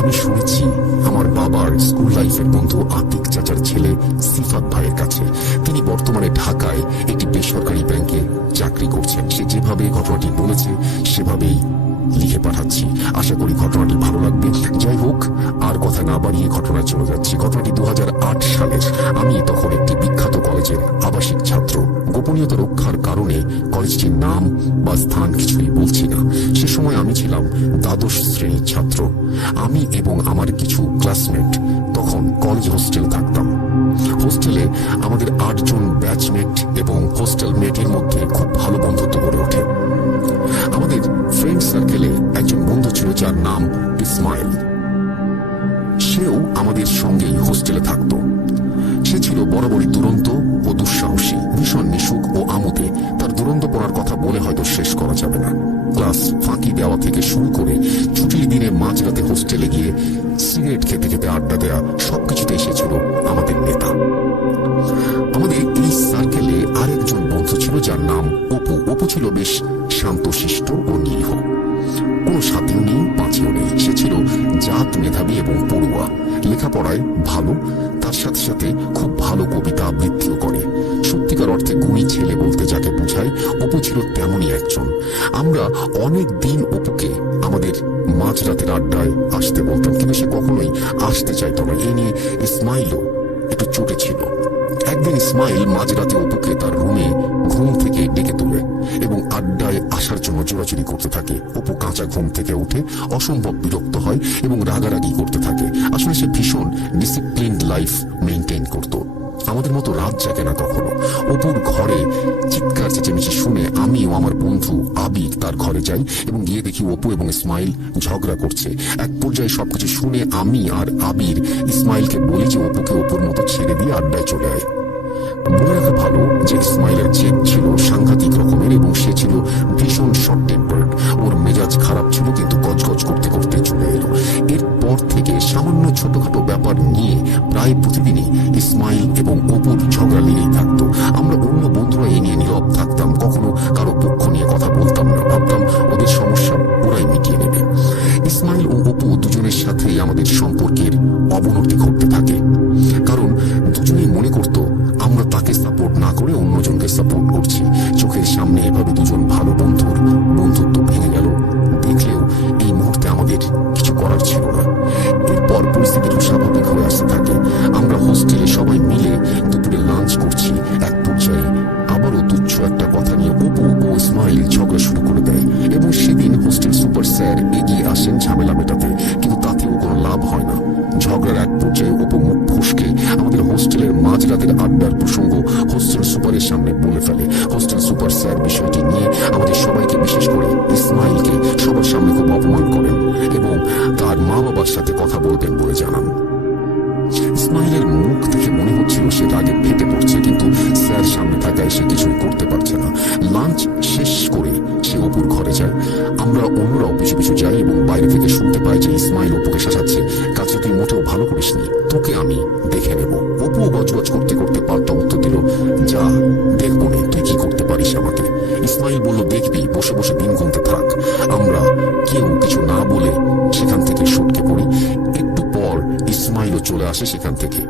আমি শুনেছি আমার বাবার স্কুল লাইফের বন্ধু আতিক চাচার ছেলে সিফাত ভাইয়ের কাছে। তিনি বর্তমানে ঢাকায় একটি বেসরকারি ব্যাংকে চাকরি করছেন। সে যেভাবে ঘটনাটি বলেছে সেভাবেই লিখে পাঠাচ্ছি। আশা করি ঘটনাটি ভালো লাগবে। যাই হোক, আর কথা না বাড়িয়ে ঘটনায় চলে যাচ্ছি। ঘটনাটি 2008 সালের। আমি তখন একটি বিখ্যাত কলেজের আবাসিক ছাত্র। গোপনীয়তা রক্ষার কারণে কলেজটির নাম বা স্থান কিছুই বলছি না। সে সময় আমি ছিলাম দ্বাদশ শ্রেণীর ছাত্র। আমি এবং আমার কিছু ক্লাসমেট তখন কলেজ হোস্টেল থাকতাম। হোস্টেলে আমাদের 8 জন ব্যাচমেট এবং হোস্টেল মেটের মধ্যে খুব ভালো বন্ধুত্ব গড়ে ওঠে। আমাদের ফ্রেন্ড সার্কেলে একজন বন্ধু ছিল যার নাম ইসমাইল। সেও আমাদের সঙ্গেই হোস্টেলে থাকতো। সে ছিল বরাবরই দুরন্ত ও দুঃসাহসী, ভীষণ মিশুক ও আমোদে। তার দুরন্ত পড়ার কথা বলে হয়তো শেষ করা যাবে না। ক্লাস ফাঁকি দেওয়া থেকে শুরু করে ছুটির দিনে মাঝরাতে হোস্টেলে গিয়ে সিগারেট খেতে খেতে আড্ডা দেওয়া, সবকিছুতে এসেছিল আমাদের নেতা। আমাদের এই সার্কেলে আরেকজন বন্ধু ছিল যার নাম অপু। অপু ছিল বেশ শান্তশিষ্ট ও নিরীহ। কোনো সাথীও নেই, পাঁচিও নেই। সে ছিল জাত মেধাবী এবং পড়ুয়া। লেখাপড়ায় ভালো, তার সাথে সাথে খুব ভালো কবিতা আবৃত্তিও করে। সত্যিকার অর্থে গুণী ছেলে বলতে যাকে বোঝায়, অপু ছিল তেমনই একজন। আমরা অনেক দিন অপুকে আমাদের মাঝরাতের আড্ডায় আসতে বলতাম, কিন্তু সে কখনোই আসতে চাইতো না। এ নিয়ে ইসমাইলও একটু চোটে ছিল। একদিন ইসমাইল মাঝরাতে অপুকে তার রুমে ঘুম থেকে ডেকে তোলে এবং আড্ডায় আসার জন্য জোরাজুরি করতে থাকে। অপু কাঁচা ঘুম থেকে উঠে অসম্ভব বিরক্ত হয় এবং রাগারাগি করতে থাকে। আসলে সে ভীষণ ডিসিপ্লিনড লাইফ মেনটেন করত। আমাদের মতো রাত জাগে না কখনো। অপুর ঘরে চিৎকার চেঁচামেচি শুনে আমি ও আমার বন্ধু আবির তার ঘরে যাই এবং গিয়ে দেখি অপু এবং ইসমাইল ঝগড়া করছে। এক পর্যায়ে সবকিছু শুনে আমি আর আবির ইসমাইলকে বলি যে অপুকে অপুর মতো ছেড়ে দিয়ে আড্ডায় চলে আয়। বলে রাখা ভালো যে ইসমাইলের জেদ ছিল সাংঘাতিক রকমের এবং সে ছিল ভীষণ শর্ট টেম্পার্ড। ওর মেজাজ খারাপ ছিল, কিন্তু গজগজ করতে করতে চলে এলো। এরপর থেকে সামান্য ছোটখাটো ব্যাপার নিয়ে প্রায় প্রতিদিনই ইসমাইল এবং অপুর ঝগড়া লেগেই থাকতো। আমরা অন্য বন্ধুরা এই নিয়ে নীরব থাকতাম, কখনো কারো পক্ষ নিয়ে কথা বলতাম না। ভাবতাম ওদের সমস্যা ওরাই মিটিয়ে নেবে। ইসমাইল ও অপু দুজনের সাথেই আমাদের সম্পর্কের অবনতি ঘটতে থাকে, কারণ দুজনেই মনে করত আমরা তাকে সাপোর্ট না করে অন্যজনকে সাপোর্ট করছি। চোখের সামনে এভাবে দুজন ভালো বন্ধুর বন্ধুত্ব ভেঙে গেল দেখলেও এই মুহূর্তে আমাদের কিছু করার ছিল না। এরপর পরিস্থিতি স্বাভাবিক হয়ে আসতে থাকে। আমরা হোস্টেলে সবাই মিলে দুপুরে লাঞ্চ করছি। এক পর্যায়ে আবারও তুচ্ছ একটা কথা নিয়ে অপু ও ইসমাইল ঝগড়া শুরু করে দেয় এবং সেদিন হোস্টেল সুপার স্যার এগিয়ে আসেন ঝামেলা মেটাতে, কিন্তু তাতেও কোনো লাভ হয় না। ঝগড়ার এক পর্যায়ে অপু মুখ ফসকে আমাদের হোস্টেলের মাঝরাতের আড্ডার প্রসঙ্গ হোস্টেল সুপারের সামনে বলে ফেলে। হোস্টেল সুপার স্যার বিষয়টি নিয়ে আমাদের সবাইকে, বিশেষ করে ইসমাইলকে সবার সামনে খুব অপমান করেন এবং তার মা বাবার সাথে কথা বলবেন বলে জানান। ইসমাইলের মুখ দেখে মনে হচ্ছিল সে রাগে ফেটে পড়ছে, কিন্তু স্যার সামনে থাকায় সে কিছুই করতে পারছে না। লাঞ্চ শেষ করে সে অপুর ঘরে যায়। আমরা অন্যরাও পিছু পিছু যাই এবং বাইরে থেকে শুনতে পাই যে ইসমাইল অপুকে শাসাচ্ছে, কাজটা তুই মোটেও ভালো করিসনি, তোকে আমি দেখে নেব। অপুও গজগজ করতে করতে পাল্টা উত্তর দিল, যা দেখবো নে, তুই কি করতে পারিস আমাকে। ইসমাইল বলল, দেখবি, বসে বসে দিন গুনতে থাক। আমরা কেউ কিছু না বলে সেখান থেকে সটকে পড়ি। একটু পর ইসমাইলও চলে আসে সেখান থেকে।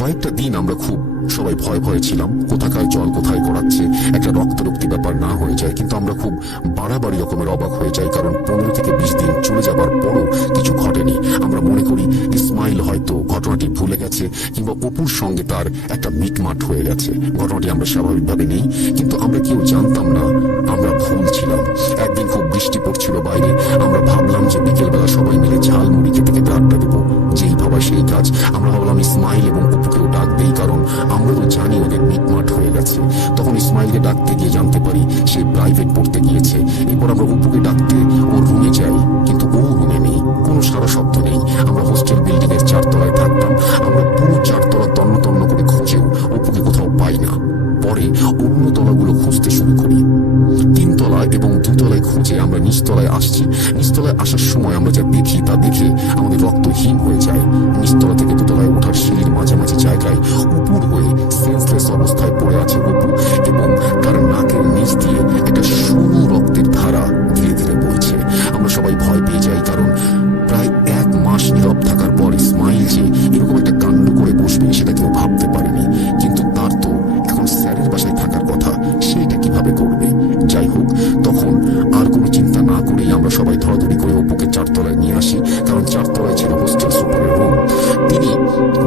কয়েকটা দিন আমরা খুব সবাই ভয় ভয়ে ছিলাম, কোথাকার জল কোথায় গড়াচ্ছে, একটা রক্তারক্তি ব্যাপার না হয়ে যায়। কিন্তু আমরা খুব বাড়াবাড়ি রকমের অবাক হয়ে যাই, কারণ 15 থেকে 20 দিন চলে যাবার পরও কিছু ঘটেনি। আমরা মনে করি ইসমাইল হয়তো ঘটনাটি ভুলে গেছে কিংবা অপুর সঙ্গে তার একটা মিটমাট হয়ে গেছে। ঘটনাটি আমরা স্বাভাবিকভাবে নেই, কিন্তু আমরা কেউ জানতাম না আমরা ভুল ছিলাম। একদিন খুব বৃষ্টি পড়ছিল বাইরে। আমরা ভাবলাম যে বিকেলবেলা সবাই মিলে ঝালমুড়ি খেতে খেতে আড্ডা দেবো। যেই ভাবা সেই কাজ। আমরা ভাবলাম ইসমাইল এবং অপুকেও ডাক দেই, কারণ আমরা তো জানি ওদের মিটমাট হয়ে গেছে। তখন ইসমাইলকে ডাকতে গিয়ে জানতে পারি সে প্রাইভেট পড়তে গিয়েছে। এরপর আমরা অপুকে ডাকতে ওর রুমে যাই, কিন্তু ও রুমে নেই, কোনো সারা শব্দ নেই। আমরা হোস্টেল বিল্ডিং এর 4 তলায় থাকতাম। আমরা পুরো 4 তলা তন্ন তন্ন করে খুঁজেও অপুকে কোথাও পাই না। পরে অন্য তলাগুলো খুঁজতে শুরু করি। 3 তলা এবং 2 তলায় খুঁজে আমরা নিচতলায় আসছি। নিচতলায় আসার সময় আমরা যা দেখি তা দেখে আমাদের রক্ত হিম হয়ে যায়। নিচতলা থেকে 2 তলায় ওঠার সিঁড়ির মাঝামাঝি জায়গায় উপর হয়ে সেন্সলেস অবস্থায় পড়ে আছে অপু এবং তার নাকের নিচ দিয়ে একটা সরু রক্তের ধারা ধীরে ধীরে বইছে। আমরা সবাই ভয় পেয়ে যাই, কারণ প্রায় 1 মাস মাস নীরব থাকার পর ইসমাইল যে এরকম একটা কাণ্ড করে বসবে সেটা কেউ ভাবতে পারেনি। কিন্তু তার তো এখন স্যারের বাসায় থাকার কথা, সে এটা কিভাবে করবে? যাই হোক, তখন আর কোনো চিন্তা না করেই আমরা সবাই ধরাধরি করে অপুকে চারতলায় নিয়ে আসি, কারণ চারতলায় ছিল হোস্টেল সুপারের রুম। তিনি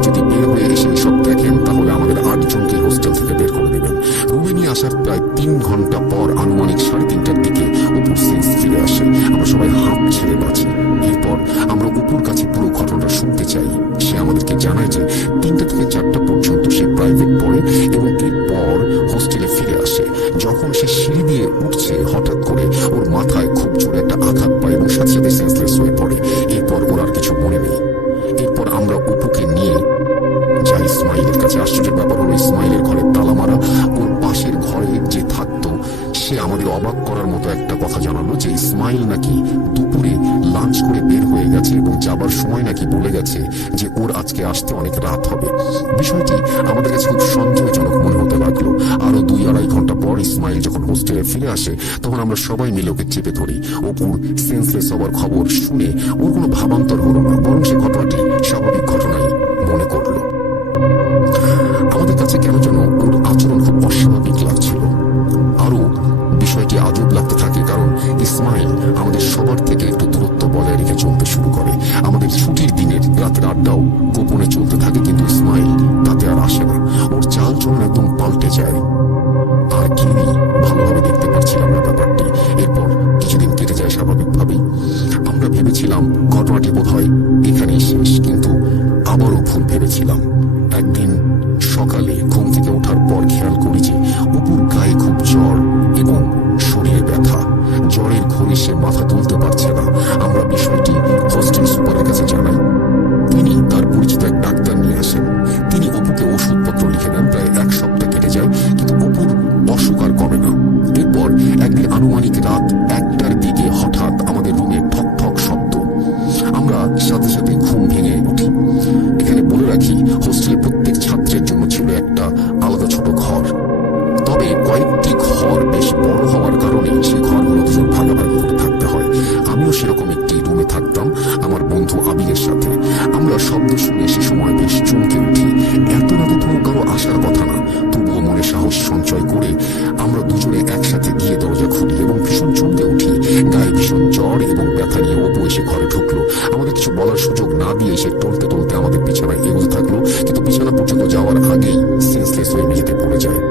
যদি বের হয়ে এসে এসব দেখেন তাহলে আমাদের 8 জনকে হোস্টেল থেকে বের করে দেবেন। রুমে নিয়ে আসার প্রায় 3 ঘন্টা পর আনুমানিক 3:30টার দিকে অপুর সেন্স ফিরে আসে। আমরা সবাই হাঁপ ছেড়ে বাঁচি। এরপর আমরা অপুর কাছে পুরো ঘটনাটা শুনতে চাই। সে আমাদেরকে জানায় যে 3টা থেকে 4টা পর্যন্ত সে প্রাইভেট পড়ে এবং এরপর হোস্টেলে ফিরে আসে। যখন সে সিঁড়ি দিয়ে উঠছে হঠাৎ করে ওর মাথায় খুব জোরে একটা আঘাত পায় এবং সাথে সাথে সেন্সলেস হয়ে পড়ে। এরপর ওর আর কিছু মনে নেই। এরপর আমরা অপুকে নিয়ে যাই ইসমাইলের কাছে। আশ্চর্যের ব্যাপার হলো ইসমাইলের ঘরে তালা মারা। ওর পাশের ঘরে যে থাকতো সে আমাদের অবাক করার মতো একটা কথা জানালো যে ইসমাইল নাকি দুপুরে লাঞ্চ করে বের হয়ে গেছে এবং যাবার সময় নাকি বলে গেছে যে ওর আজকে আসতে অনেক রাত হবে। বিষয়টি আমাদের কাছে খুব সন্দেহজনক মনে হতে লাগলো। আরো 2-2.5 ঘন্টা পর ইসমাইল যখন হোস্টেলে ফিরে আসে তখন আমরা সবাই মিলে ওকে চেপে ধরি। অপুর সেন্সলেস হওয়ার খবর শুনে ওর কোনো ভাবান্তর হলো না, বরং সে ঘটনাটি স্বাভাবিক ঘটনাই মনে করলো। আমাদের কাছে কেন যেন ওর আচরণ খুব অস্বাভাবিক লাগছিল। আরো বিষয়টি আজব লাগতে থাকে কারণ ইসমাইল আমাদের সবার থেকে একটু দূরত্ব বজায় রেখে চলতে শুরু করে। আমাদের ছুটির দিনের রাতের আড্ডাও গোপনে চলতে থাকে, কিন্তু ইসমাইল তাতে আর আসে না। ওর চাল চলন একদম পাল্টে যায়। আর কেউই ভালোভাবে দেখতে পারছিলাম না ব্যাপারটি। এরপর কিছুদিন কেটে যায় স্বাভাবিকভাবেই। আমরা ভেবেছিলাম ঘটনাটি বোধহয় এখানেই শেষ, কিন্তু আবারও ভুল ভেবেছিলাম। একদিন সকালে ঘুম থেকে ওঠার পর খেয়াল করি যে অপুর গায়ে খুব জ্বর এবং শরীরে ব্যথা। জ্বরের ঘোরে সে মাথা তুলতে পারছে না। আমরা বিষয়টি হোস্টেল সুপারের কাছে জানাই। তিনি তার পরিচিত এক ডাক্তার নিয়ে আসেন। তিনি অপুকে ওষুধপত্র লিখে দেন। প্রায় 1 সপ্তাহ কেটে যায়, কিন্তু অপুর অসুখ আর কমে না। এরপর একদিন আনুমানিক রাত 1টার দিকে হঠাৎ আমাদের রুমে ঠক ঠক শব্দ। আমরা সাথে সাথে ঘুম ভেঙে উঠি। এখানে বলে রাখি, হোস্টেলে প্রত্যেক ছাত্রের জন্য ছিল একটা আলাদা ছোট ঘর। তবে কয়েকটি ঘর বেশ বড় হওয়ার কারণে সেই ঘরগুলো দুজন ভাগাভাগি করে থাকতে হয়। আমিও সেরকম একটি রুমে থাকতাম আমার বন্ধু আবিরের সাথে। আমরা শব্দ শুনে সে সময় বেশ চমকে উঠি। এত রাতে তো কারো আসার কথা না, তবুও মনে সাহস সঞ্চয় করে আমরা দুজনে একসাথে গিয়ে দরজা খুলি এবং ভীষণ চমকে উঠি। গায়ে ভীষণ জ্বর এবং ব্যথা নিয়ে অপু এসে ঘরে ঢুকলো। আমাদের কিছু বলার সুযোগ না দিয়ে সে টলতে টলতে আমাদের বিছানায় এগোতে থাকলো, কিন্তু বিছানা পর্যন্ত যাওয়ার আগেই সেন্সলেস হয়ে মেঝেতে পড়ে যায়।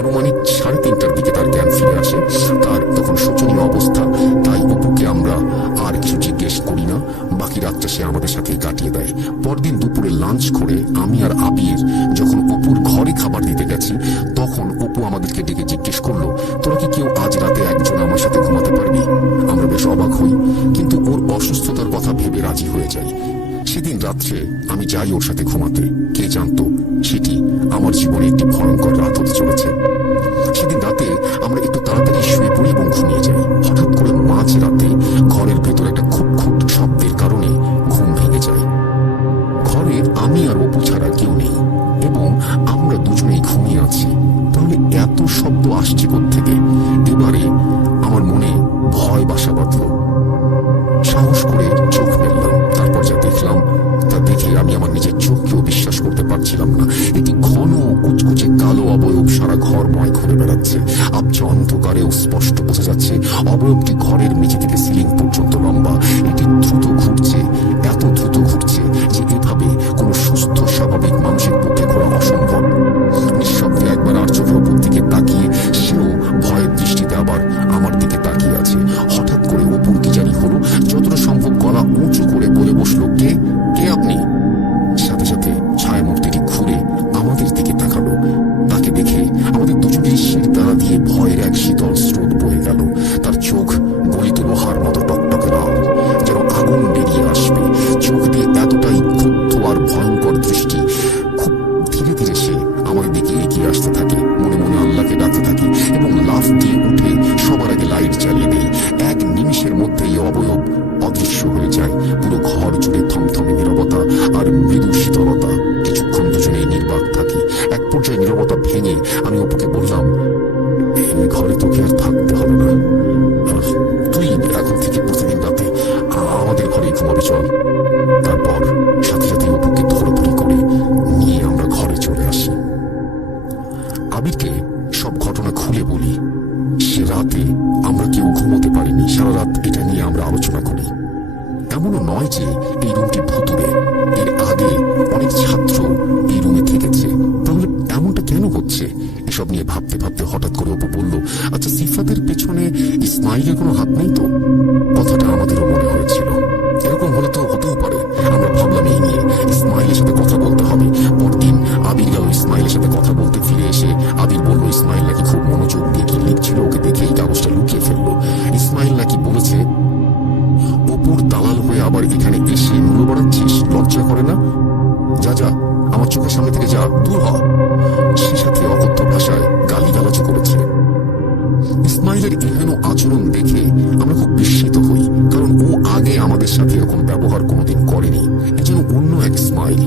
আনুমানিক 3:30টার দিকে তার জ্ঞান ফিরে আসে। তার তখন শোচনীয় অবস্থা, তাই অপুকে আমরা আর কিছু জিজ্ঞেস করি না। বাকি রাতটা সে আমাদের সাথেই কাটিয়ে দেয়। পরদিন দুপুরে লাঞ্চ করে আমি আর আবির যখন অপুর ঘরে খাবার দিতে গেছি তখন অপু আমাদেরকে ডেকে জিজ্ঞেস করলো, তোরা কি কেউ আজ রাতে একজন আমার সাথে ঘুমাতে পারবি? আমরা বেশ অবাক হই, কিন্তু ওর অসুস্থতার কথা ভেবে রাজি হয়ে যাই। সেদিন রাত্রে আমি যাই ওর সাথে ঘুমাতে। কে জানতো সেটি আমার জীবনে একটি ভয়ঙ্কর রাত হতে চলেছে। সেদিন রাতে আমরা একটু তাড়াতাড়ি শুয়ে পড়ি এবং ঘুমিয়ে যাই। হঠাৎ করে মাঝ রাতে ঘরের ভেতর একটা খুব খুব শব্দের কারণে ঘুম ভেঙে যায়। ঘরে আমি আর অপু ছাড়া কেউ নেই এবং আমরা দুজনেই ঘুমিয়ে আছি। তাহলে এত শব্দ আসছে কোত্থেকে? এবারে আমার মনে ভয় বাসা বাঁধল। সাহস করে চোখ মেললাম। তারপর যা দেখলাম তা দেখে আমি আমার নিজের চোখকেও বিশ্বাস করতে পারছিলাম না। একটি ঘন কুচকুচে কালো অবয়ব সারা ঘরময় ঘুরে বেড়াচ্ছে। আবছা অন্ধকারেও স্পষ্ট বোঝা যাচ্ছে অবয়বটি ঘরের মেঝে থেকে সিলিং পর্যন্ত লম্বা। এটি দ্রুত ঘুরছে, এত দ্রুত ঘুরছে যে এভাবে কোনো সুস্থ স্বাভাবিক মানুষের পক্ষে ঘোরা অসম্ভব। নিঃশব্দে একবার আর চোখের উপর দিকে তাকিয়ে সেও ভয়ের দৃষ্টিতে আবার আমার দিকে তাকিয়ে আছে। হঠাৎ করে অপুর কি জানি হলো, যতটা সম্ভব গলা উঁচু করে বলে বসলো, কে কে আপনি? সাথে সাথে ছায়ামূর্তিটি ঘুরে আমাদের দিকে তাকালো। তাকে দেখে আমাদের দুজনেই শির দ্বারা দিয়ে ভয়ের এক শীতল স্রোত বয়ে গেল। তার চোখ গলিত লোহার মতো টকটকে লাল, যেন আগুন বেরিয়ে আসবে। চোখ দিয়ে এতটাই ক্ষুব্ধ আর ভয়ঙ্কর দৃষ্টি। খুব ধীরে ধীরে সে আমাদের দিকে এগিয়ে আসতে থাকে। মনে মনে আল্লাহকে ডাকতে থাকি এবং লাফ দিয়ে উঠে সবার আগে লাইট জ্বালিয়ে দেই। 1 নিমিষের মধ্যেই অবয়ব অদৃশ্য হয়ে যায়। পুরো ঘর জুড়ে থমথমে নীরবতা আর মৃদু শীতলতা। কিছুক্ষণ দুজনেই নির্বাক থাকি। এক পর্যায়ে নীরবতা ভেঙে আমি অপুকে বললাম, এই ঘরে তোকে আর থাকতে হবে না। তুই এখন থেকে প্রতিদিন রাতে আমাদের ঘরেই ঘুমাবি চল। তারপর সাথে সাথে অপুকে ধরাধরি করে নিয়ে আমরা ঘরে চলে আসি। আবিরকে সব ঘটনা খুলে বলি। সে রাতে আমরা কেউ ঘুমোতে পারিনি, সারা রাত এটা নিয়ে আমরা আলোচনা করি। এমনও নয় যে এই রুমটি ভুতুড়ে, এর আগে অনেক ছাত্র এই রুমে থেকেছে। তাহলে এমনটা কেন হচ্ছে? এসব নিয়ে ভাবতে ভাবতে হঠাৎ করে অপু বলল, আচ্ছা সিফাতের পেছনে ইসমাইলের কোনো হাত নেই তো? কথাটা আমাদেরও মনে হয়েছিল, এরকম হলে তো হতেও পারে। আমরা ভাবলাম এই নিয়ে ইসমাইলের সাথে কথা বলতে হবে। পরদিন আবির গেল ইসমাইলের সাথে কথা বলতে। ফিরে এসে আবির বলল ইসমাইল নাকি খুব মনোযোগ দিয়ে কি লিখছিল, ওকে দেখে এই কাগজটা লুকিয়ে ফেললো। ইসমাইল নাকি বলেছে, অপুর দালাল হয়ে আবার এখানে এসে মূল্য বাড়াচ্ছিস, লজ্জা করে না? যা যা, আমার চোখের সামনে থেকে যা, দূর হ। সে সাথে অকথ্য ভাষায় গালিগালাজ করেছে। ইসমাইলের এহেন আচরণ দেখে আমরা খুব বিস্মিত হই, কারণ ও আগে আমাদের সাথে এরকম ব্যবহার কোনোদিন করেনি। এ যেন অন্য এক ইসমাইল।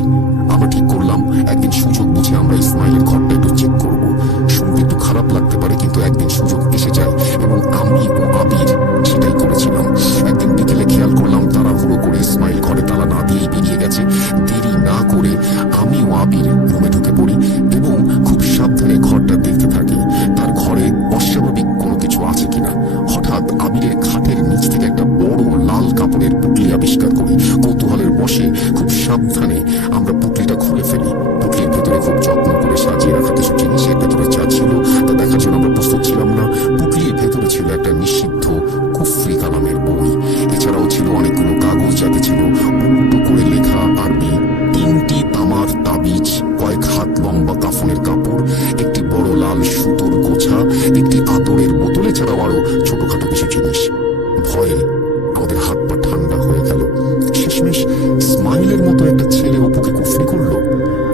আমরা ঠিক করলাম একদিন সুযোগ বুঝে আমরা ইসমাইলের ঘরটা একটু চেক করব। শুনতে একটু খারাপ লাগতে পারে, কিন্তু একদিন সুযোগ এসে যায় এবং আমি ও আবির সেটাই করেছিলাম। একদিন বিকেলে খেয়াল করলাম তাড়াহুড়ো করে ইসমাইল ঘরে তালা না দিয়েই বেরিয়ে গেছে। দেরি না করে আমি ও আবির রুমে ঢুকে পড়ি এবং খুব সাবধানে ঘরটা দেখতে থাকি তার ঘরে অস্বাভাবিক কোনো কিছু আছে কিনা। হঠাৎ আবিরের খাটের নিচ থেকে একটা বড় লাল কাপড়ের পুটলি আবিষ্কার করি। কৌতূহলের বশে খুব সাবধানে আমরা পুটলিটা খুলে ফেলি। পুটলির ভেতরে খুব যত্ন করে সাজিয়ে রাখা কিছু জিনিসের ভেতরে যা ছিল তা দেখার জন্য আমরা প্রস্তুত ছিলাম না। পুটলির ভেতরে ছিল একটা নিষিদ্ধ কুফরি কালামের বই। এছাড়াও ছিল অনেকগুলো কাগজ, যাতে ছিল উল্টো করে লেখা আরবি, 3টি তামার তাবিজ, কয়েক হাত লম্বা কাফনের কাপড়, একটি বড় লাল সুতোর গোছা, একটি আতরের বোতল, এছাড়াও আরো ছোটখাটো কিছু জিনিস। ভয়ে আমাদের হাত পা ঠান্ডা হয়ে গেল। শেষমেশ ইসমাইলের মতো একটা ছেলে অপুকে কুফরি করলো।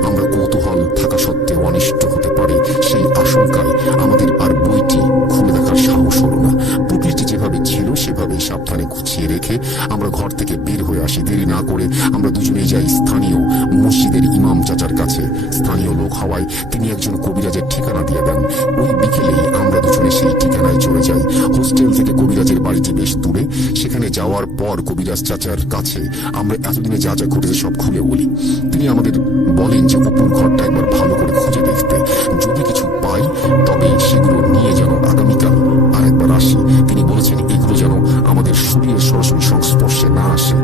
আমরা কৌতূহল থাকা সত্ত্বেও অনিষ্ট হতে পারে সেই আশঙ্কায় আমাদের আর বইটি খুলে দেখার সাহস হলো না। পুটলিটি যেভাবে ছিল সেভাবেই সাবধানে গুছিয়ে রেখে আমরা ঘর থেকে বের হয়ে আসি। দেরি না করে আমরা দুজনেই যাই স্থানীয় মসজিদের ইমাম চাচার কাছে। স্থানীয় লোক হওয়ায় তিনি একজন কবিরাজের ঠিকানা দিয়ে দেন। ওই বিকেলেই আমরা দুজনে সেই ঠিকানায় চলে যাই। হোস্টেল থেকে কবিরাজের বাড়িটি বেশ দূরে। সেখানে যাওয়ার পর কবিরাজ চাচার কাছে আমরা এতদিনে যা যা ঘটেছে সব খুলে বলি। তিনি আমাদের বলেন যে অপুর ঘরটা একবার ভালো করে খুঁজে দেখতে, যদি কিছু পাই তবে সেগুলো নিয়ে যেন আগামীকাল আর একবার আসি। তিনি বলেছেন এগুলো যেন আমাদের শরীরের সরাসরি সংস্পর্শে না আসে,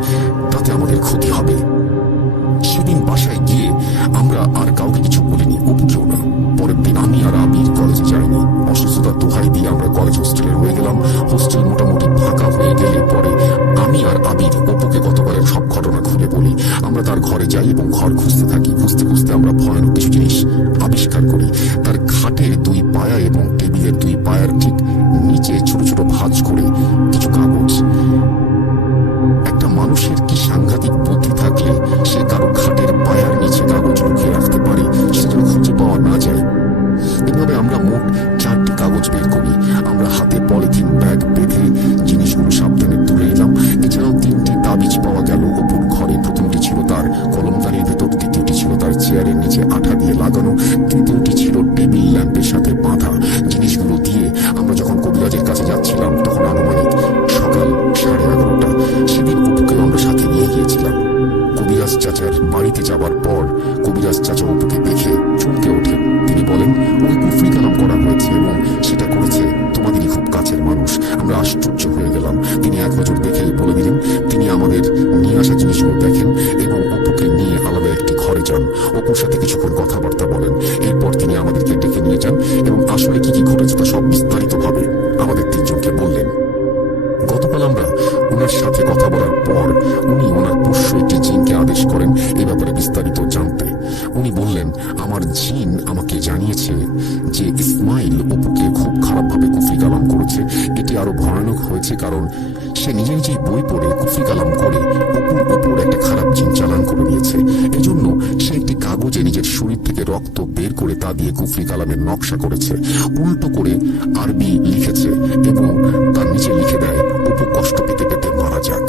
তাতে আমাদের ক্ষতি হবে। সেদিন বাসায় গিয়ে আমরা আর কাউকে কিছু বলিনি, অপুকেও না। পরের দিন আমি আর আবির কলেজে যাইনি। অসুস্থতার দোহাই দিয়ে আমরা কলেজ হোস্টেলে রয়ে গেলাম। হোস্টেল মোটামুটি ফাঁকা হয়ে গেলে পরে আমি আর আবির অপুকে গতকালের সব ঘটনা খুলে বলি। আমরা তার ঘরে যাই এবং ঘর খুঁজতে থাকি। খুঁজতে খুঁজতে আমরা ভয়ানক কিছু জিনিস আবিষ্কার করি। তার খাটের 2 পায়া এবং টেবিলের 2 পায়ার ঠিক নিচে ছোট ছোট ভাঁজ করে কিছু কাগজ। একটা মানুষের কি সাংঘাতিক বুদ্ধি থাকলে সে কারো খাটের পায়ার নিচে কাগজ লুকিয়ে রাখতে পারে, সেটা খুঁজে পাওয়া না যায়। এভাবে আমরা মোট 4টি কাগজ বের করি। আমরা হাতে পলিথিন ব্যাগ বেঁধে জিনিসগুলো সাবধানে তুলে নিলাম। এছাড়াও 3টি তাবিজ পাওয়া গেল অপুর ঘরে। প্রথমটি ছিল তার কলমদানির ভেতর, দ্বিতীয়টি ছিল তার চেয়ারের নিচে আঠা দিয়ে লাগানো, তৃতীয়টি ছিল টেবিল ল্যাম্পের সাথে বাঁধা। জিনিসগুলো দিয়ে আমরা যখন কবিরাজের কাছে যাচ্ছিলাম তখন আনুমানিক সকাল 11:30। সেদিন অপুকে আমরা সাথে নিয়ে গিয়েছিলাম। কবিরাজ চাচার বাড়িতে যাবার পর কবিরাজ চাচা অপুকে দেখে চমকে ওঠেন। তিনি বলেন ওই কুফরি কালাম করা হয়েছে এবং সেটা করেছে তোমাদেরই খুব কাছের মানুষ। আমরা আশ্চর্য হয়ে গেলাম। তিনি এক নজর দেখেই বলে দিলেন। তিনি আমাদের নিয়ে আসা জিনিসগুলো দেখেন এবং অপুকে নিয়ে আলাদা একটি ঘরে যান। অপুর সাথে কিছুক্ষণ কথাবার্তা বলেন। এরপর তিনি আমাদেরকে ডেকে নিয়ে যান এবং আসলে কি কি ঘটেছে তা সব বিস্তারিতভাবে আমাদের 3 জনকে বললেন। গতকাল আমরা ওনার সাথে কথা বলার পর উনি ওনার পোষ্য একটি জিনকে আদেশ করেন এ ব্যাপারে বিস্তারিত জানতে। উনি বললেন, আমার জিন আমাকে জানিয়েছে যে ইসমাইল অপুকে খুব খারাপভাবে কুফরি কালাম করেছে। এটি আরো ভয়ানক হয়েছে কারণ সে নিজে নিজেই বই পড়ে কুফরি কালাম করে অপুর ওপর একটা খারাপ জিন চালান করে দিয়েছে। এজন্য সে একটি কাগজে নিজের শরীর থেকে রক্ত বের করে তা দিয়ে কুফরি কালামের নকশা করেছে, উল্টো করে আরবি লিখেছে এবং তার নিচে লিখে দেয় অপু কষ্ট পেতে পেতে মারা যাক।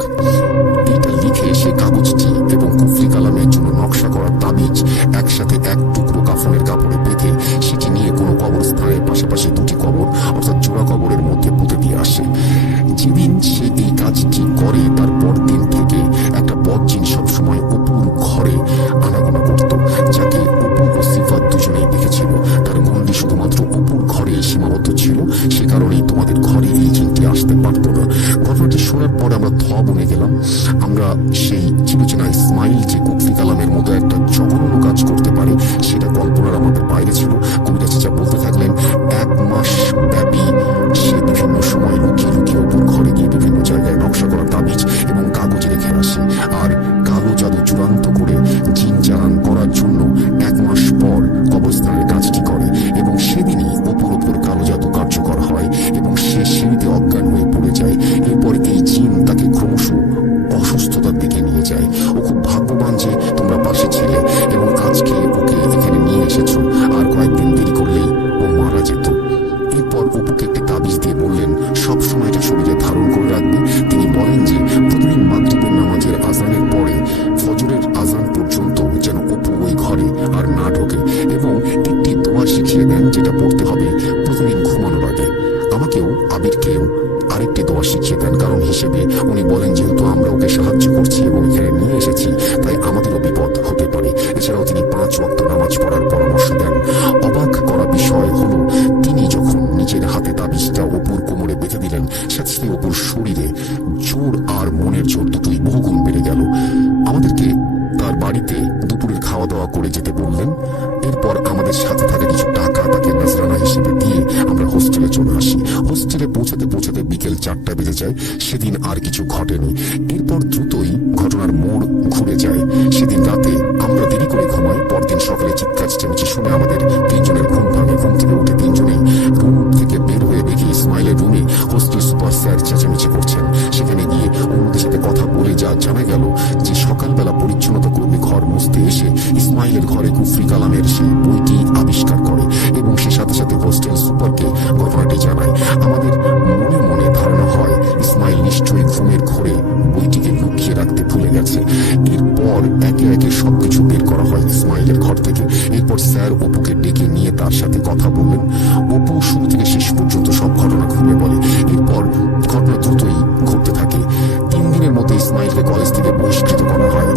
এইটা লিখে সে কাগজটি এবং কুফরি কালামের জন্য নকশা করা তাবিজ একসাথে এক টুকরো কাফনের কাপড়ে বেঁধে সেটি নিয়ে কোনো কবরস্থানের পাশাপাশি 2টি কবর অর্থাৎ জোড়া কবরের মধ্যে পুঁতে দিয়ে আসে। যেদিন সে এই কাজটি করে তার পর দিন থেকে আমরা সেই চিরচেনা ইসমাইল যে কুফরি কালামের মতো একটা জঘন্য কাজ করতে পারে সেটা কল্পনার আমাদের বাইরে ছিল। কবিরা চাচা বলতে থাকলেন, 1 মাস ব্যাপী সে বিভিন্ন সময় লুকিয়ে লুকিয়ে অপুর ঘরে গিয়ে বিভিন্ন জায়গায় নকশা করা তাবিজ এবং কাগজ রেখে আসে, আর কালো জাদু চূড়ান্ত করে জিন চালান করার জন্য 1 মাস পর কবরস্থানের কাজটি করে এবং সেদিনই অপুর ওপর কালো জাদু কার্যকর হয় এবং সে সিঁড়িতে অজ্ঞান হয়ে পড়ে যায়। এরপর এই জিন তাকে ক্রমশ অসুস্থতার দিকে নিয়ে যায়। ও খুব ভাগ্যবান যে তোমরা পাশে ছিলে এবং আজকে ওকে এখানে নিয়ে এসেছো, আর কয়েকদিন দেরি করলেই ও মারা যেত। এরপর অপুকে একটি তাবিজ দিয়ে বললেন সব সময় এটা শরীরে ধারণ করে রাখবে। তিনি বলেন যে প্রতিদিন মাগরিবের নামাজের আজানের পরে ফজরের আজান পর্যন্ত যেন অপু ওই ঘরে আর না ঢোকে এবং একটি দোয়া শিখিয়ে দেন যেটা পড়তে হবে প্রতিদিন ঘুমানোর আগে। আমাকেও আবিরকেও আরেকটি দোয়া শিখিয়ে দেন, কারণ হিসেবে উনি বলেন যেহেতু আমরা ওকে সাহায্য করছি এবং এখানে নিয়ে এসেছি তাই আমাদেরও বিপদ হতে পারে। এছাড়াও তিনি 5 ওয়াক্ত নামাজ পড়ার পরামর্শ দেন। অবাক করা বিষয় হলো তিনি যখন নিজের হাতে তাবিজটা অপুর কোমরে বেঁধে দিলেন সাথে সাথে অপুর শরীরে জোর আর মনের জোর দুটোই বহুগুণ বেড়ে গেল। আমাদেরকে তার বাড়িতে দুপুরের খাওয়া দাওয়া করে যেতে বললেন। এরপর আমাদের সাথে থাকা কিছু টাকা তাকে নজরানা হিসেবে দিয়ে আমরা হোস্টেলে চলে আসি। হোস্টেলে পৌঁছাতে পৌঁছাতে বিকেল 4টা বেজে যায়। সেদিন আর কিছু ঘটেনি। এরপর দ্রুতই ঘটনার মোড় ঘুরে যায়। সেদিন রাতে আমরা দেরি করে ঘুমাই। পরদিন সকালে চিৎকার চেঁচামেচি শুনে আমাদের 3 জনের ঘুম ভাঙে। ঘুম থেকে উঠে 3 জনেই রুম থেকে বের হয়ে দেখি ইসমাইলের রুমে হোস্টেল সুপার স্যার চেঁচামেচি করছেন। সেখানে গিয়ে অন্যদের সাথে কথা বলে যা জানা গেল যে সকালবেলা পরিচ্ছন্নতা কর্মী ঘর মুছতে এসে ইসমাইলের ঘরে কুফরি কালামের সেই বইটি আবিষ্কার করে এবং সে সাথে সাথে হোস্টেল সুপারকে ঘটনাটি জানায়। আমাদের মনে মনে ধারণা হয় ইসমাইল নিশ্চয়ই ঘুমের ঘোরে বইটিকে লুকিয়ে রাখতে ভুলে গেছে। এরপর একে একে সবকিছু বের করা হয় ইসমাইলের ঘর থেকে। এরপর স্যার অপুকে ডেকে নিয়ে তার সাথে কথা বললেন। অপু শুরু থেকে শেষ পর্যন্ত সব ঘটনা খুলে বলে। এরপর ঘটনা দ্রুতই ঘটতে থাকে। 3 দিনের মধ্যে ইসমাইলকে কলেজ থেকে বহিষ্কৃত করা হয়।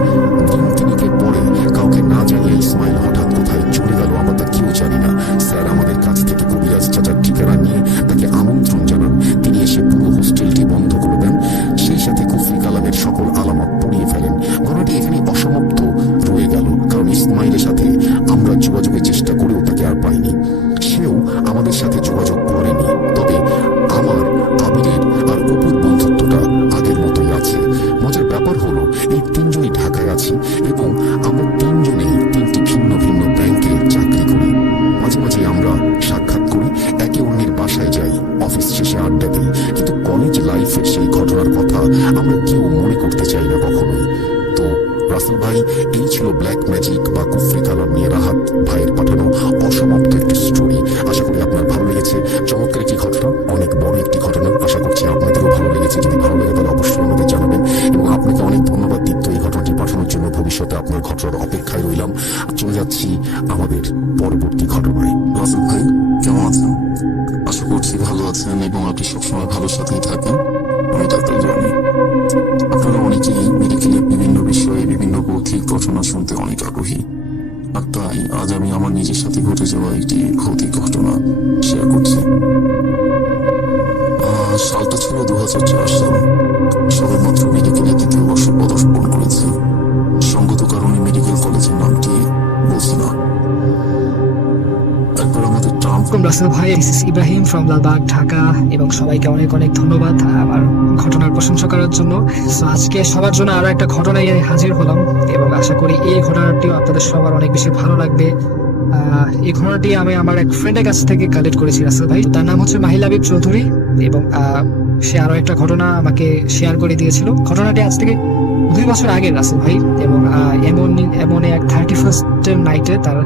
দিন তিনেকের পরে কাউকে না জানিয়ে ইসমাইল হঠাৎ কোথায় চলে গেল আমরা তা কেউ জানি না। স্যার আমাদের কাছ থেকে কবিরাজ চাচার ঠিকানা নিয়ে তাকে আমন্ত্রণ জানান। তিনি এসে পুরো হোস্টেলটি বন্ধ করে দেন, সেই সাথে কুফরি কালামের সকল আলামত পুড়িয়ে ফেলেন। ঘটনাটি এখানে অসমাপ্ত রয়ে গেল, কারণ ইসমাইলের সাথে আমরা যোগাযোগের চেষ্টা করেও তাকে আর পাইনি। সেও আমাদের সাথে যোগাযোগ করেনি। তবে আমার, আবিরের আর অপুর বন্ধুত্বটা আগের মতোই আছে। মজার ব্যাপার হলো এই 3 জনই ঢাকায় আছি এবং আমরা 3 জনেই 3টি ভিন্ন ভিন্ন ব্যাংকে চাকরি করি। মাঝে মাঝে আমরা সাক্ষাৎ করি, একে অন্যের বাসায় যাই, অফিস শেষে আড্ডা দিই, কিন্তু কলেজ লাইফের সেই ঘটনার কথা আমরা কেউ মনে করতে চাই না কখনোই। তো রাসেল ভাই, এই ছিল ব্ল্যাক ম্যাজিক বা কুফরি কালাম নিয়ে রাহাত ভাইয়ের পাঠানো অসমাপ্ত একটি স্টোরি। আশা করি আপনার ভালো লেগেছে। চমৎকার একটি ঘটনা, অনেক বড় একটি ঘটনা। আশা করছি আপনাদেরও ভালো লেগেছে। যদি ভালো লাগে তাহলে অবশ্যই আমাদের জানাবেন এবং আপনাকে অনেক ধন্যবাদ দীপ্ত এই ঘটনাটি পাঠানোর জন্য। ভবিষ্যতে আপনার ঘটনার অপেক্ষায় রইলাম। চলে যাচ্ছি আমাদের পরবর্তী ঘটনায়। রাসেল ভাই কেমন আছেন? আশা করছি ভালো আছেন এবং আপনি সবসময় ভালোর সাথেই থাকেন। আমি ডাক্তার জানি আপনারা অনেকেই মেডিকেলের বিভিন্ন বিষয়ে বিভিন্ন ভৌতিক ঘটনা শুনতে অনেক আগ্রহী, আর তাই আজ আমি আমার নিজের সাথে ঘটে যাওয়া একটি ভৌতিক ঘটনা শেয়ার করছি। সালটা ছিল 2004 সাল। সবেমাত্র মেডিকেলে 2য় বর্ষ পদার্পণ করেছি। সঙ্গত কারণে মেডিকেল কলেজের নামটি বলছি না। একবার আমাদের রাসেল ভাই, ইব্রাহিম ফ্রম লালবাগ, ঢাকা, এবং সবাইকে অনেক অনেক ধন্যবাদ আমার ঘটনার প্রশংসা করার জন্য। আজকে সবার জন্য আরো একটা ঘটনায় হাজির হলাম এবং আশা করি এই ঘটনাটিও আপনাদের সবার অনেক বেশি ভালো লাগবে। এই ঘটনাটি আমি আমার এক ফ্রেন্ডের কাছ থেকে কালেক্ট করেছি রাসেল ভাই। তার নাম হচ্ছে মাহিল হাবিব চৌধুরী এবং সে আরো একটা ঘটনা আমাকে শেয়ার করে দিয়েছিল। ঘটনাটি আজ থেকে 2 বছর আগে রাসেল ভাই, এবং এমন এক 31st নাইটে তার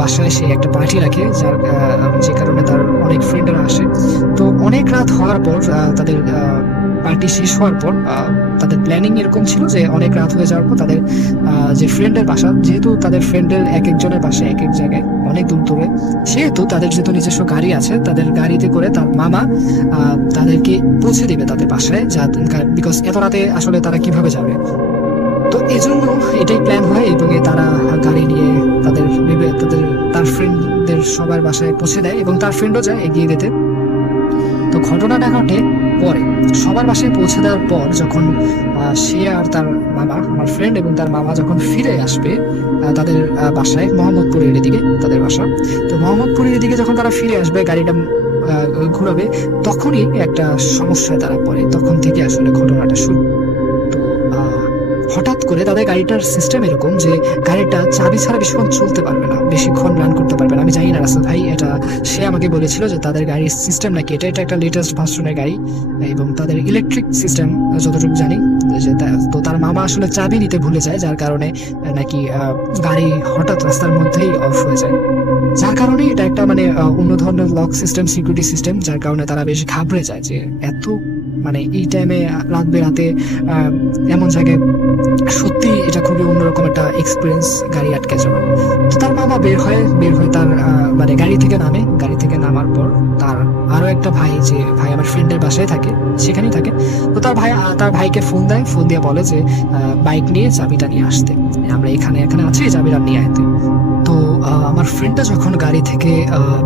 বাসায় সে একটা পার্টি রাখে, যে কারণে তার অনেক ফ্রেন্ডরা আসে। তো অনেক রাত হওয়ার পর তাদের পার্টি শেষ হওয়ার পর তাদের প্ল্যানিং এরকম ছিল যে অনেক রাত হয়ে যাওয়ার পর তাদের যে ফ্রেন্ডের বাসা, যেহেতু তাদের ফ্রেন্ডের এক একজনের বাসা এক এক জায়গায় অনেক দূর দূরে, সেহেতু তাদের যেহেতু নিজস্ব গাড়ি আছে, তাদের গাড়িতে করে তার মামা তাদেরকে পৌঁছে দেবে তাদের বাসায়, বিকজ এত রাতে আসলে তারা কিভাবে যাবে। তো এজন্য এটাই প্ল্যান হয় এবং তারা গাড়ি নিয়ে তার ফ্রেন্ডদের সবার বাসায় পৌঁছে দেয় এবং তার ফ্রেন্ডও যায় এগিয়ে দিতে। তো ঘটনাটা ঘটে পরে, সবার বাসায় পৌঁছে দেওয়ার পর যখন সে আর তার মামা, আমার ফ্রেন্ড এবং তার মামা যখন ফিরে আসবে তাদের বাসায়, মোহাম্মদপুরের দিকে তাদের বাসা, তো মোহাম্মদপুরের দিকে যখন তারা ফিরে আসবে গাড়িটা ঘুরাবে, তখনই একটা সমস্যায় তারা পড়ে। তখন থেকে আসলে ঘটনাটা শুরু। তো হঠাৎ করে তাদের গাড়িটার সিস্টেম এরকম যে গাড়িটা চাবি ছাড়া বেশিক্ষণ চলতে পারবে না, বেশিক্ষণ রান করতে পারবে না। আমি জানি না রাসেল ভাই, এটা সে আমাকে বলেছিল যে তাদের গাড়ির সিস্টেম নাকি এটা একটা লেটেস্ট ভার্সনের গাড়ি এবং তাদের ইলেকট্রিক সিস্টেম যতটুকু জানি যে তো তার মামা আসলে চাবি নিতে ভুলে যায়, যার কারণে নাকি গাড়ি হঠাৎ রাস্তার মধ্যেই অফ হয়ে যায়, যার কারণে এটা একটা মানে অন্য ধরনের লক সিস্টেম, সিকিউরিটি সিস্টেম, যার কারণে তারা বেশ ঘাবড়ে যায় যে এত মানে এই টাইমে রাত বেরাতে এমন জায়গায় সত্যি এটা খুবই অন্যরকম একটা এক্সপিরিয়েন্স গাড়ি আটকে যাওয়া। তো তার মামা বের হয়ে তার মানে গাড়ি থেকে নামে। গাড়ি থেকে নামার পর তার আরো একটা ভাই, যে ভাই আমার ফ্রেন্ডের বাসায় থাকে, সেখানেই থাকে, তো তার ভাইকে ফোন দেয়। ফোন দিয়ে বলে যে বাইক নিয়ে চাবিটা নিয়ে আসতে, আমরা এখানে আছি, চাবিটা নিয়ে আসতে। তো আমার ফ্রেন্ডটা যখন গাড়ি থেকে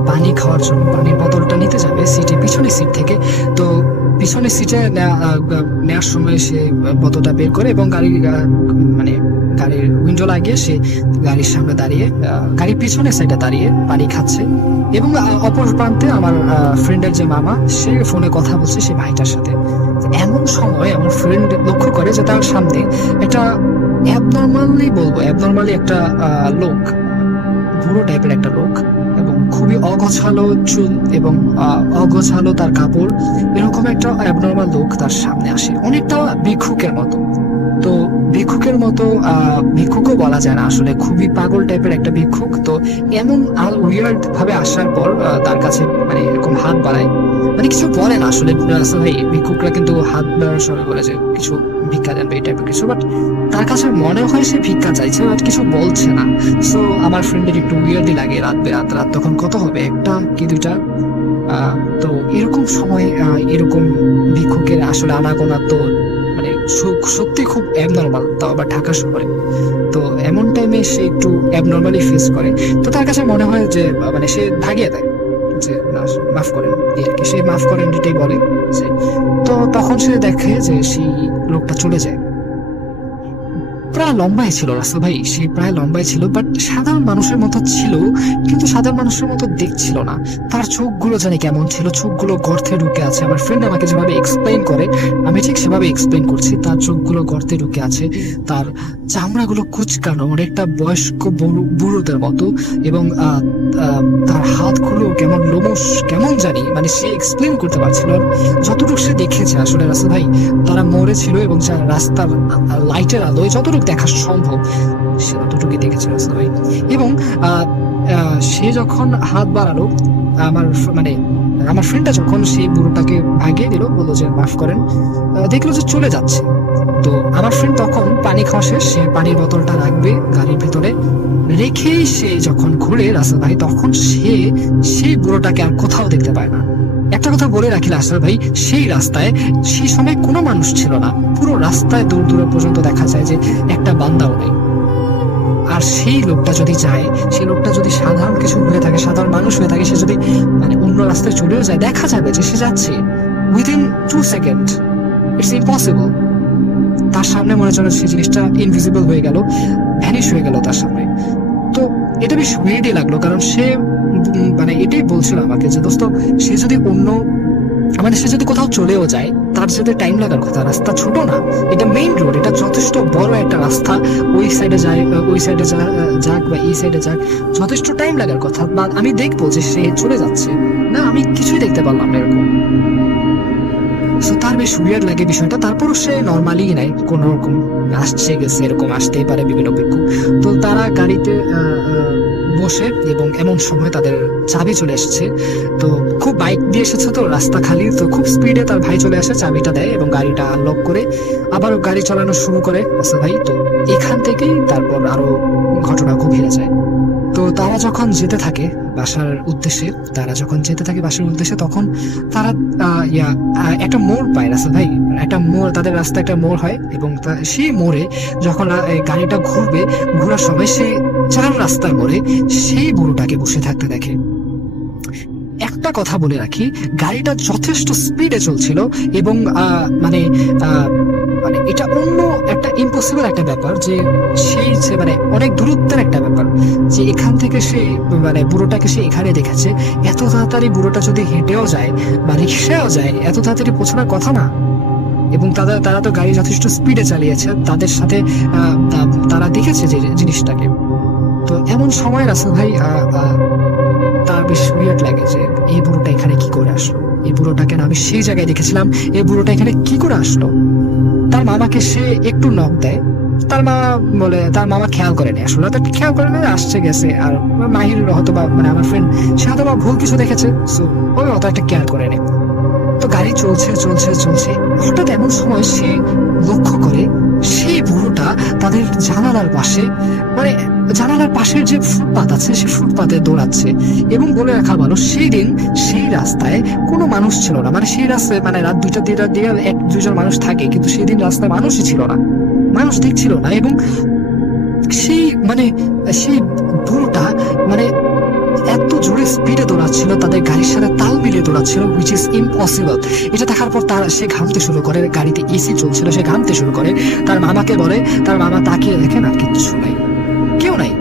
পানি খাওয়ার জন্য পানির বোতলটা নিতে যাবে সিটে, পিছনের সিট থেকে, তো পিছনের সিটে নেওয়ার সময় সে বোতলটা বের করে এবং গাড়ির উইন্ডো লাগিয়ে সে গাড়ির সামনে দাঁড়িয়ে, গাড়ির পিছনের সাইডে দাঁড়িয়ে পানি খাচ্ছে এবং অপর প্রান্তে আমার ফ্রেন্ডের যে মামা, সে ফোনে কথা বলছে সে ভাইটার সাথে। এমন সময় আমার ফ্রেন্ড লক্ষ্য করে যে তার সামনে একটা অ্যাবনর্মালি একটা লোক, বুড়ো টাইপের একটা লোক এবং খুবই অগোছালো চুল এবং অগোছালো তার কাপড়, এরকম একটা অ্যাবনর্মাল লোক তার সামনে আসে, অনেকটা ভিক্ষুকের মতো। তো ভিক্ষুকের মতো ভিক্ষুকও বলা যায় না আসলে, খুবই পাগল টাইপের একটা ভিক্ষুক। তো এমন উইয়ার্ড ভাবে আসার পর তার কাছে মানে এরকম হাত বাড়ায়, মানে কিছু বলে না আসলে ভাই, ভিক্ষুকরা কিন্তু হাত বাড়ানোর সময় বলে যে কিছু ভিক্ষা দেন এই টাইপের কিছু, বাট তার কাছে মনে হয় সে ভিক্ষা চাইছে, বাট কিছু বলছে না। সো আমার ফ্রেন্ডের একটু উইয়ার্ডই লাগে। রাত তখন কত হবে, 1টা কি 2টা, তো এরকম সময় এরকম ভিক্ষুকের আসলে আনাগোনা তো মানে সত্যি খুব অ্যাবনর্মাল, তাও আবার ঢাকা শহরে। তো এমন টাইমে সে একটু অ্যাবনর্মালি ফেস করে। তো তার কাছে মনে হয় যে মানে সে ভাগিয়ে দেয় যে না মাফ করেন, এই আর কি, সে মাফ করেন এটাই বলে যে। তো তখন সে দেখে যে সেই লোকটা চলে যায়। প্রায় লম্বাই ছিল রাসেল ভাই, সে প্রায় লম্বাই ছিল, বাট সাধারণ মানুষের মতো ছিল, কিন্তু সাধারণ মানুষের মতো দেখছিল না। তার চোখগুলো জানি কেমন ছিল, চোখগুলো গর্তে ঢুকে আছে। আমার ফ্রেন্ড আমাকে যেভাবে এক্সপ্লেইন করে আমি ঠিক সেভাবে এক্সপ্লেইন করছি। তার চোখগুলো গর্তে ঢুকে আছে, তার চামড়াগুলো কুচকানো, অনেকটা বয়স্ক বুড়োদের মতো, এবং তার হাতগুলো কেমন লোমশ, কেমন জানি, মানে সে এক্সপ্লেইন করতে পারছিল। আর যতটুকু সে দেখেছে আসলে রাসেল ভাই, তারা মরে ছিল এবং রাস্তার লাইটের আলোয় যতটুকু দেখা সম্ভব সে ততটুকুই দেখেছে রাসেল ভাই। এবং সে যখন হাত বাড়ালো, আমার ফ্রেন্ডটা যখন সেই বুড়োটাকে ভাগিয়ে দিল, বললো যে মাফ করেন, দেখলো যে চলে যাচ্ছে। তো আমার ফ্রেন্ড তখন পানি খাওয়া শেষ, সে পানির বোতলটা রাখবে গাড়ির ভেতরে রেখেই সে যখন ঘুরে রাসেল ভাই, তখন সে সেই বুড়োটাকে আর কোথাও দেখতে পায় না। একটা কথা বলে রাখি রাসেল ভাই, সেই রাস্তায় সেই সময় কোনো মানুষ ছিল না, পুরো রাস্তায় দূর দূর পর্যন্ত দেখা যায় যে একটা বান্দাও নেই। আর সেই লোকটা যদি যায়, সেই লোকটা যদি সাধারণ কিছু হয়ে থাকে, সাধারণ মানুষ হয়ে থাকে, সে যদি মানে অন্য রাস্তায় চলেও যায়, দেখা যাবে যে সে যাচ্ছে উইদিন 2 সেকেন্ড। It's impossible. তার সামনে মনে হচ্ছে সেই জিনিসটা ইনভিজিবল হয়ে গেল, ভ্যানিশ হয়ে গেল তার সামনে। তো এটা বেশ উইয়ার্ডই লাগলো, কারণ সে মানে এটাই বলছিল আমাকে যে দোস্ত, সে যদি কোথাও চলেও যায়, তার সাথে টাইম লাগার কথা, রাস্তা ছোট না, এটা মেইন রোড, এটা যথেষ্ট বড় একটা রাস্তা, ওই সাইডে যাক বা এই সাইডে যাক, যথেষ্ট টাইম লাগার কথা। বা আমি দেখবো যে সে চলে যাচ্ছে না, আমি কিছুই দেখতে পারলাম না এরকম। তার বেশ উইয়ার্ড লাগে বিষয়টা। তারপরও সে নর্মালি নাই, কোন রকম আসছে গেছে, এরকম আসতেই পারে বিভিন্ন ভিক্ষুক। তো তারা গাড়িতে বসে এবং এমন সময় তাদের চাবি চলে এসেছে। তো খুব বাইক দিয়ে এসেছে, তো রাস্তা খালি, তো খুব স্পিডে তার ভাই চলে আসে, চাবিটা দেয় এবং গাড়িটা আনলক করে আবার গাড়ি চালানো শুরু করে রাসেল ভাই। তো এখান থেকেই তারপর আরো ঘটনা গভীরে যায়। তো তারা যখন যেতে থাকে বাসার উদ্দেশ্যে, তখন তারা একটা মোড় পায় রাসেল ভাই, একটা মোড়, তাদের রাস্তা একটা মোড় হয় এবং সেই মোড়ে যখন গাড়িটা ঘোরার সময় সে 4 রাস্তার মোড়ে সেই বুড়োটাকে বসে থাকতে দেখে। একটা কথা বলে রাখি, গাড়িটা যথেষ্ট স্পিডে চলছিল এবং মানে মানে এটা অন্য একটা ইম্পসিবল একটা ব্যাপার যে সেই যে মানে অনেক দূরত্বের একটা ব্যাপার যে এখান থেকে সে মানে বুড়োটাকে সে এখানে দেখেছে। এত তাড়াতাড়ি বুড়োটা যদি হেঁটেও যায় বা রিক্সায়ও যায়, এত তাড়াতাড়ি পৌঁছানোর কথা না। এবং তারা তো গাড়ি যথেষ্ট স্পিডে চালিয়েছে, তাদের সাথে তারা দেখেছে যে জিনিসটাকে। তো এমন সময় রাসেল ভাই তার বেশ উইয়ার্ড লাগে যে এই বুড়োটা এখানে কি করে আসলো, এই বুড়োটাকে না আমি সেই জায়গায় দেখেছিলাম, এই বুড়োটা এখানে কি করে আসলো। তার মামাকে সে একটু নক দেয়, তার মামা বলে, তার মামা খেয়াল করে নেয়, আসলে তার খেয়াল করে নেয় আসছে গেছে। আর মাহির হয়তো বা মানে আমার ফ্রেন্ড সে হয়তো বা ভুল কিছু দেখেছে, সো ওই অত একটা কেয়ার করে নেয়। তো গাড়ি চলছে চলছে চলছে, হঠাৎ এমন সময় সে লক্ষ্য করে সেই বুড়োটা তাদের জানালার পাশে, মানে জানালার পাশের যে ফুটপাত আছে সে ফুটপাতে দৌড়াচ্ছে। এবং বলে রাখা ভালো, সেই দিন সেই রাস্তায় কোনো মানুষ ছিল না, মানে সেই রাস্তায় মানে রাত 2টা 3টার দিকে 1-2 জন মানুষ থাকে, কিন্তু সেই দিন রাস্তায় মানুষই ছিল না, মানুষ দেখছিল না। এবং সেই মানে সেই বুড়োটা মানে এত জোরে স্পিডে দৌড়াচ্ছিল, তাদের গাড়ির সাথে তাল মিলিয়ে দৌড়াচ্ছিল, হুইচ ইজ ইম্পসিবল। এটা দেখার পর সে ঘামতে শুরু করে, গাড়িতে এসি চলছিল, সে ঘামতে শুরু করে। তার মামাকে বলে, তার মামা তাকিয়ে দেখে না কিচ্ছু নাই, কেউ নাই।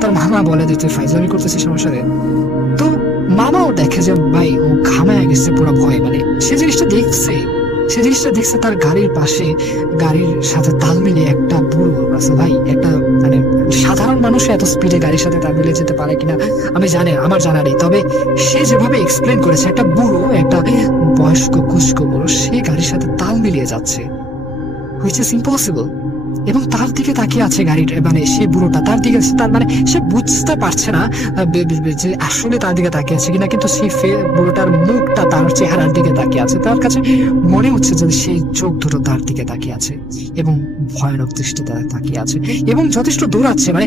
তার মামা বলে যে তুই ফাইজলামি করতেছিস আমার সাথে। তো মামাও দেখে যে ভাই ও ঘামায় গেছে পুরো ভয়, মানে সে জিনিসটা দেখছে, তার গাড়ির পাশে গাড়ির সাথে তাল মিলিয়ে একটা বুড়ো আছে। ভাই একটা মানে সাধারণ মানুষ এত স্পিডে গাড়ির সাথে তাল মিলিয়ে যেতে পারে কিনা আমি জানি, আমার জানা নেই, তবে সে যেভাবে এক্সপ্লেন করেছে একটা বুড়ো, একটা বয়স্ক কুস্ক বুড়ো সে গাড়ির সাথে তাল মিলিয়ে যাচ্ছে, হুইচ ইজ ইম্পসিবল। এবং তার দিকে তাকিয়ে আছে গাড়ির, মানে সেই বুড়োটা তার দিকে, তার মানে সে বুঝতে পারছে না যে আসলে তার দিকে তাকিয়ে আছে কিনা, কিন্তু সেই বুড়োটার মুখটা তার চেহারার দিকে তাকিয়ে আছে, তার কাছে মনে হচ্ছে যে সেই চোখ দুটো তার দিকে তাকিয়ে আছে এবং ভয়ানক দৃষ্টিতে তাকিয়ে আছে এবং যথেষ্ট দৌড়াচ্ছে, মানে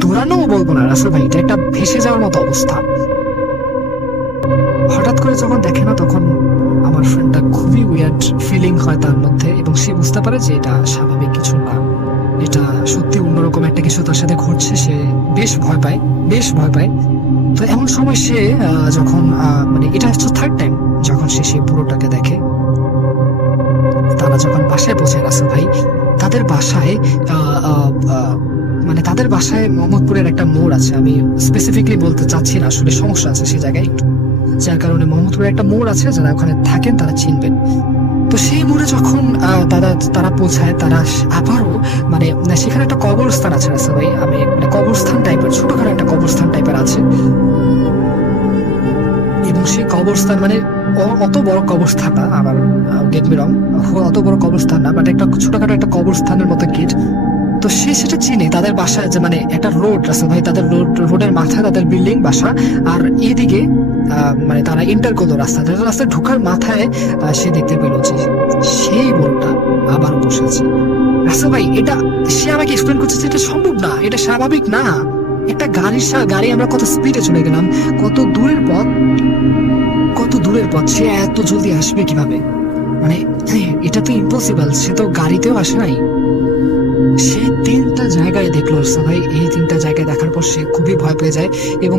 দৌড়ানোও বলবো না রাসেল ভাই, এটা একটা ভেসে যাওয়ার মতো অবস্থা। হঠাৎ করে যখন দেখে না, তখন আমার ফ্রেন্ডটা খুবই উইয়ার্ড ফিলিং হয় তার মধ্যে, এবং সে বুঝতে পারে যে এটা স্বাভাবিক কিছু না, এটা সত্যি অন্যরকম একটা কিছু তার সাথে ঘটছে। সে বেশ ভয় পায়। তো এমন সময় সে যখন মানে এটা হচ্ছে থার্ড টাইম যখন সে সেই বুড়োটাকে দেখে। তারা যখন বাসায় পৌঁছে রাসেল ভাই, তাদের বাসায় মানে তাদের বাসায় মোহাম্মদপুরের একটা মোড় আছে, আমি স্পেসিফিকলি বলতে চাচ্ছি না, আসলে সমস্যা আছে সে জায়গায় একটু, যার কারণে মোহাম্মদপুরের একটা মোড় আছে, যারা ওখানে থাকেন তারা চিনবেন। তো সেই মোড়ে যখন তারা পৌঁছায়, তারা আবারও মানে সেখানে একটা কবরস্থান আছে রাসেল ভাই, আমি মানে কবরস্থান টাইপের, ছোটখাটো একটা কবরস্থান টাইপের আছে। এবং সেই কবরস্থান মানে অত বড় কবরস্থান না, আমার গেট মি রং, অত বড় কবরস্থান না, বাট একটা ছোটখাটো একটা কবরস্থানের মতো গেট। তো সে সেটা চিনে, তাদের বাসায় যে মানে একটা রোড আছে ভাই, তাদের রোডের মাথায় তাদের বিল্ডিং বাসা, আর এদিকে মানে তারা এন্টার করলো রাস্তায় ঢোকার মাথায় সে দেখতে পেল যে সেই বোনটা আবার বসে আছে। রাসেল ভাই এটা সে আমাকে এক্সপ্লেন করছে যে এটা সম্ভব না, এটা স্বাভাবিক না, একটা গাড়ি আমরা কত স্পিডে চলে গেলাম, কত দূরের পথ, সে এত জলদি আসবে কিভাবে, মানে এটা তো ইম্পসিবল, সে তো গাড়িতেও আসে নাই। সে 3টা জায়গায় দেখলো ভাই, এই 3টা জায়গায় দেখার পর সে খুবই ভয় পেয়ে যায় এবং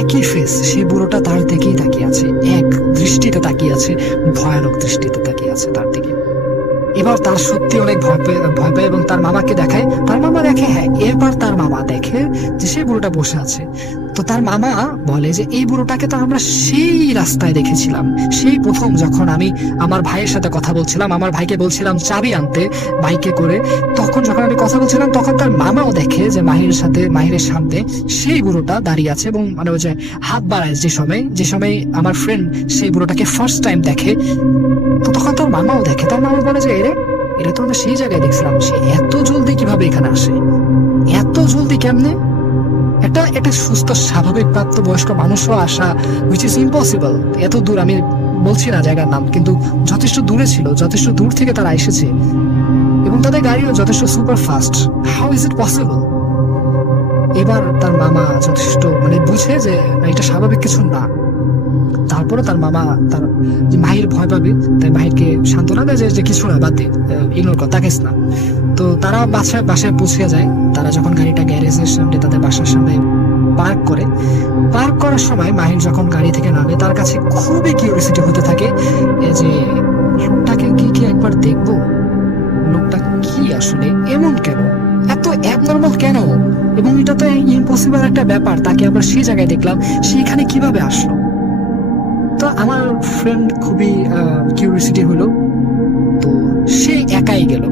একই ফেস, সেই বুড়োটা তার দিকেই তাকিয়ে আছে, এক দৃষ্টিতে তাকিয়ে আছে, ভয়ানক দৃষ্টিতে তাকিয়ে আছে তার দিকে। এবার তার সত্যি অনেক ভয় পায় এবং তার মামাকে দেখায়, তার মামা দেখে, হ্যাঁ এবার তার মামা দেখে যে সেই বুড়োটা বসে আছে। তো তার মামা বলে যে এই বুড়োটাকে তো আমরা সেই রাস্তায় দেখেছিলাম, সেই প্রথম যখন আমি আমার ভাইয়ের সাথে কথা বলছিলাম, আমার ভাইকে বলছিলাম চাবি আনতে বাইকে করে, তখন যখন আমি কথা বলছিলাম তখন তার মামাও দেখে যে মাহিরের সামনে সেই বুড়োটা দাঁড়িয়ে আছে এবং মানে ওই যে হাত বাড়ায় যে সময় আমার ফ্রেন্ড সেই বুড়োটাকে ফার্স্ট টাইম দেখে। তো তখন তার মামাও দেখে, তার মামা বলে যে এটা তো আমরা সেই জায়গায় দেখছিলাম, সে এত জলদি কিভাবে এখানে আসে, এত জলদি কেমনে? একটা সুস্থ স্বাভাবিক প্রাপ্তবয়স্ক মানুষও আসা, হুইচ ইজ ইম্পসিবল। এত দূর আমি বলছি না জায়গার নাম, কিন্তু যথেষ্ট দূরে ছিল, যথেষ্ট দূর থেকে তারা এসেছে এবং তাদের গাড়িও যথেষ্ট super fast. How is it possible? এবার তার মামা যথেষ্ট মানে বুঝে যে এটা স্বাভাবিক কিছু না। তারপরে তার মামা তার যে মাহির ভয় পাবে তাই মাহিরকে সান্ত্বনা দেয় যে কিছু না, বাদ দে, ইগনোর কর, তাকিস না। তো তারা বাসায় পৌঁছে যায়। তারা যখন গাড়িটা গ্যারেজের সামনে, তাদের বাসার সামনে পার্ক করে। পার্ক করার সময় মাহির যখন গাড়ি থেকে নামে তার কাছে খুবই কিউরিয়াসিটি হতে থাকে এই যে লোকটাকে কি একবার দেখবো, লোকটা কি আসলে এমন কেন, এত অ্যাবনর্মাল কেন, এবং এটা তো ইম্পসিবল একটা ব্যাপার, তাকে আবার সেই জায়গায় দেখলাম, সে এখানে কিভাবে আসলো। তো আমার ফ্রেন্ড খুবই কিউরিয়াসিটি হলো, তো সে একাই গেল,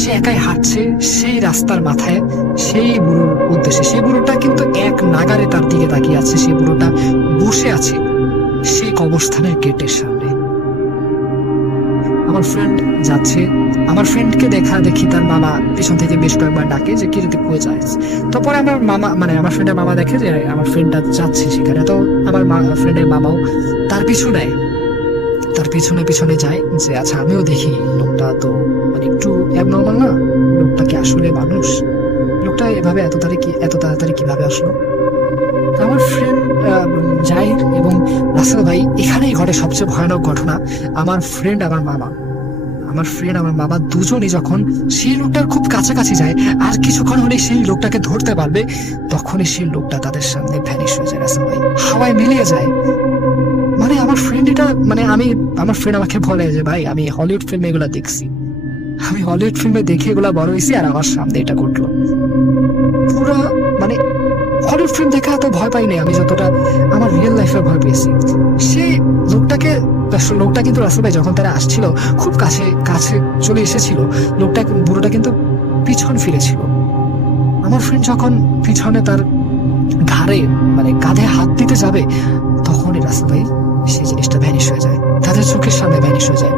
সে একাই হাঁটছে সেই রাস্তার মাথায় সেই বুড়োর উদ্দেশ্যে। সেই বুড়োটা কিন্তু এক নাগারে তার দিকে তাকিয়ে আছে, সেই বুড়োটা বসে আছে সেই কবরস্থানের গেটের সামনে। আমার ফ্রেন্ড যাচ্ছে, আমার ফ্রেন্ডকে দেখা দেখি তার মামা পিছন থেকে বেশ কয়েকবার ডাকে যে কি যদি কয়ে যায়। তারপরে আমার মামা মানে আমার ফ্রেন্ডের মামা দেখে যে আমার ফ্রেন্ডটা যাচ্ছে সেখানে, তো আমার ফ্রেন্ডের মামাও তার পিছু নেয়, তার পিছনে পিছনে যায় যে আচ্ছা আমিও দেখি লোকটা তো মানে একটু অ্যাবনর্মাল না, লোকটা কি আসলে মানুষ, লোকটা এভাবে এত তাড়াতাড়ি কিভাবে আসলো। তো আমার ফ্রেন্ড জাহির এবং রাসেল ভাই, এখানেই ঘটে সবচেয়ে ভয়ানক ঘটনা। আমার ফ্রেন্ড আমার মামা দুজনই যখন সেই লোকটার খুব কাছাকাছি যায় আর কিছুক্ষণ হলে সেই লোকটাকে ধরতে পারবে, তখনই সেই লোকটা তাদের সামনে ভ্যানিশ হয়ে যায়। রাসেল ভাই হাওয়ায় মিলিয়ে যায়। মানে আমার ফ্রেন্ড এটা মানে আমার ফ্রেন্ড আমাকে বলে যে ভাই আমি হলিউড ফিল্মে এগুলা দেখছি, আমি হলিউড ফিল্মে দেখে এগুলা বড় হয়েছি আর আমার সামনে এটা ঘটলো। পুরো মানে হলিউড ফিল্ম দেখে এত ভয় পাইনি আমি যতটা আমার রিয়েল লাইফে ভয় পেয়েছি। সেই লোকটা কিন্তু রাসেল ভাই যখন তারা আসছিল খুব কাছে কাছে চলে এসেছিল, বুড়োটা কিন্তু পিছন ফিরেছিল। আমার ফ্রেন্ড যখন পিছনে তার ঘাড়ে মানে কাঁধে হাত দিতে যাবে, তখনই রাসেল ভাই সেই জিনিসটা ভ্যানিশ হয়ে যায়, তাদের চোখের সামনে ভ্যানিশ হয়ে যায়।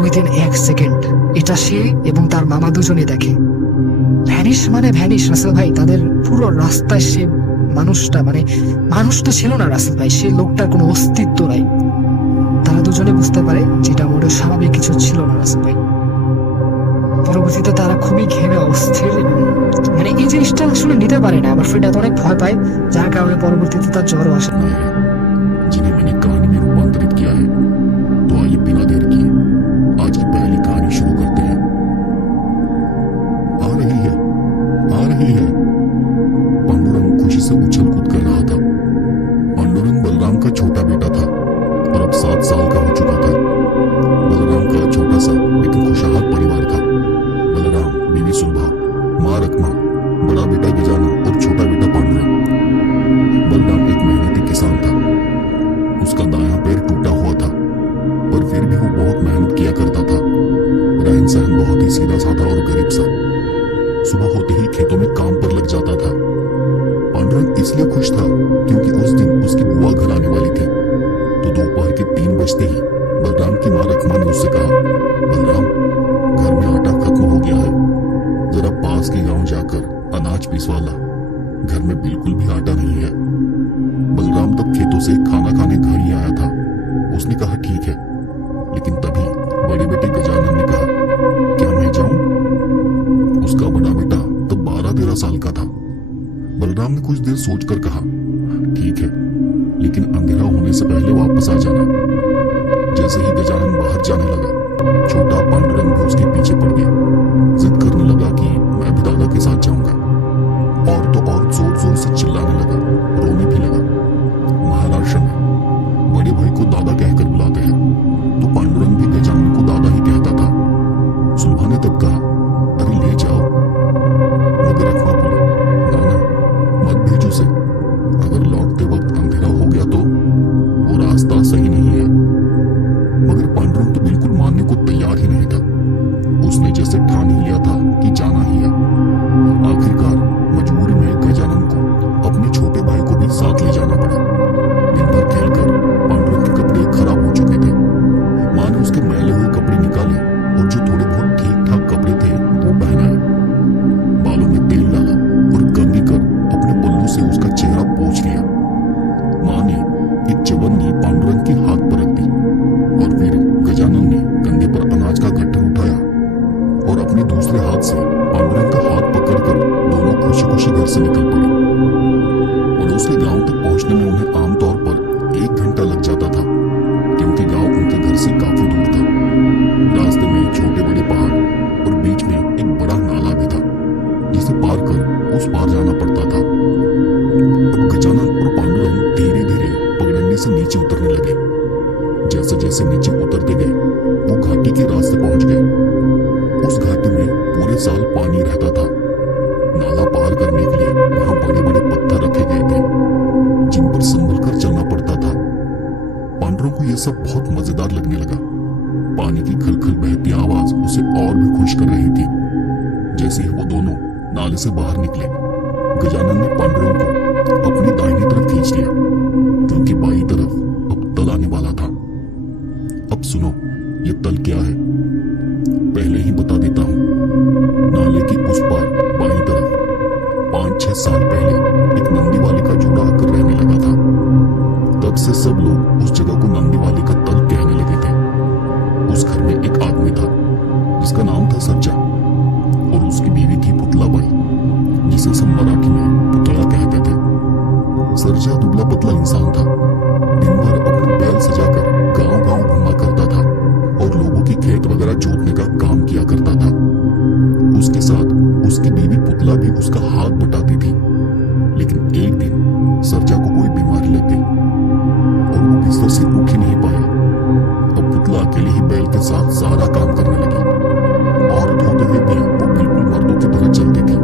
উইদিন 1 সেকেন্ড এটা সে এবং তার মামা দুজনে দেখে। ভ্যানিশ মানে ভ্যানিশ রাসেল ভাই, তাদের পুরো রাস্তায় সে মানুষটা মানে মানুষ তো ছিল না রাসেল ভাই, সে লোকটার কোনো অস্তিত্ব নাই। তারা দুজনে বুঝতে পারে যেটা মোটেও স্বাভাবিক কিছু ছিল না রাসেল ভাই। পরবর্তীতে তারা খুবই ঘেমে অস্থির এবং মানে এই জিনিসটা আসলে নিতে পারে না। আমার ফ্রেন্ড এত অনেক ভয় পায় যার কারণে পরবর্তীতে তার জ্বরও আসে। जिन्हें मैंने कहानी में रूपांतरित किया है, तो आइए बिना देर किए आज की पहली कहानी शुरू करते हैं। आ रही है। पांडुरंग खुशी से उछल कूद कर रहा था। पांडुरंग बलराम का छोटा बेटा था और अब 7 साल का हो चुका था। बलराम का छोटा सा लेकिन खुशहाल परिवार था। बलराम, बीवी सुलभा, माँ रकमा, बड़ा बेटा गजानन और छोटा बेटा पांडुरंग। बलराम एक मेहनती किसान था। उसका दायां पैर टूटा हुआ था, पर फिर भी वो बहुत मेहनत किया करता था। रहन सहन बहुत ही सीधा साधा और गरीब सा। सुबह होते ही खेतों में काम पर लग जाता था। पांडुरंग इसलिए खुश था क्योंकि उस दिन उसकी बुआ घर आने वाली थी। तो दोपहर के 3 बजते ही बलराम की माँ रकमा ने उससे कहा, बलराम, घर में आटा खत्म हो गया है, जरा पास के गांव जाकर अनाज पिसवा ला, घर में बिल्कुल भी आटा नहीं है। बलराम तब खेतों से खाना खाने घर ही आया था। उसने कहा ठीक है, लेकिन तभी बड़े बेटे गजानन ने कहा, क्या मैं जाऊं? उसका बड़ा बेटा तब 12-13 साल का था। बलराम ने कुछ देर सोचकर कहा, ठीक है, लेकिन अंधेरा होने से पहले वापस आ जाना। जैसे ही गजानन बाहर जाने लगा, छोटा पांडुरंग भी उसके पीछे पड़ गया। जिद करने लगा कि मैं भी दादा के साथ जाऊंगा। और तो और जोर जोर से चिल्लाने लगा, रोने भी लगा। महाराष्ट्र में बड़े भाई को दादा कहकर बुलाते हैं, तो पांडुरंग भी गजानन को दादा ही कहता था। सुलभा ने तब कहा, अरे ले जाओ, मगर रखवा बोले, ना मत भेजो उसे, अगर लौटते वक्त अंधेरा हो गया तो वो रास्ता सही नहीं है। मगर पांडुरंग तो बिल्कुल मानने को तैयार ही नहीं था। उसने जैसे ठान ही लिया था कि जाना ही है। आखिरकार मजबूरी में गजानन को अपने छोटे भाई को भी साथ ले जाना पड़ा। दिन भर खेलकर पांडुरंग के कपड़े खराब हो चुके थे। माँ ने उसके मैले हुए कपड़े निकाले और जो थोड़े बहुत ठीक ठाक कपड़े थे वो पहनाए। बालों में तेल डाला और कंघी कर अपने पल्लू से उसका चेहरा पोंछ लिया। माँ ने एक चवन्नी पांडुरंग के हाथ पर रख दी और फिर गजानन ने कंधे पर अनाज का गट्ठर उठाया और अपने दूसरे हाथ से पांडुरंग का हाथ पकड़कर दोनों खुशी खुशी घर से निकल पड़े। पड़ोस के गांव तक पहुंचने में उन्हें आमतौर पर 1 घंटा लग जाता था, क्योंकि गांव उनके घर से काफी दूर था। रास्ते में छोटे बड़े पहाड़ और बीच में एक बड़ा नाला भी था, जिसे पार कर उस पार जाना पड़ता था। अब गजानन और पांडुरंग धीरे धीरे पगडंडी से नीचे उतरने लगे। जैसे जैसे नीचे उतरते गए वो घाटी के रास्ते पहुंच गए। उस घाटी में पूरे साल पानी रहता था। नाला पार करने के लिए वहां बड़े बड़े पत्थर रखे गए थे जिन पर संभल कर चलना पड़ता था। पांडुरंग को यह सब बहुत मजेदार लगने लगा। पानी की खलखल बहती आवाज उसे और भी खुश कर रही थी। जैसे ही वो दोनों नाले से बाहर निकले, गजानन ने पांडुरंग को अपनी दाहिनी तरफ खींच लिया क्योंकि बाई तरफ अब तल आने वाला था। अब सुनो, ये तल क्या है पहले ही बता देता हूं। नाले की उस पार बाई तरफ 5-6 साल पहले एक नंदी वाले का जोड़ा आकर रहने लगा था। तब से सब लोग उस जगह को नंदी वाले का तल कहने लगे थे। उस घर में एक आदमी था जिसका नाम था सरजा और उसकी बीवी थी पुतलाबाई, जिसे सब मराठी में पुतला कहते थे। सरजा दुबला पतला इंसान था। दिन भर अपने बैल सजाकर गांव-गांव घूमा करता था और लोगों की खेत वगैरह जोतने का काम किया करता था। उसके साथ उसकी बीवी पुतला भी उसका हाथ बटाती थी। लेकिन एक दिन सरजा को कोई बीमारी लग गई और वो बिस्तर से उठ ही नहीं पाया। अब पुतला अकेले ही बैल के साथ सारा काम करने लगी। औरत होते हुए भी वो बिल्कुल मर्दों की तरह चलती थी।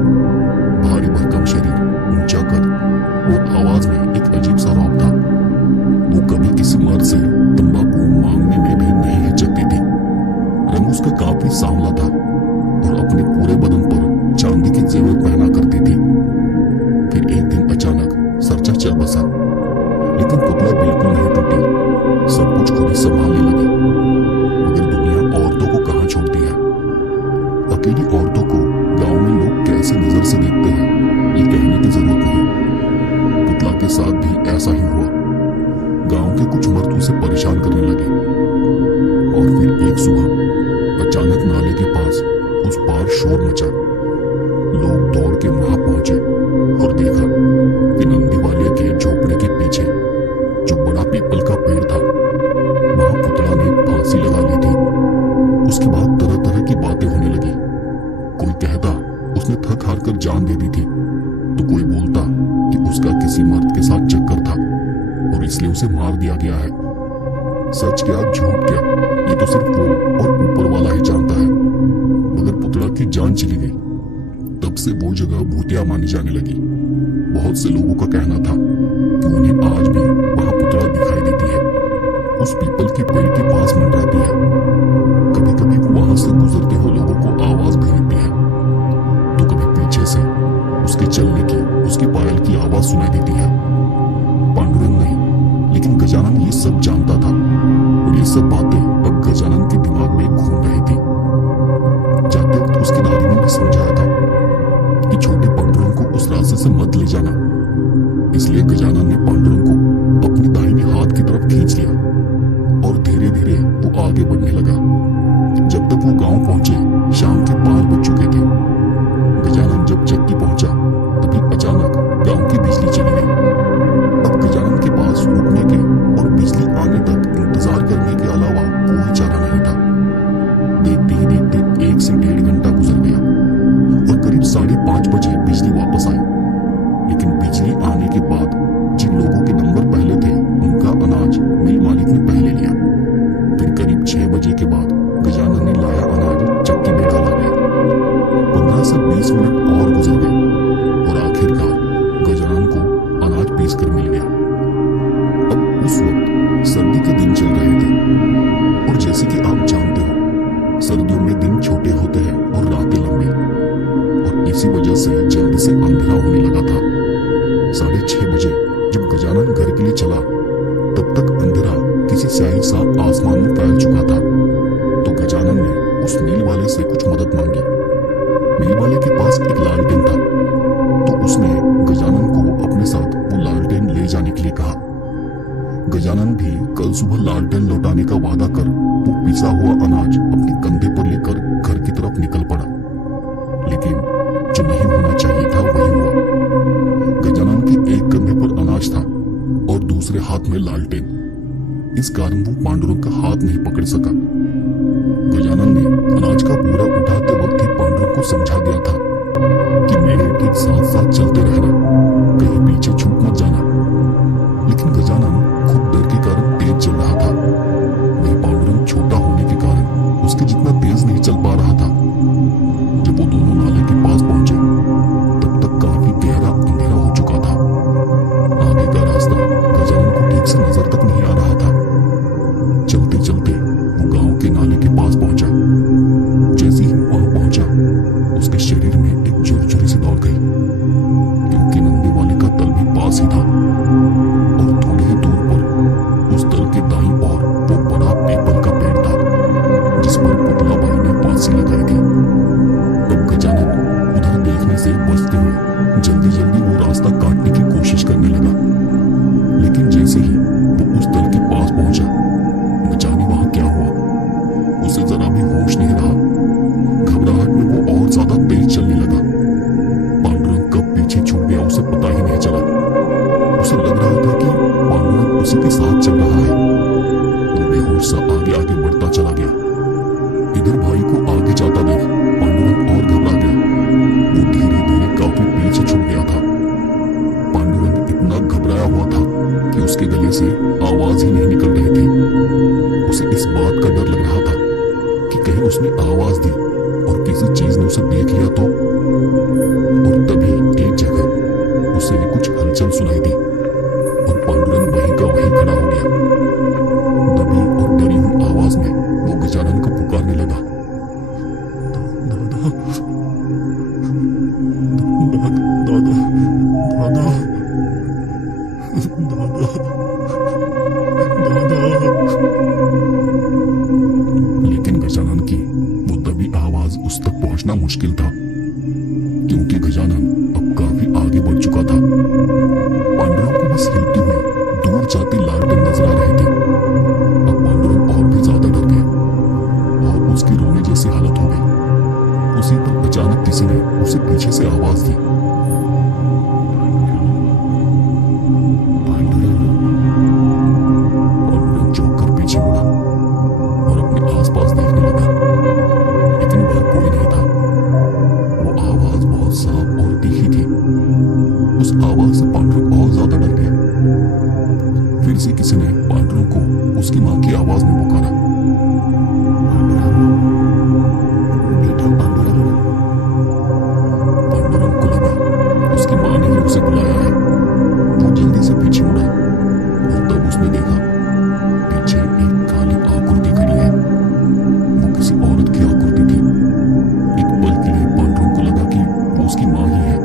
भारी भरकम शरीर, ऊंचा कद और आवाज में एक अजीब सा रौब था। वो कभी किसी मर्द से तंबाकू मांगने में भी नहीं हिचकती थी। रंग उसका काफी सांवला था और अपने पूरे बदन पर चांदी के जेवर पहना करती थी। फिर एक दिन अचानक सरजा चल बसा, लेकिन पुतला बिल्कुल नहीं टूटी। सब कुछ खुद ही संभालने लगी। मगर दुनिया औरतों को कहां छोड़ती है। अकेली औरतों को गांव में लोग कैसे नजर से देखते हैं ये कहने की जरूरत नहीं। पुतला के साथ भी ऐसा ही हुआ। गांव के कुछ मर्द उसे परेशान करने लगे और फिर एक सुबह अचानक नाले के पास उस पार शोर मचा। लोग दौड़ के वहां पहुंचे और देखा कि नंदी वाले के झोपड़े के पीछे जो बड़ा पीपल का पेड़ था वहां पुतला ने फांसी लगा ली थी। उसके बाद तरह तरह की बातें होने लगी। कोई कहता उसने थक हार कर जान दे दी थी, तो कोई बोलता कि उसका किसी मर्द के साथ चक्कर था और इसलिए उसे मार दिया गया है। सच क्या झूठ क्या, ये तो सिर्फ वो और ऊपर वाला ही जानता है। मगर पुतला की जान चली गई। तब से वो जगह भूतिया मानी जाने लगी। बहुत से लोगों का कहना था कि उन्हें आज भी वहां पुतला दिखाई देती है। उस पीपल के पेड़ के पास मंडराती है। कभी कभी वो वहां से गुजरते हुए लोगों को आवाज भी देती है, तो कभी पीछे से उसके चलने की, उसकी पायल की आवाज सुनाई देती है। पांडुरंग नहीं, लेकिन गजानन ये सब जानता था और ये सब बातें अब गजानन के दिमाग में घूम रही थी। जाते वक्त उसकी दादी ने भी समझाया था कि छोटे पांडुरंग को उस रास्ते से मत ले जाना। इसलिए गजानन ने पांडुरंग को अपनी दाहिने हाथ की तरफ खींच लिया और धीरे धीरे वो आगे बढ़ने लगा। जब तक वो गांव पहुंचे शाम के 5 बज चुके थे। गजानन जब चक्की पहुंचा तभी अचानक गांव की बिजली चली गई। अब गजानन के पास रुकने के और बिजली आने तक इंतजार करने के अलावा कोई चारा नहीं था। देखते ही देखते 1 से 1.5 घंटा गुजर गया और करीब 5:30 बजे बिजली वापस आई। लेकिन बिजली आने के बाद जिन लोगों के नंबर पहले थे उनका अनाज मिल मालिक ने पहले लिया। फिर करीब 6 बजे के बाद गजानन ने लाया अनाज चक्की में डाला गया। 15 से 20 मिनट और गुजर गए और आखिरकार गजानन को अनाज पीस कर मिल गया। अब उस वक्त सर्दी के दिन चल रहे थे और जैसे कि आप जानते हो सर्दियों में दिन छोटे होते हैं और रातें लंबी, और इसी वजह से जल्दी से अंधेरा होने लगा था। 6:30 बजे जब गजानन घर के लिए चला तब तक अंधेरा किसी स्याही सा आसमान में फैल चुका था। तो गजानन ने उस मील वाले से कुछ मदद मांगी। मील वाले के पास एक लालटेन था, तो उसने गजानन को अपने साथ वो लालटेन ले जाने के लिए कहा। गजानन भी कल सुबह लालटेन लौटाने का वादा कर वो पिसा हुआ अनाज अपने कंधे पर लेकर घर की तरफ निकल पड़ा। लेकिन जो नहीं होना चाहिए था वही हुआ। गजानन के एक कंधे पर अनाज था और दूसरे हाथ में लालटेन। इस कारण वो पांडुरंग का हाथ नहीं पकड़ सका। गजानन ने अनाज का बोरा उठाते वक्त ही पांडुरंग को समझा दिया था कि मेरे ठीक साथ साथ चलते रहना, कहीं पीछे बचते हुए जल्दी जल्दी वो रास्ता काटने की कोशिश करने लगा। लेकिन जैसे ही वो उस दल के पास पहुंचा, न जाने वहां क्या हुआ, उसे जरा भी होश नहीं रहा। घबराहट में वो और ज्यादा तेज चलने लगा। पांडुरंग कब पीछे छूट गया उसे पता ही नहीं चला। उसे लग रहा था कि पांडुरंग उसी के साथ चल रहा है। वो बेहोश सा आगे आगे बढ़ता चला गया। इधर भाई को आगे जाता देख पांडुरंग और घबरा गया। वो धीरे धीरे काफी पीछे छूट गया था। पांडुरंग इतना घबराया हुआ था कि उसके गले से आवाज ही नहीं निकल रही थी। उसे इस बात का डर लग रहा था कि कहीं उसने आवाज दी और किसी चीज ने उसे देख लिया तो। और तभी एक जगह उसे कुछ हलचल सुनाई दी और पांडुरंग वहीं का वहीं खड़ा हो गया। दबी और डरी हुई आवाज में वो गजानन को पुकारने लगा। दादा, दादा, दादा, दादा, दादा। लेकिन गजानन की वो दबी आवाज उस तक पहुंचना मुश्किल था, क्योंकि गजानन अब काफी आगे बढ़ चुका था। पांडुरंग को बस हिलती हुई दूर जाती लालटेन नजर आ रही थी। अब पांडुरंग और भी ज्यादा डर गया और उसकी रोने जैसी हालत हो गई। उसी पर अचानक किसी ने उसे पीछे से आवाज दी। पांडुरंग चौंक कर पीछे मुड़ा और अपने आसपास देखने लगा, लेकिन वहां कोई नहीं था। वो आवाज बहुत साफ और तीखी थी। उस आवाज से पांडुरंग और ज्यादा डर गया। फिर से किसी ने पांडुरंग को उसकी मां की आवाज में पुकारा। बेटा पांडुरंग। पांडुरंग को लगा उसकी मां ने ही उसे बुलाया है। वो जल्दी से पीछे मुड़ा और तब उसने देखा पीछे एक काली आकृति खड़ी है। वो किसी औरत की आकृति थी। एक पल के लिए पांडुरंग को लगा कि वो उसकी मां ही है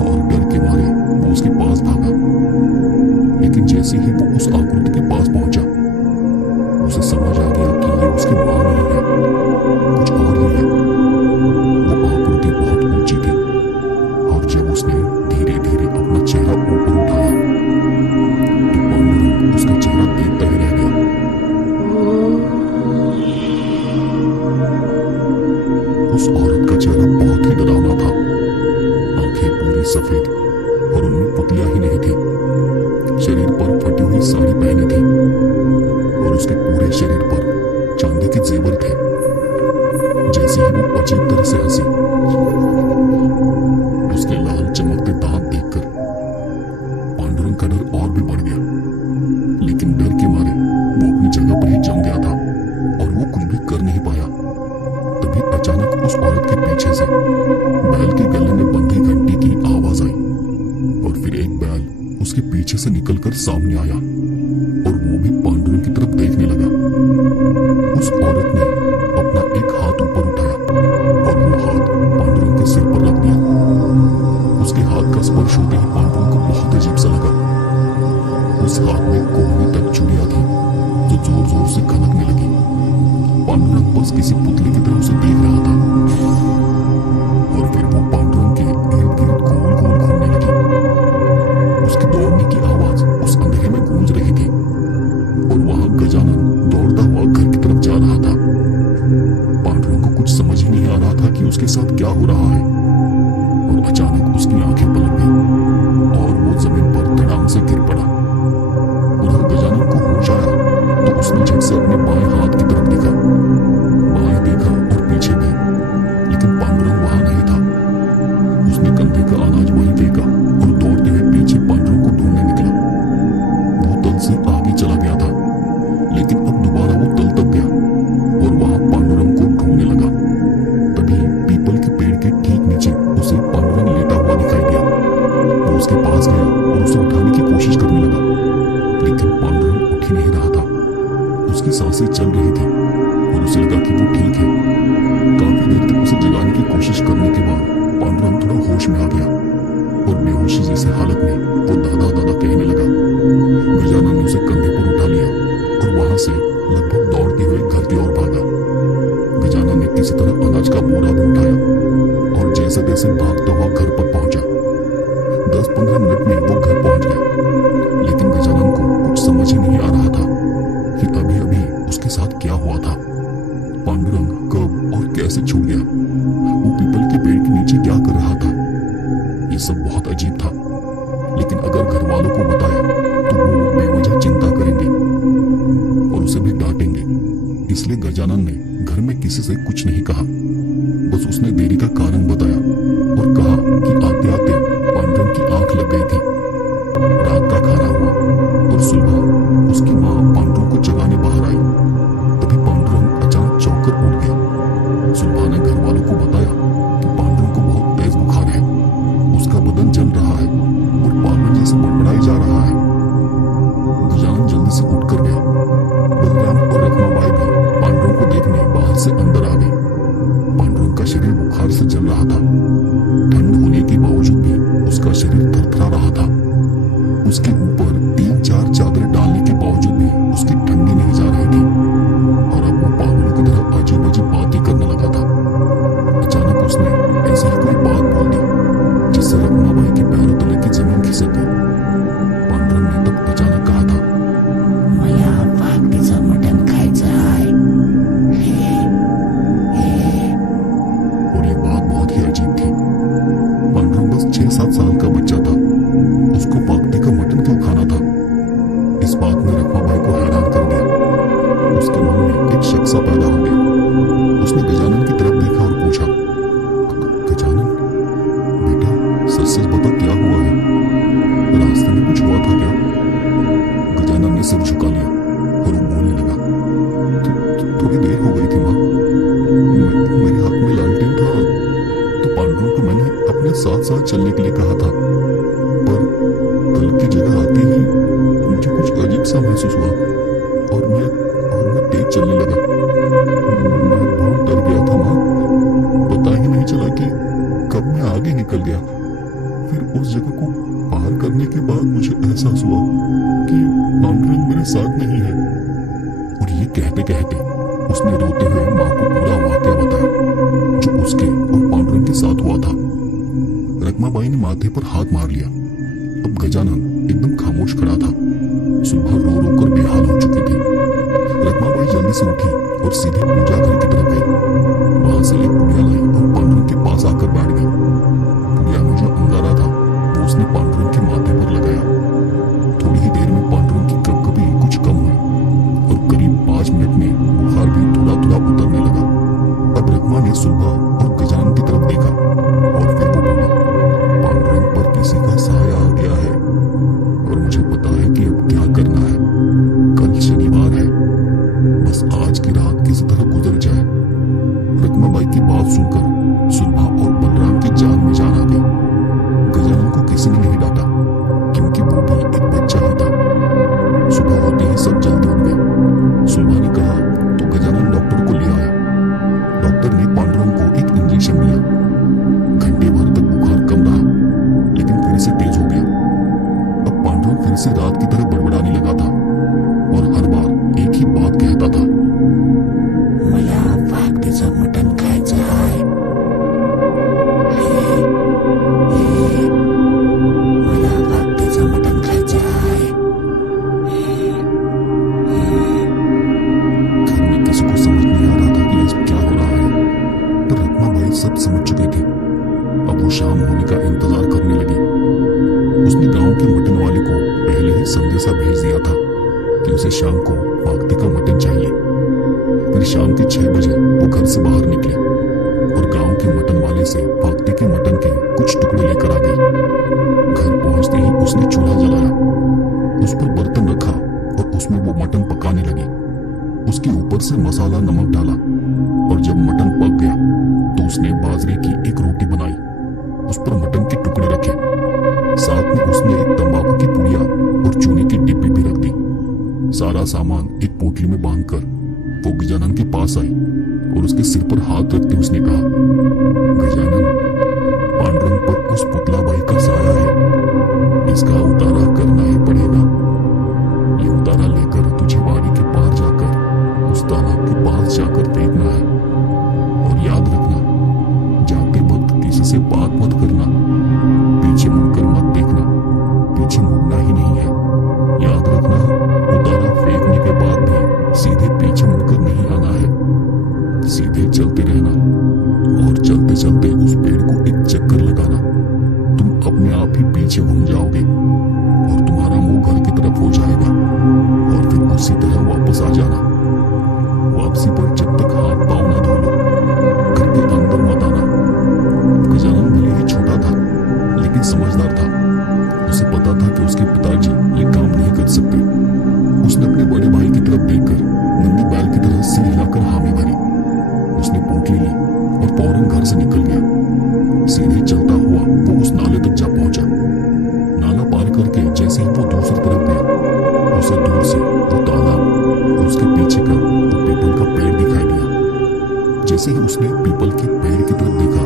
और डर के मारे वो उसके पास भागा। लेकिन जैसे ही वो उस आकृति के पास पहुंचा, उसे समझ आ गया कि ये उसकी मां नहीं है, कुछ और ही है। वो आकृति बहुत ऊंची थी और जब उसने धीरे धीरे अपना चेहरा ऊपर उठाया तो पांडुरंग उसका चेहरा देखता ही रह गया। उस औरत का चेहरा बहुत ही डरावना था। आंखें पूरी सफेद और उनमें पुतलियां ही नहीं थी। शरीर पर फटी हुई साड़ी पहनी थी और उसके पूरे शरीर पर चांदी के जेवर थे। जैसे ही वो अजीब तरह से हंसी, उसके लाल चमकते दांत देखकर पांडुरंग का डर और भी बढ़ गया। लेकिन डर के मारे वो अपनी जगह पर ही जम गया था और वो कुछ भी कर नहीं पाया। तभी अचानक उस औरत के पीछे से बैल के गले में बंधी घंटी की आवाज आई और फिर एक बैल उसके पीछे से निकलकर सामने आया और वो भी पांडुरंग की तरफ देखने लगा। उस औरत ने अपना एक हाथ ऊपर उठाया और वो हाथ पांडुरंग के सिर पर रख दिया। उसके हाथ का स्पर्श होते ही पांडुरंग को बहुत अजीब सा लगा। उस हाथ में कोहनी तक चूड़ियां थी जो जोर जोर से खनकने लगी। पांडुरंग बस किसी पुतले की तरह उसे देख रहा था और फिर वो पांडुरंग के इर्द गिर्द गोल गोल घूमने लगी। उसकी दौड़ने की आवाज उस अंधेरे में गूंज रही थी और वहां गजानन दौड़ता हुआ घर की तरफ जा रहा था। पांडुरंग को कुछ समझ ही नहीं आ रहा था कि उसके साथ क्या हो रहा है और अचानक उसकी आंखें पलट गई और वो जमीन पर धड़ाम से गिर पड़ा। उधर गजानन को होश आया तो उसने झट से अपने बाएं हाथ की तरफ देखा। बाएं देखा और पीछे भी, लेकिन पांडुरंग वहां नहीं था। उसने कंधे का अनाज वहीं फेंका और दौड़ते हुए पीछे पांडुरंग को ढूंढने निकला। वो तल से आगे चला गया था, लेकिन अब दोबारा वो तल तक गया और वहां पांडुरंग को ढूंढने लगा। तभी पीपल के पेड़ के ठीक नीचे उसे पांडुरंग लेटा हुआ दिखाई दिया। वो उसके पास गया और उसे उठाने की कोशिश करने लगा, लेकिन पांडुरंग उठ ही नहीं रहा था। उसकी सांसें चल रही थी और उसे लगा कि वो ठीक है। काफी देर तक उसे जगाने की कोशिश करने के बाद पांडुरंग थोड़ा होश में आ गया और बेहोशी जैसी हालत में वो दादा दादा कहने लगा। गजानन ने उसे कंधे पर उठा लिया और वहां से लगभग दौड़ते हुए घर की ओर भागा। गजानन ने किसी तरह अनाज का बोरा भी उठाया और जैसे तैसे भागता हुआ घर कैसे छूट गया, वो पीपल के पेड़ के नीचे क्या कर रहा था, ये सब बहुत अजीब था। लेकिन अगर घर वालों को बताया तो वो बेवजह चिंता करेंगे और उसे भी डांटेंगे। इसलिए गजानन ने घर में किसी से कुछ नहीं कहा, बस उसने देरी का कारण बताया और कहा कि आते आते पांडुरंग की आंख लग गई थी। रात का खाना हुआ और सुबह उसकी माँ पांडुरंग को जगाने बाहर आई। तभी पांडुरंग अचानक चौंककर उठ गया। सुलभा ने घर वालों को बताया कि पांडुरंग को बहुत तेज बुखार है, उसका बदन जल रहा है और पागल जैसे बड़बड़ाई जा रहा है। गजानन जल्दी से उठ कर गया। बलराम और रखमाबाई भी पांडुरंग को देखने बाहर से अंदर आ गए। पांडुरंग का शरीर बुखार से जल रहा था। ठंड होने के बावजूद भी उसका शरीर थरथरा रहा था। उसके ऊपर 3-4 चादरें डालने के बावजूद भी उसकी ठंडी नहीं जा रही थी और अब वो पागलों की तरह अजीब अजीब बातें करने लगा था। अचानक उसने ऐसी ही कोई बात बोल दी जिससे रखमाबाई के पैरों तले की जमीन खिसक गई। पांडुरंग ने तब अचानक कहा था, मला वाघीचं मटण खायचं आहे। और ये बात बहुत ही अजीब थी। पांडुरंग बस 6-7 साल का बच्चा था, उसको पागते का मटन क्यों खाना था? इस बात ने रखमाबाई को हैरान कर दिया। उसके मन में एक शक सा पैदा हो गया। उसने गजानन की तरफ देखा और पूछा, गजानन बेटा, सच सच बता क्या हुआ है? रास्ते में कुछ हुआ था क्या? गजानन ने सिर झुका लिया और वो बोलने लगा, थोड़ी देर हो गई थी माँ, मेरे हाथ में लालटेन था तो पांडुरंग को मैंने अपने साथ साथ चलने के लिए कहा था, पर कल की जगह आते ही मुझे कुछ अजीब सा महसूस हुआ और मैं तेज चलने लगा। मैं बहुत डर गया था माँ, पता ही नहीं चला कि कब मैं आगे निकल गया। फिर उस जगह को पार करने के बाद मुझे एहसास हुआ कि पांडुरंग मेरे साथ नहीं है। और ये कहते कहते उसने रोते हुए माँ को पूरा वाकया बताया जो उसके और पांडुरंग के साथ हुआ था। रखमाबाई ने माथे पर हाथ मार लिया। अब गजानन एकदम खामोश खड़ा था। सुबह रो रो कर बेहाल हो चुकी थी। रखमाबाई जल्दी से उठी और सीधे पूजा घर की तरफ गई। वहां से एक पुड़िया लाई और पांडुरंग के पास आकर बैठ गई। पुड़िया में जो अंगारा था वो उसने पांडुरंग के माथे पर लगाया। थोड़ी ही देर में पांडुरंग की कपकपी कुछ कम हुई और करीब 5 मिनट में बुखार भी थोड़ा थोड़ा उतरने लगा। अब रखमा ने सुलभा और गजानन की तरफ देखा और फिर वो बोली, पांडुरंग पर किसी का साया आ गया है और मुझे पता है कि अब क्या करना है। कल शनिवार है, बस आज की रात किसी तरह गुजर जाए। रखमाबाई की बात सुनकर सुलभा और बलराम की जान में जान आ गई। गजानन को किसी ने नहीं डांटा क्योंकि वो भी एक बच्चा ही था। सुबह होते ही सब जल्दी उठ गए। सुलभा ने कहा तो गजानन डॉक्टर को ले आया। डॉक्टर ने पांडुरंग को एक इंजेक्शन दिया। घंटे भर तक बुखार कम रहा लेकिन फिर से तेज हो गया। अब पांडुरंग फिर से रात की तरह बड़बड़ाने लगा था और हर बार एक ही बात कहता था, मला वाघीचं मटण खायचं आहे। मला वाघीचं मटण खायचं आहे। घर में किसी को समझ नहीं आ रहा था कि ये क्या हो रहा है, पर रखमाबाई सब समझ चुके थे। अब वो शाम होने का इंतजार करने लगी। उसने गांव के मटन वाले को पहले ही संदेशा भेज दिया था कि उसे शाम को पागते का मटन चाहिए। फिर शाम के 6 बजे वो घर से बाहर निकली और गांव के मटन वाले से पागते के मटन के कुछ टुकड़े लेकर आ गई। घर पहुंचते ही उसने चूल्हा जलाया, उस पर बर्तन रखा और उसमें वो मटन पकाने लगी। उसके ऊपर से मसाला नमक डाला और जब मटन पक गया तो उसने बाजरे की एक रोटी बनाई, उस पर मटन के टुकड़े रखे। साथ में उसने एक तंबाकू की पुड़िया और चूने की डिब्बी भी रख दी। सारा सामान एक पोटली में बांधकर वो गजानन के पास आई और उसके सिर पर हाथ रखते उसने कहा, गजानन, पांडुरंग पर उस पुतलाबाई का साया है, इसका उतारा करना ही पड़ेगा। ये उतारा लेकर तुझे बाड़ी के पार जाकर उस तालाब के पास जाकर देखना है और याद रखना, जाते वक्त किसी से बात मत करना, पीछे मुड़कर मत देखना, पीछे मुड़ना ही नहीं है। याद रखना, उतारा फेंकने के बाद भी सीधे पीछे मुड़कर नहीं आना है, सीधे चलते रहना। फिर पीछे घूम जाओगे और तुम्हारा मुंह घर की तरफ हो जाएगा और फिर उसी तरह वापस आ जाना। वापसी पर जब तक हाथ पाँव ना धो लो घर के अंदर मत आना। गजानन भले ही छोटा था लेकिन समझदार था। उसे पता था कि उसके पिताजी ये काम नहीं कर सकते। उसने अपने बड़े भाई की तरफ देखकर नंदी बैल की तरह सिर हिलाकर हामी भरी। उसने पोटली ली और फौरन घर से निकल गया। सीधे चलता हुआ वो उस नाले तक जा पहुंचा। नाला पार करके जैसे ही वो दूसरी तरफ गया उसे दूर से वो तालाब और उसके पीछे का वो पीपल का पेड़ दिखाई दिया। जैसे ही उसने पीपल के पेड़ की तरफ देखा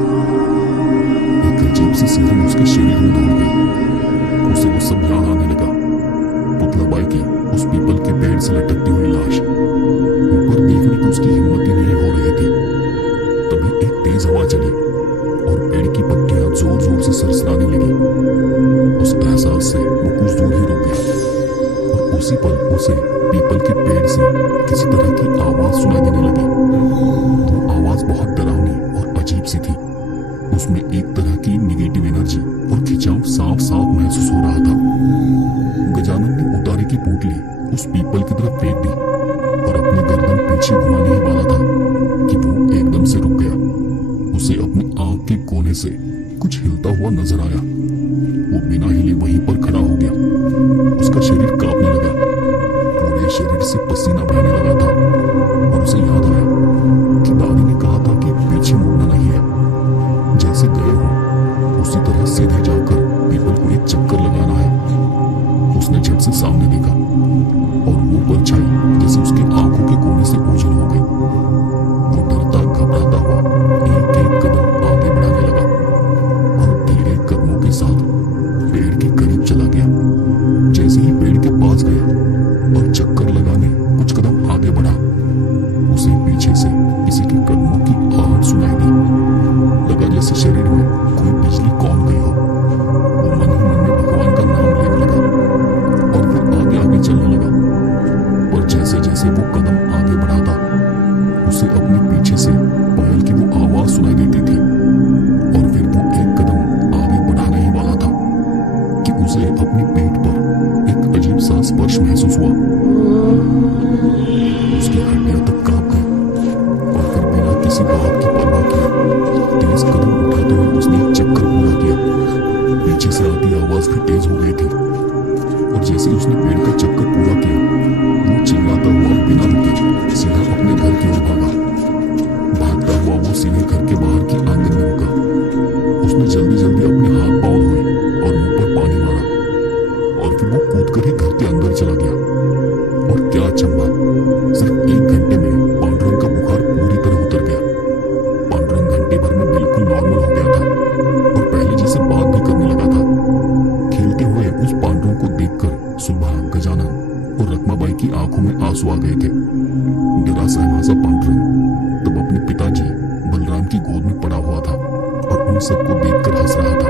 एक अजीब सी सिहरन उसके शरीर में दौड़ गई। उसे वो सब याद आने लगा। पुतला बाई की उस पीपल के पेड़ से लटकती हुई लाश, ऊपर देखने की उसकी हिम्मत ही नहीं हो रही थी। तभी एक तेज हवा चली और पेड़ की पत्तियां जोर जोर से सरसराने लगी। उस एहसास से वो कुछ दूर ही रुक गया और उसी पल उसे पीपल के पेड़ से किसी तरह की आवाज सुनाई देने लगी। वो आवाज बहुत डरावनी और अजीब सी थी। उसमें एक तरह की निगेटिव एनर्जी और खिंचाव साफ साफ महसूस हो रहा था। गजानन ने उतारी की पोटली उस पीपल की तरफ फेंक दी और अपनी गर्दन पीछे घुमाने ही वाला था कि वो एकदम से रुक गया। उसे अपनी आंख के कोने से कुछ हिलता हुआ नजर आया। वो बिना हिले वहीं पर खड़ा हो गया। उसका शरीर कांपने लगा। पूरे शरीर से पसीना बहने लगा था और उसे याद आया कि दादी ने कहा था कि पीछे मुड़ना नहीं है। जैसे गए हो उसी तरह सीधे जाकर पीपल को एक चक्कर लगाना है। उसने झट से सामने देखा और वो परछाई जैसे उसके आंखों के कोने से ओझल हो गई। वो डरता घबराता हुआ एक एक कदम आगे बढ़ाने लगा और धीरे कदमों के साथ पेड़ के करीब चला गया। जैसे ही पेड़ के पास गया और चक्कर लगाने कुछ कदम आगे बढ़ा उसे पीछे से किसी के कदमों की आहट सुनाई दी। लगा जैसे शरीर में कोई बिजली कौन गई हो। वो मन ही मन में भगवान का नाम लेने लगा और फिर आगे आगे चलने लगा। पर जैसे जैसे वो कदम आगे बढ़ाता उसे अपने पीछे से पायल की वो आवाज सुनाई देती थी और फिर वो एक कदम आगे बढ़ाने ही वाला था कि उसे अपनी पीठ पर एक अजीब सा स्पर्श महसूस हुआ। उसकी हड्डियां तक कांप गई और फिर बिना किसी बात की परवाह किए तेज कदम उठाते हुए उसने एक चक्कर पूरा किया। पीछे से आती आवाज भी तेज हो गई थी और जैसे ही उसने पेड़ का चक्कर पूरा किया वो चिल्लाता हुआ बिना रुके सीधा अपने घर की ओर भागा। भागता हुआ वो सीधे घर के बाहर की आंगन में रुका। उसने जल्दी जल्दी अपने हाथ पांव धोए और मुंह पर पानी मारा और फिर वो कूदकर ही घर के अंदर चला गया। और क्या अचंभा, सिर्फ 1 घंटे में पांडुरंग का बुखार पूरी तरह उतर गया। पांडुरंग घंटे भर में बिल्कुल नॉर्मल हो गया था और पहले जैसे बात भी करने लगा था। खेलते हुए उस पांडुरंग को देखकर सुबह गजानन और रखमाबाई की आंखों में आंसू आ गए थे। डरा सहमासा पांडुरंग तब अपने पिताजी बलराम की गोद में पड़ा हुआ था और उन सबको देखकर हंस रहा था।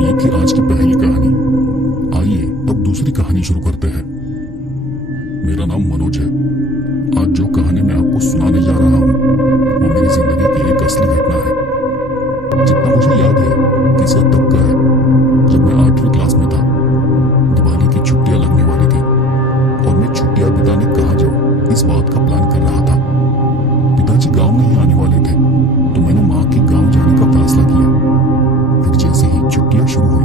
ये थी आज की पहली कहानी। आइए अब दूसरी कहानी शुरू करते हैं। मेरा नाम मनोज है। आज जो कहानी मैं आपको सुनाने जा रहा हूँ वो मेरी जिंदगी की एक असली घटना है। जितना मुझे याद है किस्सा तब का है जब मैं 8वीं क्लास में था। दिवाली की छुट्टियां लगने वाली थी और मैं छुट्टियां बिताने कहाँ जाऊँ इस बात का प्लान कर रहा था। पिताजी गांव नहीं आने वाले थे तो मैंने माँ के गांव जाने का फैसला किया। फिर जैसे ही छुट्टियां शुरू हुई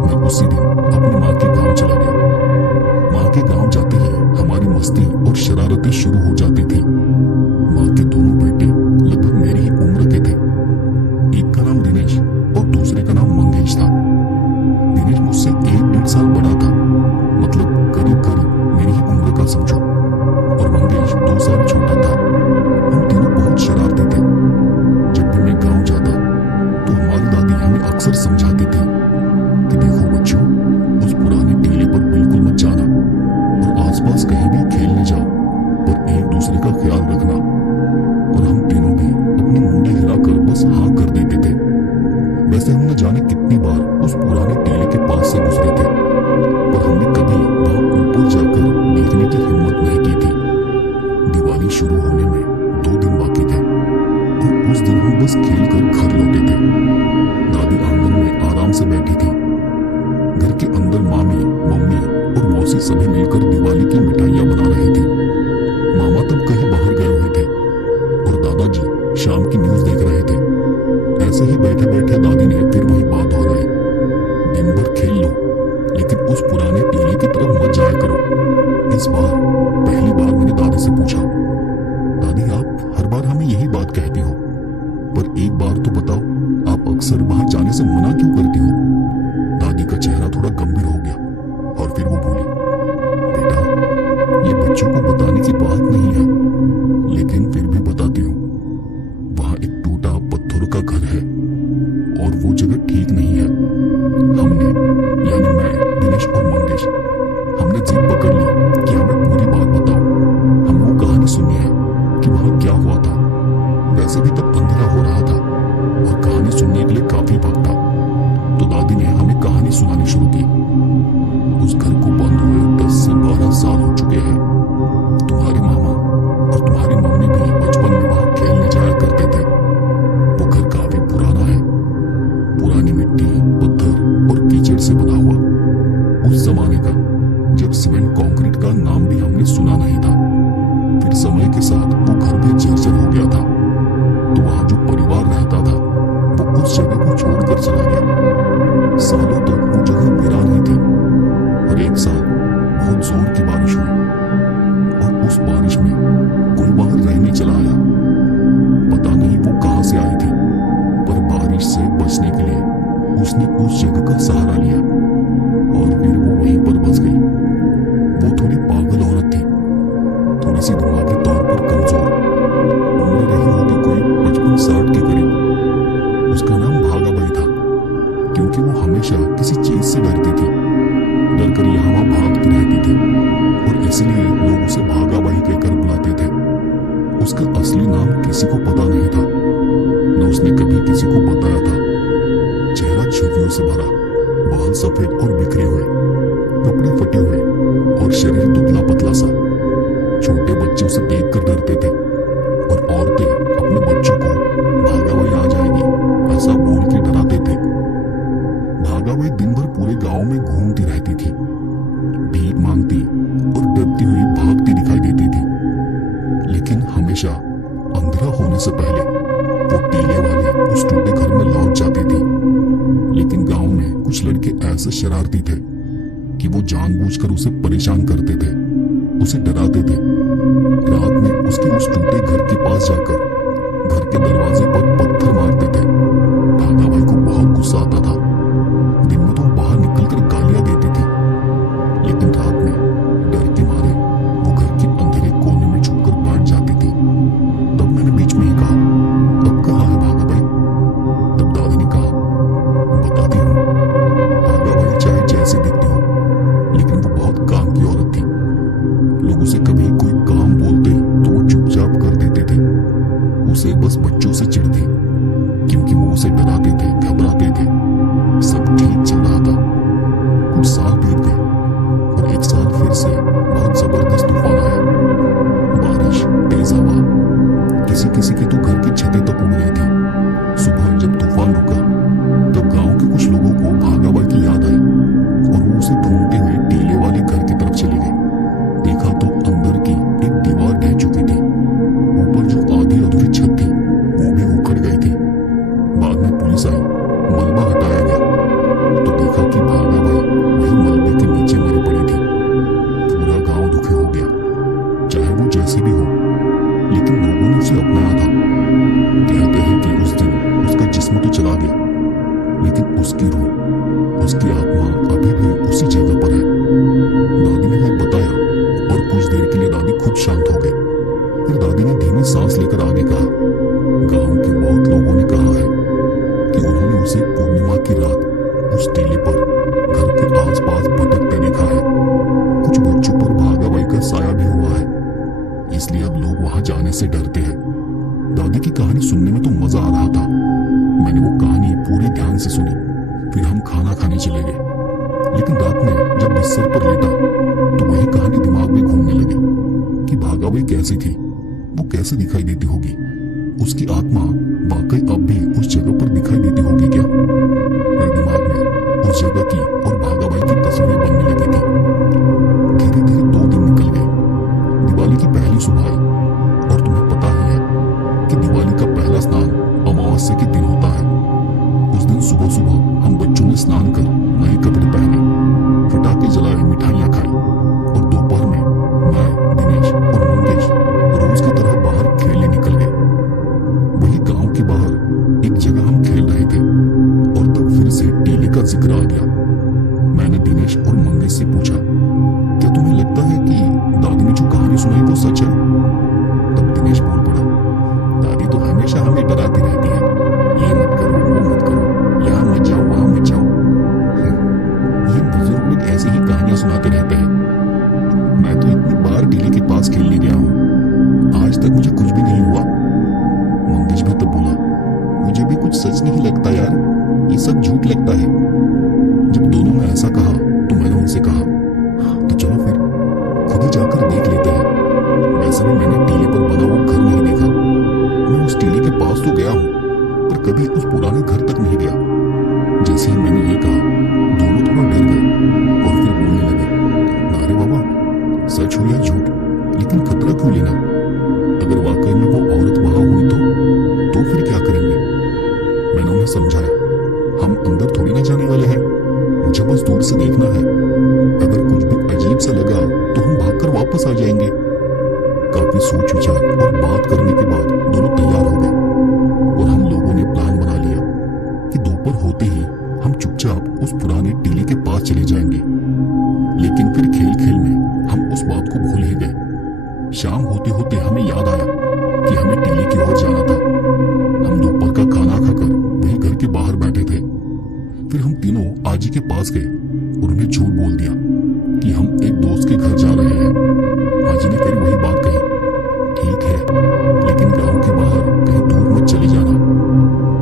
मैं उसी दिन अपनी माँ के गांव चला गया। माँ के गांव जाते ही हमारी मस्ती और शरारतें शुरू हो जाती थी। माँ के दोनों बेटे लगभग मेरी ही उम्र के थे। एक का नाम दिनेश और दूसरे का नाम मंगेश था। दिनेश मुझसे 1-1.5 साल बड़ा था, मतलब करीब करीब मेरी ही उम्र का समझो, और मंगेश 2 साल छोटा था। हम तीनों बहुत शरारती थे। जब भी मैं गांव जाता तो हमारी दादी हमें अक्सर समझाती थी कि देखो बच्चों, उस पुराने टीले पर बिल्कुल मत जाना और आसपास कहीं भी खेलने जाओ पर एक दूसरे का ख्याल रखना। मौसी सभी मिलकर दिवाली की मिठाइयाँ बना रही थी। मामा तब कहीं बाहर गए हुए थे और दादाजी शाम की न्यूज देख रहे थे। ऐसे ही बैठे बैठे दादी ने फिर वही बात दोहराई, दिन भर खेल लो लेकिन उस पुराने टीले की तरफ मत जाया करो। इस बार पहली बार मैंने दादी से पूछा, दादी आप हर बार हमें यही बात कहती हो, पर एक बार तो बताओ आप अक्सर वहां जाने से मना क्यों करती हो? दादी का चेहरा थोड़ा गंभीर हो गया और फिर वो बोली, बेटा ये बच्चों को बताने की बात नहीं है, लेकिन फिर भी बताती हूँ। वहां एक टूटा पत्थरों का घर है और वो जगह ठीक नहीं है। हमने यानी मैं, दिनेश और मंगेश, हमने जिद पकड़ ली कि हमें पूरी बात बताओ। हमें वो कहानी सुननी है कि वहां क्या हुआ था। वैसे भी तब अंधेरा हो रहा था और कहानी सुनने के लिए काफी वक्त था। तो दादी ने हमें कहानी सुनानी शुरू की। उस घर को बंद हुए 10 से 12 साल हो चुके हैं। तुम्हारे मामा और तुम्हारी मम्मी भी बचपन में वहां खेलने जाया करते थे। वो घर काफी पुराना है, पुरानी मिट्टी, पत्थर और कीचड़ से बना हुआ। उस जमाने का जब सीमेंट कंक्रीट का नाम भी हमने सुना नहीं था। फिर समय के साथ वो घर भी जर्जर हो गया था। तो वहां जो परिवार रहता था वो उस जगह को छोड़कर चला गया। सालों तक वो जगह वीरान ही थी और एक साल बहुत जोर की बारिश हुई और उस बारिश में कोई बाहर रहने चला आया। पता नहीं वो कहां से आई थी, पर बारिश से बचने के लिए उसने उस जगह का सहारा लिया और फिर वो वहीं पर बस गई। वो थोड़ी पागल औरत थी, थोड़ी सी दिमागी तौर पर कमजोर। उम्र रही होगी कोई 55-60 के करीब। उसका नाम भागाबाई था, क्योंकि वो हमेशा किसी चीज से डरती थी। डर कर यहाँ वहां भागती रहती थी और इसलिए लोग उसे भागाबाई कहकर बुलाते थे। उसका असली नाम किसी को पता नहीं था, न उसने कभी किसी को बताया था। चेहरा झुर्रियों से भरा, बाल सफेद और बिखरे हुए, कपड़े फटे हुए और शरीर दुबला पतला सा। छोटे बच्चे उसे देखकर डरते थे और औरतें अपने बच्चों को भागाबाई आ जाएगी ऐसा बोल के डराते थे। भागाबाई दिन भर पूरे गांव में घूमती रहती थी, भीख मांगती और डरती हुई भागती दिखाई देती थी। लेकिन हमेशा अंधेरा होने से पहले वो टीले वाले उस टूटे घर में लौट जाती थी। लेकिन गांव में कुछ लड़के ऐसे शरारती थे कि वो जानबूझकर उसे परेशान करते थे, उसे डराते थे। रात में उसके उस टूटे घर के पास जाकर घर के दरवाजे पर पत्थर मारते थे। भागाबाई को बहुत गुस्सा आता था। दिन में तो बाहर निकलकर गालियां देती थी, लेकिन रात में डर के मारे वो घर के अंधेरे कोने में छुपकर बैठ जाती थी। तब मैंने बीच में ही कहा, अब कहाँ है भागाबाई? तब दादी ने कहा, बताती हूँ। भागाबाई चाहे जैसे दिखती हो, लेकिन वो बहुत काम की औरत थी। लोग उसे कभी कोई काम बोलते तो वो चुपचाप कर देते थे। उसे बस बच्चों से चिढ़ थी, क्योंकि वो उसे डराते थे, घबराते थे। सब ठीक चल रहा था। कुछ साल बीत गए और एक साल फिर से बहुत जबरदस्त तूफान आया। बारिश, तेज हवा, किसी किसी की तो घर की छतें तक उड़ गई थी। सुबह जब तूफान रुका तब गांव के कुछ लोगों को भागाबाई की याद आई और वो उसे ढूंढते हुए टीले वाले घर की तरफ चले गए। देखा तो अंदर की एक दीवार ढह चुकी थी। ऊपर जो आधी अधूरी छत थी वो भी उखड़ गई थी। बाद में पुलिस आई, मलबा हटाया गया तो देखा कि भागाबाई वही मलबे के नीचे मरी पड़ी थी। पूरा गांव दुखी हो गया, चाहे वो जैसी भी हो, लेकिन लोगों ने उसे अपनाया था। कहते हैं कि उस दिन उसका जिस्म तो चला गया, लेकिन उसकी रूह, उसकी आत्मा अभी भी उसी जगह पर है। दादी ने ये बताया और कुछ देर के लिए दादी खुद शांत हो गई। फिर दादी ने धीमी सांस लेकर आगे कहा, गांव के बहुत लोगों ने कहा है कि उन्होंने उसे पूर्णिमा की रात उस टीले पर घर के आसपास भटकते देखा है। कुछ बच्चों पर भागाबाई का साया भी हुआ है, इसलिए अब लोग वहां जाने से डरते हैं। दादी की कहानी सुनने में तो मजा आ रहा था। मैंने वो कहानी पूरे ध्यान से सुनी। फिर हम खाना खाने चले गए। लेकिन रात में जब बिस्तर पर लेटा तो वही कहानी दिमाग में घूमने लगी कि भागाबाई कैसी थी, वो कैसे दिखाई देती होगी, उसकी आत्मा वाकई अब भी उस जगह पर दिखाई देती होगी क्या? मेरे दिमाग में उस जगह की और भागाबाई की तस्वीरें बनने लगी थी। तूने स्नान कर नए कपड़े पहने, पटाखे जलाए, मिठाइयां खाई और दोपहर में मैं, दिनेश और मंगेश रोज की तरह बाहर खेलने निकल गए। वही गांव के बाहर एक जगह हम खेल रहे थे और तब फिर से टीले का जिक्र आ गया। मैंने दिनेश और मंगेश से पूछा, क्या तुम्हें लगता है कि दादी ने जो कहानी सुनाई वो सच है? तब दिनेश बोल पड़ा, दादी तो हमेशा हमें डराती रहती है, ये मत करो, वो मत करो, यहाँ मत जाओ, वहां मत जाओ। ये बुजुर्ग लोग ऐसी ही कहानियां सुनाते रहते हैं। मैं तो इतनी बार टीले के पास खेलने गया हूँ, आज तक मुझे कुछ भी नहीं हुआ। मंगेश भी तब बोला, मुझे भी कुछ सच नहीं लगता यार, ये सब झूठ लगता है। जब दोनों ने ऐसा कहा तो मैंने उनसे कहा, तो चलो फिर खुद ही जाकर देख लेते हैं। वैसे भी मैंने टीले पर बना वो घर नहीं देखा। मैं उस टीले के पास तो गया हूँ पर कभी उस पुराने घर तक नहीं गया। जैसे ही मैंने ये कहा दोनों थोड़ा डर गए और फिर बोलने लगे, अरे बाबा, सच हो या झूठ, लेकिन खतरा क्यों लेना? अगर वाकई में वो औरत वहां हुई तो फिर क्या करेंगे? मैंने उन्हें समझाया, हम अंदर थोड़ी ना जाने वाले हैं, मुझे बस दूर से देखना है। अगर कुछ भी अजीब सा लगा तो हम भागकर वापस आ जाएंगे। काफी सोच विचार और बात करने के बाद दोनों तैयार हो गए और हम लोगों ने प्लान बना लिया कि दोपहर होते ही हम चुपचाप उस पुराने टीले के पास चले जाएंगे। लेकिन फिर खेल खेल में हम उस बात को भूल ही गए। शाम होते होते हमें याद आया कि हमें टीले की ओर जाना था। हम दोपहर का खाना खाकर वही घर के बाहर बैठे थे। फिर हम तीनों आजी के पास गए और उन्हें झूठ बोल दिया कि हम एक दोस्त के घर जा रहे हैं। आजी ने फिर वही बात कही, ठीक है, लेकिन गांव के बाहर कहीं दूर मत चले जाना।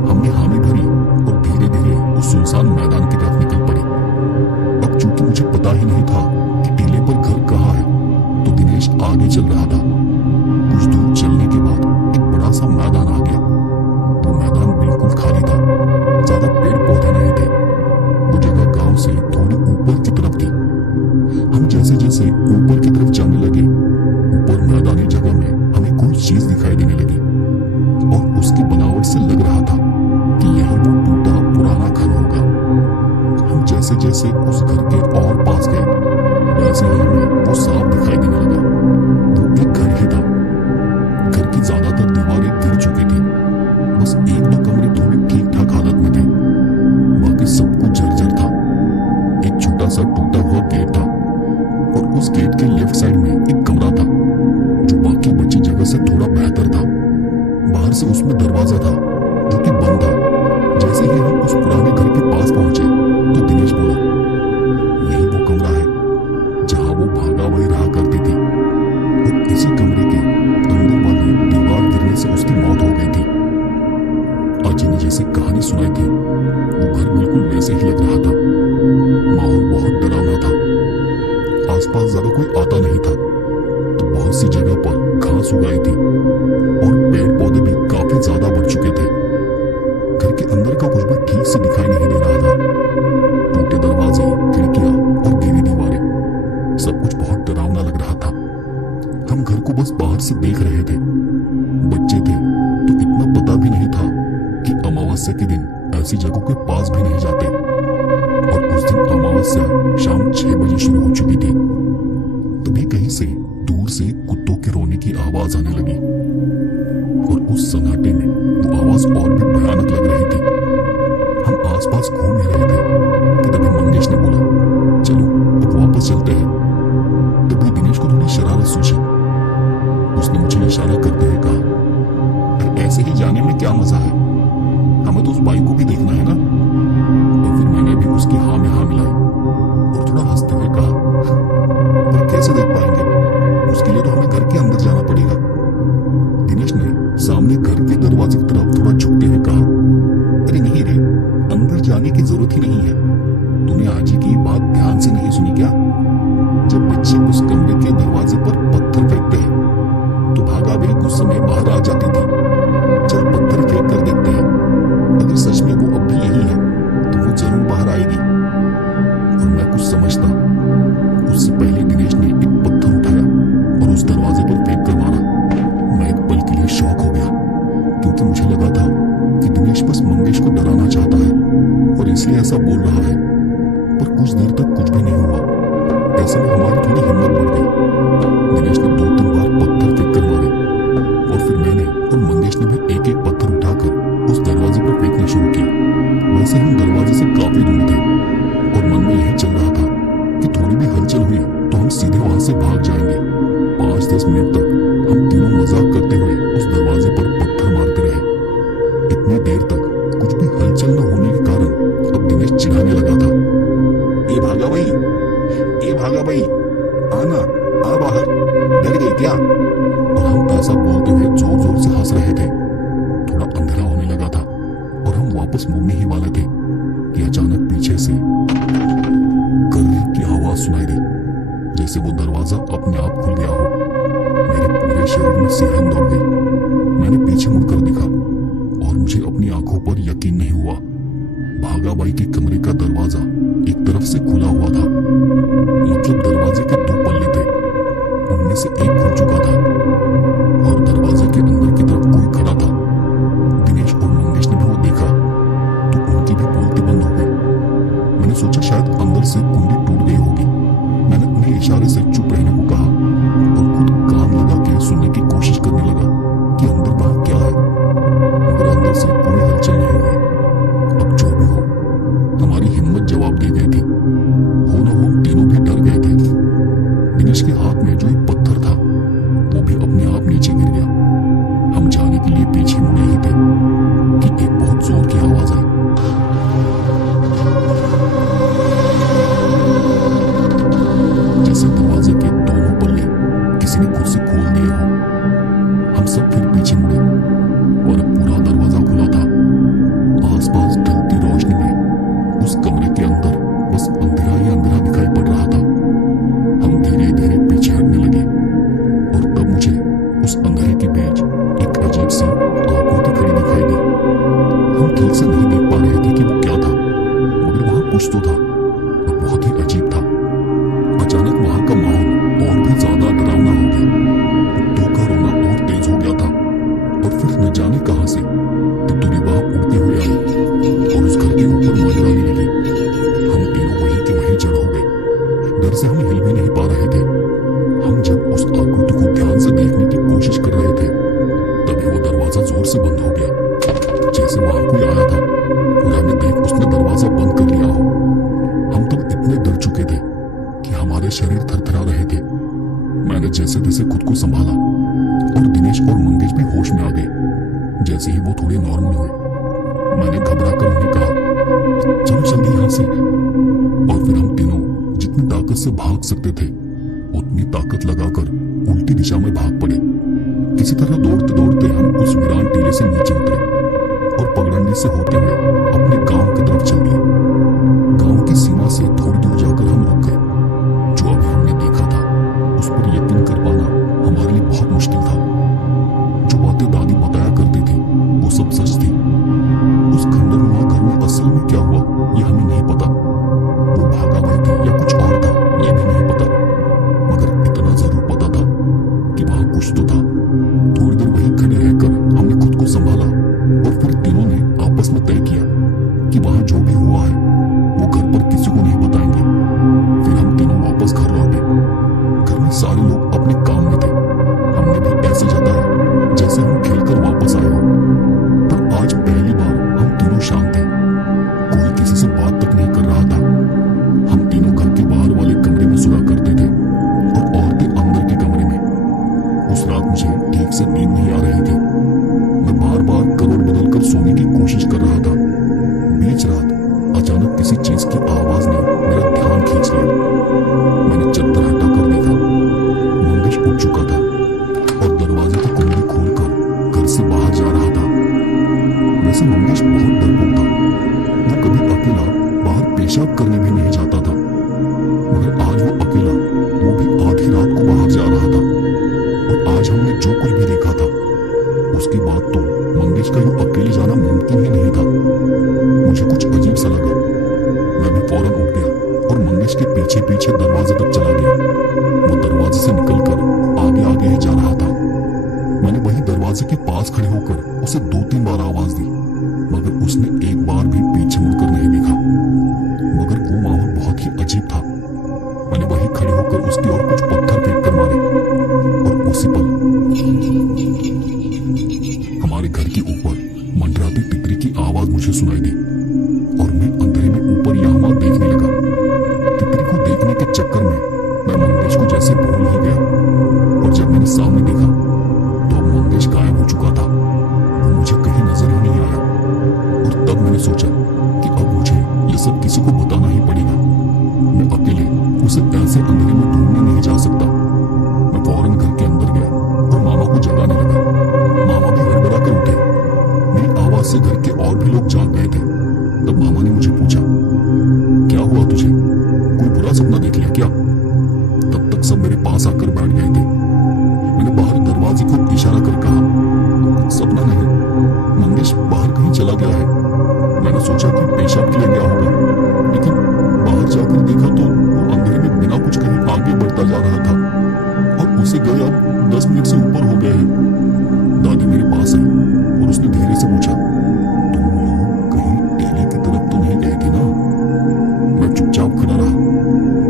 हमने हामी भरी और धीरे धीरे उस सुनसान मैदान की तरफ निकल पड़े। अब चूंकि मुझे पता ही नहीं था कि टीले पर घर कहाँ है, तो दिनेश आगे चल रहा था। कुछ दूर चलने के बाद एक बड़ा सा मैदान आ गया। वो मैदान बिल्कुल खाली था, ज्यादा पेड़ पौधे नहीं थे। वो जगह गांव से थोड़ी ऊपर की तरफ थी। हम जैसे जैसे ऊपर की तरफ जाने लगे, ऊपर मैदानी जगह में हमें कोई चीज दिखाई देने लगी और उसकी बनावट से लग रहा था कि यही वो टूटा पुराना घर होगा। हम जैसे जैसे उस घर के और पास गए, वैसे ही हमें वो साफ दिखाई देने लगा। वो एक घर ही था। घर की ज्यादातर दीवारें गिर चुकी थी, बस एक दो कमरे थोड़ी ठीक ठाक हालत में थे, बाकी सब कुछ जर्जर था। एक छोटा सा टूटा हुआ गेट था और उस गेट के लेफ्ट साइड में एक कमरा था जो बाकी बची जगह से थोड़ा बेहतर था। बाहर से उसमें दरवाजा था जो कि बंद था। जैसे ही हम उस पुराने घर के पास पहुंचे तो दिनेश बोला, यही वो कमरा है जहां वो भागा वही रहा करती थी और इसी कमरे के अंदर वाली दीवार गिरने से उसकी मौत हो गई थी। आजी ने जैसे कहानी सुनाई थी वो घर बिल्कुल वैसे ही लग रहा था। माहौल बहुत डरावना था। आसपास ज्यादा कोई आता नहीं था, तो बहुत सी जगह पर घास उगाई थी और पेड़ पौधे भी काफी ज्यादा बढ़ चुके थे। घर के अंदर का कुछ भी ठीक से दिखाई नहीं दे रहा था। टूटे दरवाजे, खिड़कियां और गिरी दीवारें, सब कुछ बहुत डरावना लग रहा था। हम घर को बस बाहर से देख रहे थे। बच्चे थे तो इतना पता भी नहीं था कि अमावस्या के दिन ऐसी जगहों के पास भी नहीं जाते। और उस दिन अमावस्या शाम 6 बजे शुरू हो चुकी थी। तभी कहीं से दूर से कुत्तों के रोने की आवाज आने लगी और उस सन्नाटे में वो आवाज और भी भयानक लग रही थी। हम आसपास घूम ही रहे थे कि तभी मंगेश ने बोला, चलो अब वापस चलते हैं। तभी दिनेश को थोड़ी शरारत सूझी। उसने मुझे इशारा करते हुए कहा, ऐसे ही जाने में क्या मजा है, हमें तो उस बाइक को भी देखना है ना। तो फिर मैंने भी उसकी हाँ में हाँ मिलाई और थोड़ा हंसते हुए कहा, पर कैसे देख पाएंगे, उसके लिए तो हमें घर के अंदर जाना पड़ेगा। दिनेश ने सामने घर के दरवाजे की तरफ थोड़ा झुकते हुए कहा, अरे नहीं रे, अंदर जाने की जरूरत ही नहीं है। तूने आजी की बात ध्यान से नहीं सुनी क्या? जब बच्चे उस कमरे के दरवाजे पर पत्थर फेंकते हैं तो भागा भी गुस्से में बाहर आ जाती थी। चल पत्थर फेंक कर देखते हैं, अगर सच में वो अब भी यही है तो वो जरूर बाहर आएगी। और मैं कुछ समझता उससे पहले दिनेश ने एक पत्थर उठाया और उस दरवाजे पर फेंक कर मारा। मैं एक पल के लिए शॉक हो गया क्योंकि मुझे लगा था कि दिनेश बस मंगेश को डराना चाहता है और इसलिए इसलिए ऐसा बोल रहा है। पर कुछ देर तक कुछ भी नहीं हुआ। ऐसे में हमारी थोड़ी हिम्मत बढ़ गई। दिनेश ने 2-3 बार पत्थर फेंक कर मारे और फिर मैंने और मंगेश ने भी एक एक पत्थर उठाकर उस दरवाजे पर फेंकना शुरू किया। वैसे हम दरवाजे से काफी दूर थे और मन में यही चल रहा था कि थोड़ी भी हलचल हुई तो हम सीधे वहां से भाग जाएंगे। 5-10 मिनट तक हम तीनों मजाक करते हुए उस दरवाजे पर पत्थर मारते रहे। इतनी देर तक कुछ भी हलचल न होने के कारण अब दिनेश चिढ़ाने लगा था। ये भागा भाई, आना, आ बाहर, डर गई क्या? और हम ऐसा बोलते हुए जोर जोर से हंस रहे थे। थोड़ा अंधेरा होने लगा था और हम वापस मुड़ने ही वाले थे कि अचानक पीछे से कर की आवाज सुनाई दी, जैसे वो दरवाजा अपने आप खुल गया हो। मेरे पूरे शरीर में सिहरन दौड़ गई। मैंने पीछे मुड़कर देखा और मुझे अपनी आंखों पर यकीन नहीं हुआ। भागाबाई के कमरे का दरवाजा एक तरफ से खुला हुआ था। मतलब दरवाजे के 2 पल्ले थे, उनमें से एक खुल चुका था और दरवाजे के अंदर की तरफ कोई खड़ा था। दिनेश और मंगेश ने भी वो देखा तो उनकी भी बोलती बंद हो गई। मैंने सोचा शायद अंदर से कुंडी टूट गई होगी। मैंने उन्हें इशारे से चुप रहने को कहा और खुद कान लगा के सुनने की कोशिश करने लगा कि अंदर बाहर क्या है, मगर अंदर से कोई हलचल नहीं हुई। अब जो भी हो, हमारी हिम्मत जवाब दे गई थी। हो न हो तीनों भी डर गए थे। दिनेश के हाथ में जो एक पत्थर था वो भी अपने आप नीचे गिर गया। हम जाने के लिए पीछे मुड़े ही थे कि एक बहुत जोर की आवाज आई। जैसे दरवाजे के दोनों पल्ले किसी ने खुद से खोल दिए हो। हम सब फिर पीछे मुड़े और अब पूरा दरवाजा खुला था। आसपास ढलती रोशनी में उस कमरे के अंदर बस अंधेरा ही अंधेरा दिखाई पड़ रहा था। हम धीरे धीरे पीछे हटने लगे और तब मुझे उस अंधेरे के बीच एक अजीब सी आकृति खड़ी दिखाई दी। हम ठीक से नहीं देख पा रहे थे कि वो क्या था, मगर वहां कुछ तो था और बहुत ही अजीब था। अचानक वहां का माहौल और भी ज्यादा डरावना हो गया। कुत्तों का रोना और तेज हो गया था और फिर न जाने कहां से तितुरी वहां उड़ते हुए आई और उस घर के ऊपर मंडराने लगी। हम तीनों वहीं के वहीं जड़ हो गए। डर से हम हिल भी नहीं पा रहे थे। हम जब उस आकृति को ध्यान से देखने की कोशिश कर रहे थे तभी वो दरवाजा जोर से बंद हो गया, जैसे वहां कोई आया था और हमें देख उसने दरवाजा बंद कर लिया हो। हम तब इतने डर चुके थे कि हमारे शरीर थरथरा रहे थे। मैंने जैसे तैसे खुद को संभाला और दिनेश और मंगेश भी होश में आ गए। जैसे ही वो थोड़े नॉर्मल हुए मैंने घबरा कर उन्हें कहा, चलो जल्दी यहाँ से। और फिर हम तीनों जितनी ताकत से भाग सकते थे उतनी ताकत लगाकर उल्टी दिशा में भाग पड़े। किसी तरह दौड़ते दौड़ते हम उस वीरान टीले से नीचे उतरे और पगडंडी से होते हुए अपने गांव की तरफ चल दिए। गांव की सीमा से थोड़ी दूर जाकर हम रुक गए। जो अभी हमने देखा था उस पर यकीन कर पाना हमारे लिए बहुत मुश्किल था। जो बातें दादी बताया करती थी वो सब सच थी। उस खंडरनुमा घर में असल में क्या हुआ ये हमें नहीं पता। वो भागाबाई थी या कुछ और था ये भी नहीं पता, मगर इतना जरूर पता था कि वहां कुछ तो था। थोड़ी देर वहीं खड़े रहकर हमने खुद को संभाला और फिर तीनों ने आपस में तय किया कि वहां जो भी हुआ है वो घर पर किसी को नहीं बताएंगे। फिर हम तीनों वापस घर लौटे। घर में सारे लोग अपने काम में थे। हमने भी ऐसे जताया जैसे हम खेलकर वापस आए हो। पर आज पहली बार हम तीनों शांत थे। कोई किसी से बात तक नहीं कर रहा था। हम तीनों घर के बाहर वाले कमरे में सोया करते थे और औरतें अंदर के कमरे में। उस रात मुझे ठीक से नींद नहीं आ रही थी। मैं बार बार करवट बदलकर सोने की कोशिश कर रहा था। बीच रात अचानक किसी चीज की आवाज ने मेरा ध्यान खींच लिया। मैंने चद्दर हटाकर देखा। मंगेश उठ चुका था और दरवाजे की कुंडी खोलकर घर से बाहर जा रहा था। वैसे मंगेश बहुत डरपोक था। वो कभी अकेला बाहर पेशाब करने भी नहीं जाता था, मगर आज वो अकेला, वो भी आधी रात को बाहर जा रहा था। और आज हमने जो कुछ भी देखा था उसके बाद तो मंगेश का यूं अकेले जाना मुमकिन ही नहीं था। मुझे कुछ अजीब सा लगा। मैं भी फौरन उठ गया और मंगेश के पीछे पीछे दरवाजे तक चला गया। वो दरवाजे से निकलकर आगे आगे ही जा रहा था। मैंने वही दरवाजे के पास खड़े होकर उसे 2-3 बार आवाज दी, मगर उसने एक बार भी पीछे मुड़कर नहीं देखा। मगर वो माहौल बहुत ही अजीब था। मैंने वहीं खड़े होकर उसकी ओर कुछ पत्थर फेंक कर मारे और उसी पल हमारे घर के ऊपर मंडराती तितली की आवाज मुझे सुनाई दी और मैं अंधेरे में ऊपर यहाँ देखने लगा। तितली को देखने के चक्कर में मैं मंगेश को जैसे भूल ही गया और जब मैंने सामने देखा तो अब मंगेश गायब हो चुका था। वो मुझे कहीं नजर ही नहीं आया और तब मैंने सोचा कि अब मुझे ये सब किसी को बताना ही पड़ेगा। मैं अकेले उसे ऐसे अंधेरे में ढूंढने नहीं जा सकता। मैं फौरन घर के अंदर गया और मामा को जगाने लगा। मामा भी हड़बड़ा कर उठे। मेरी आवाज से घर के और भी लोग जाग गए थे। तब मामा ने मुझे पूछा, क्या हुआ तुझे? कोई बुरा सपना देख लिया क्या? तब तक सब मेरे पास आकर बैठ गए थे। मैंने बाहर दरवाजे को इशारा कर कहा, सपना नहीं, मंगेश बाहर कहीं चला गया है। मैंने सोचा कि पेशाब के लिए गया होगा, लेकिन बाहर जाकर देखा तो वो अंधेरे में बिना कुछ कहीं आगे बढ़ता जा रहा था और उसे गए अब 10 मिनट से ऊपर हो गए हैं। दादी मेरे पास आई और उसने धीरे से पूछा, तुम लोग कहीं टेली की तरफ तो नहीं गए थे ना? मैं चुपचाप खड़ा रहा।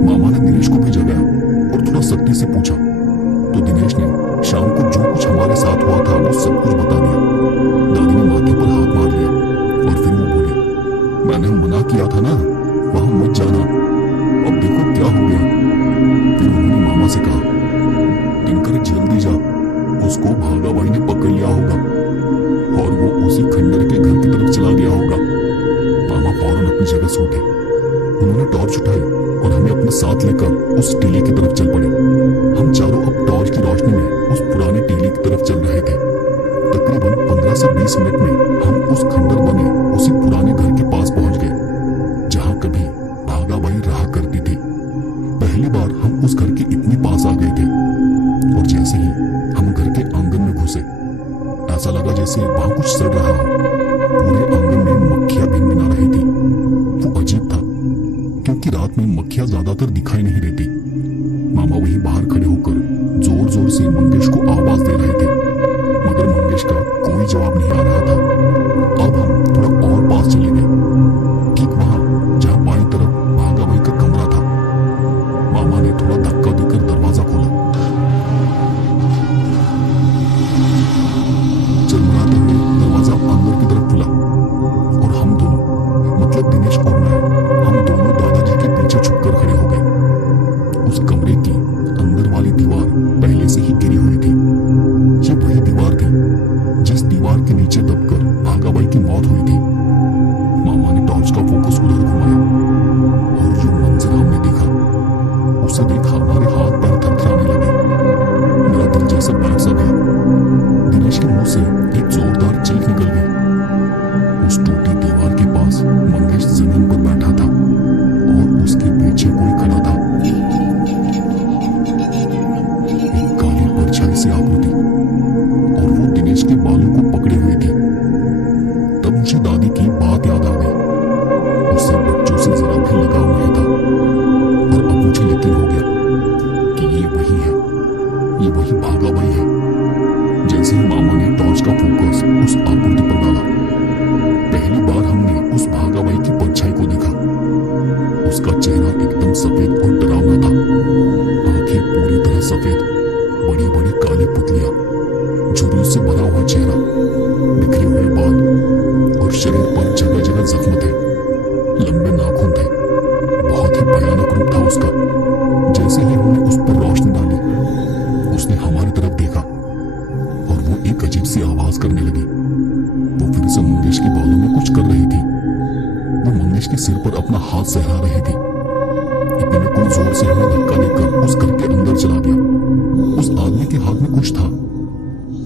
मामा ने दिनेश को भी जगाया और थोड़ा सख्ती से पूछा तो दिनेश ने शाम को जो कुछ हमारे साथ हुआ था वो सब कुछ बता दिया। दादी ने माथे पर हाथ मार लिया और फिर वो बोली, मैंने मना किया था ना, वहां मत जाना, अब देखो क्या हो गया। फिर उन्होंने मामा से कहा, दिनकर जल्दी जा, उसको भागा भाई ने पकड़ लिया होगा और वो उसी खंडर के घर की तरफ चला गया होगा। मामा फौरन अपनी जगह से उठे। उन्होंने टॉर्च उठाई और हमें अपने साथ लेकर उस टीले की तरफ चल पड़े। हम चारों अब टॉर्च की रोशनी में उस पुराने टीले की तरफ चल रहे थे। तकरीबन 15 से 20 मिनट में हम उस खंडर बने उसी पुराने घर के पास पहुंच गए जहां कभी भागाबाई रहा करती थी। पहली बार हम उस घर के इतने पास आ गए थे और जैसे ही हम घर के आंगन में घुसे ऐसा लगा जैसे वहां कुछ सड़ रहा हो। पूरे आंगन में मक्खियां भिनभिना रही थी। वो अजीब था क्योंकि रात में मक्खियां ज्यादातर दिखाई नहीं देती। मामा वहीं बाहर खड़े होकर जोर जोर से मंगेश को आवाज दे रहे थे मगर मंगेश का कोई जवाब नहीं आ रहा था। अब हम थोड़ा और पास चले गए, ठीक वहां जहां बाईं तरफ भागाबाई का कमरा था। मामा ने थोड़ा धक्का देकर दरवाजा खोला। चरमराते हुए दरवाजा अंदर की तरफ खुला और हम दोनों, मतलब दिनेश और मैं, हम दोनों दादाजी के पीछे छुपकर खड़े हो गए। उस कमरे की अंदर वाली दीवार पहले से ही गिरी हुई थी। ये वही दीवार थी जिस दीवार के नीचे दबकर भागाबाई की मौत हुई थी। मामा ने टॉर्च का फोकस उधर घुमाया और जो मंजर हमने देखा उसे देख हमारे हाथ पैर थरथराने लगे। मेरा दिल जैसे बैठ सा गया। दिनेश के मुंह से एक जोरदार चीख निकल गई। उस टूटी दीवार के पास मंगेश जमीन पर बैठा था और उसके पीछे कोई खड़ा था। एक काली परछाई सी आकृति और वो दिनेश के बालों को पकड़े हुए थी। तब मुझे दादी की बात याद आ गई। उससे बच्चों से जरा भी लगाव नहीं था और अब मुझे यकीन हो गया कि ये वही है, ये वही भागाबाई है। जैसे ही मामा ने टॉर्च का फोकस उस आकृति पर डाला, पहली बार हमने उस भागाबाई की परछाई को देखा। उसका चेहरा एकदम सफेद और डरावना था। आंखें पूरी तरह सफेद, बड़ी बड़ी काली पुतलियां, झुर्रियों से भरा हुआ चेहरा, बिखरे हुए बाल और शरीर पर जगह जगह जख्म थे, लंबे नाखून थे। बहुत ही भयानक रूप था उसका। जैसे ही हमने उस पर रोशनी डाली, उसने हमारी तरफ देखा और वो एक अजीब सी आवाज करने लगी। वो फिर से मंगेश के बालों में कुछ कर रही थी। वो मंगेश के सिर पर अपना हाथ सहरा रही थी। इतने में कोई जोर से हमें धक्का देकर उस घर के अंदर चला गया। उस आदमी के हाथ में कुछ था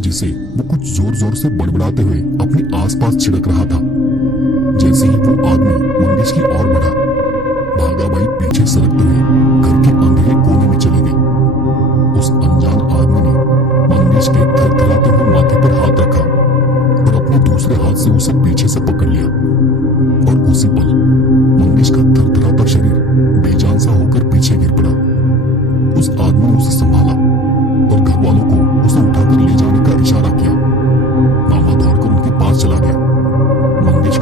जिसे वो कुछ जोर जोर से बड़बड़ाते हुए अपने आसपास छिड़क रहा था। जैसे ही वो आदमी मंगेश की ओर बढ़ा, भागाबाई पीछे सरकते हुए घर के अंधेरे कोने में चली गई। उस अनजान आदमी ने मंगेश के थरथराते हुए माथे पर हाथ रखा और अपने दूसरे हाथ से उसे पीछे से पकड़ लिया और उसी पल मंगेश का थरथराता शरीर बेजान सा होकर पीछे गिर पड़ा। उस आदमी ने उसे संभाला और घर वालों को उसे उठाकर ले जाने का इशारा किया। मामा दौड़कर उनके पास चला गया। मंगेश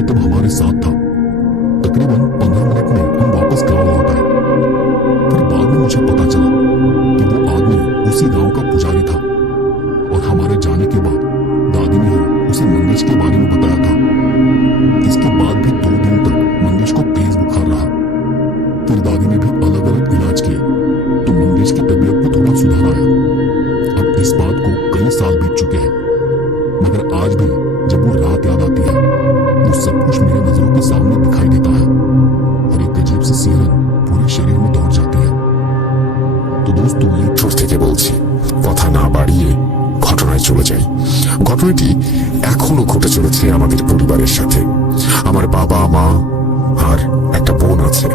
आदमी तब हमारे साथ था। तकरीबन 15 मिनट में हम वापस गांव लौट आए। फिर बाद में मुझे पता चला कि वो आदमी उसी गांव का पुजारी था और हमारे जाने के बाद दादी ने ही उसे मंगेश के बारे में बताया था। इसके बाद भी 2 दिन तक मंगेश को तेज बुखार रहा। फिर दादी ने भी अलग अलग इलाज किए तो मंगेश की तबीयत में थोड़ा सुधार आया। अब इस बात को कई साल बीत चुके हैं, मगर आज भी जब वो रात याद आती है वो सब कुछ मेरी नजरों के सामने दिखाई देता है और एक अजीब सी सिहरन पूरे शरीर में दौड़ जाती है। तो दोस्तों, ये ছোট থেকে বলছি, কথা না বাড়িয়ে ঘটনায় চলে যাই। ঘটনাটি এখনো ঘটে চলেছে আমাদের পরিবারের সাথে। আমার বাবা মা আর একটা বোন আছে।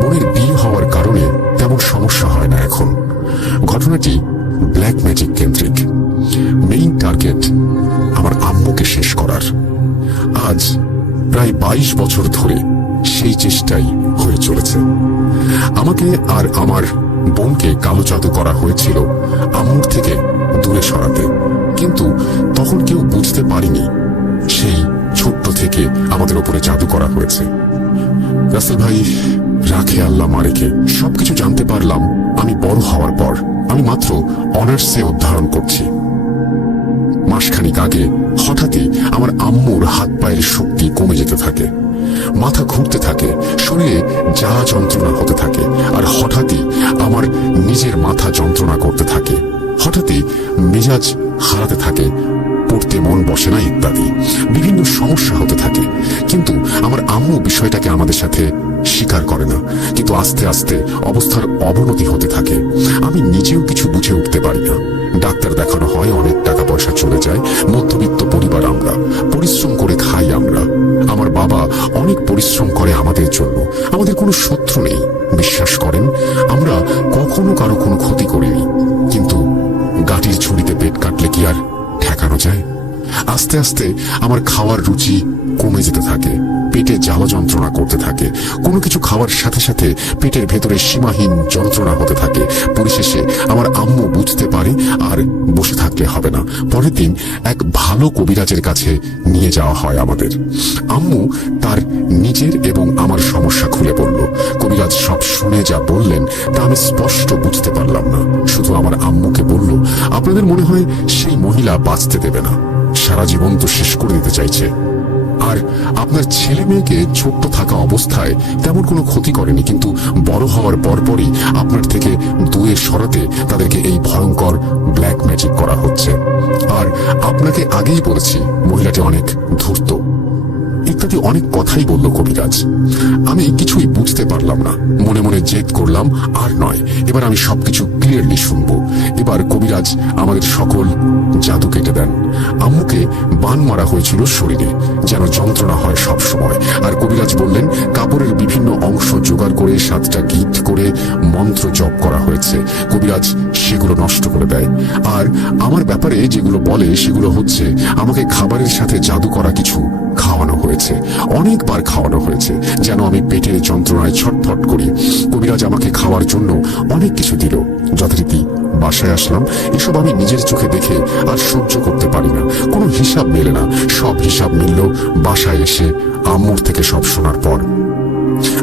বোনের বিয়ে হওয়ার কারণে তেমন সমস্যা হয় না এখন। ঘটনাটি ব্ল্যাক ম্যাজিক কেন্দ্রিক। মেইন টার্গেট আমার আম্মুকে শেষ করার। আজ প্রায় 22 বছর ধরে সেই চেষ্টাই হয়ে চলেছে। আমাকে আর আমার বোনকে কালো জাদু করা হয়েছিল আম্মুর থেকে দূরে সরাতে, কিন্তু তখন কেউ বুঝতে পারিনি সেই ছোট্ট থেকে আমাদের উপরে জাদু করা হয়েছে। রাসেল ভাই, রাখে আল্লাহ মারেকে, সবকিছু জানতে পারলাম আমি বড় হওয়ার পর। আমি মাত্র অনার্সে অধ্যয়ন করছি। মাসখানিক আগে হঠাৎই আমার আম্মুর হাত পায়ের শক্তি কমে যেতে থাকে, মাথা ঘুরতে থাকে, শরীরে যা যন্ত্রণা হতে থাকে, আর হঠাৎই আমার নিজের মাথা যন্ত্রণা করতে থাকে, হঠাৎই মেজাজ হারাতে থাকে, পড়তে মন বসে না ইত্যাদি বিভিন্ন সমস্যা হতে থাকে। কিন্তু আমার আম্মু বিষয়টাকে আমাদের সাথে স্বীকার করে না, কিন্তু আস্তে আস্তে অবস্থার অবনতি হতে থাকে। আমি নিজেও কিছু বুঝে উঠতে পারি না। ডাক্তার দেখানো হয়, অনেক টাকা পয়সা চলে যায়। মধ্যবিত্ত পরিবার আমরা, পরিশ্রম করে খাই আমরা। আমার বাবা অনেক পরিশ্রম করে আমাদের জন্য। আমাদের কোনো শত্রু নেই, বিশ্বাস করেন আমরা কখনো কারো কোনো ক্ষতি করিনি। কিন্তু গাটির ছুরিতে পেট কাটলে কি আর ঠেকানো যায়? আস্তে আস্তে আমার খাওয়ার রুচি কমে যেতে থাকে, পেটে জ্বালা যন্ত্রণা করতে থাকে। কোনো কিছু খাওয়ার সাথে সাথে পেটের ভেতরে সীমাহীন যন্ত্রণা হতে থাকে। পরিশেষে আমার আম্মু বুঝতে পারে আর বসে থাকলে হবে না। পরের দিন এক ভালো কবিরাজের কাছে নিয়ে যাওয়া হয় আমাদের। আম্মু তার নিজের এবং আমার সমস্যা খুলে বলল। কবিরাজ সব শুনে যা বললেন তা আমি স্পষ্ট বুঝতে পারলাম না। শুধু আমার আম্মুকে বলল, আপনাদের মনে হয় সেই মহিলা বাঁচতে দেবে না, সারা জীবন তো শেষ করে দিতে চাইছে। আর আপনার ছেলে মেয়েকে ছোট্ট থাকা অবস্থায় তেমন কোনো ক্ষতি করেনি, কিন্তু বড় হওয়ার পরপরই আপনার থেকে দূরে সরাতে তাদেরকে এই ভয়ঙ্কর ব্ল্যাক ম্যাজিক করা হচ্ছে। আর আপনাকে আগেই বলেছি মহিলাটি অনেক ধূর্ত ইত্যাদি অনেক কথাই বলল কবিরাজ। আমি কিছুই বুঝতে পারলাম না, মনে মনে জেদ করলাম আর নয়, এবার আমি সবকিছু ক্লিয়ারলি শুনবো। এবার কবিরাজ আমাদের সকল জাদু কেটে দেন। আম্মুকে বান মারা হয়েছিল শরীরে, যেন যন্ত্রণা হয় সব সময়। আর কবিরাজ বললেন কাপড়ের বিভিন্ন অংশ জোগাড় করে 7টা গিট করে মন্ত্র জপ করা হয়েছে। কবিরাজ সেগুলো নষ্ট করে দেয়। আর আমার ব্যাপারে যেগুলো বলে সেগুলো হচ্ছে আমাকে খাবারের সাথে জাদু করা কিছু খাওয়ানো হয়েছে, অনেকবার খাওয়ানো হয়েছে, যেন আমি পেটের যন্ত্রণায় ছটফট করি। কবিরাজ আমাকে খাওয়ার জন্য অনেক কিছু দিল। যথারীতি বাসায় আসলাম। এসব আমি নিজের চোখে দেখে আর সহ্য করতে পারি না, কোনো হিসাব মেলে না। সব হিসাব মিলল বাসায় এসে আম্মুর থেকে সব শোনার পর।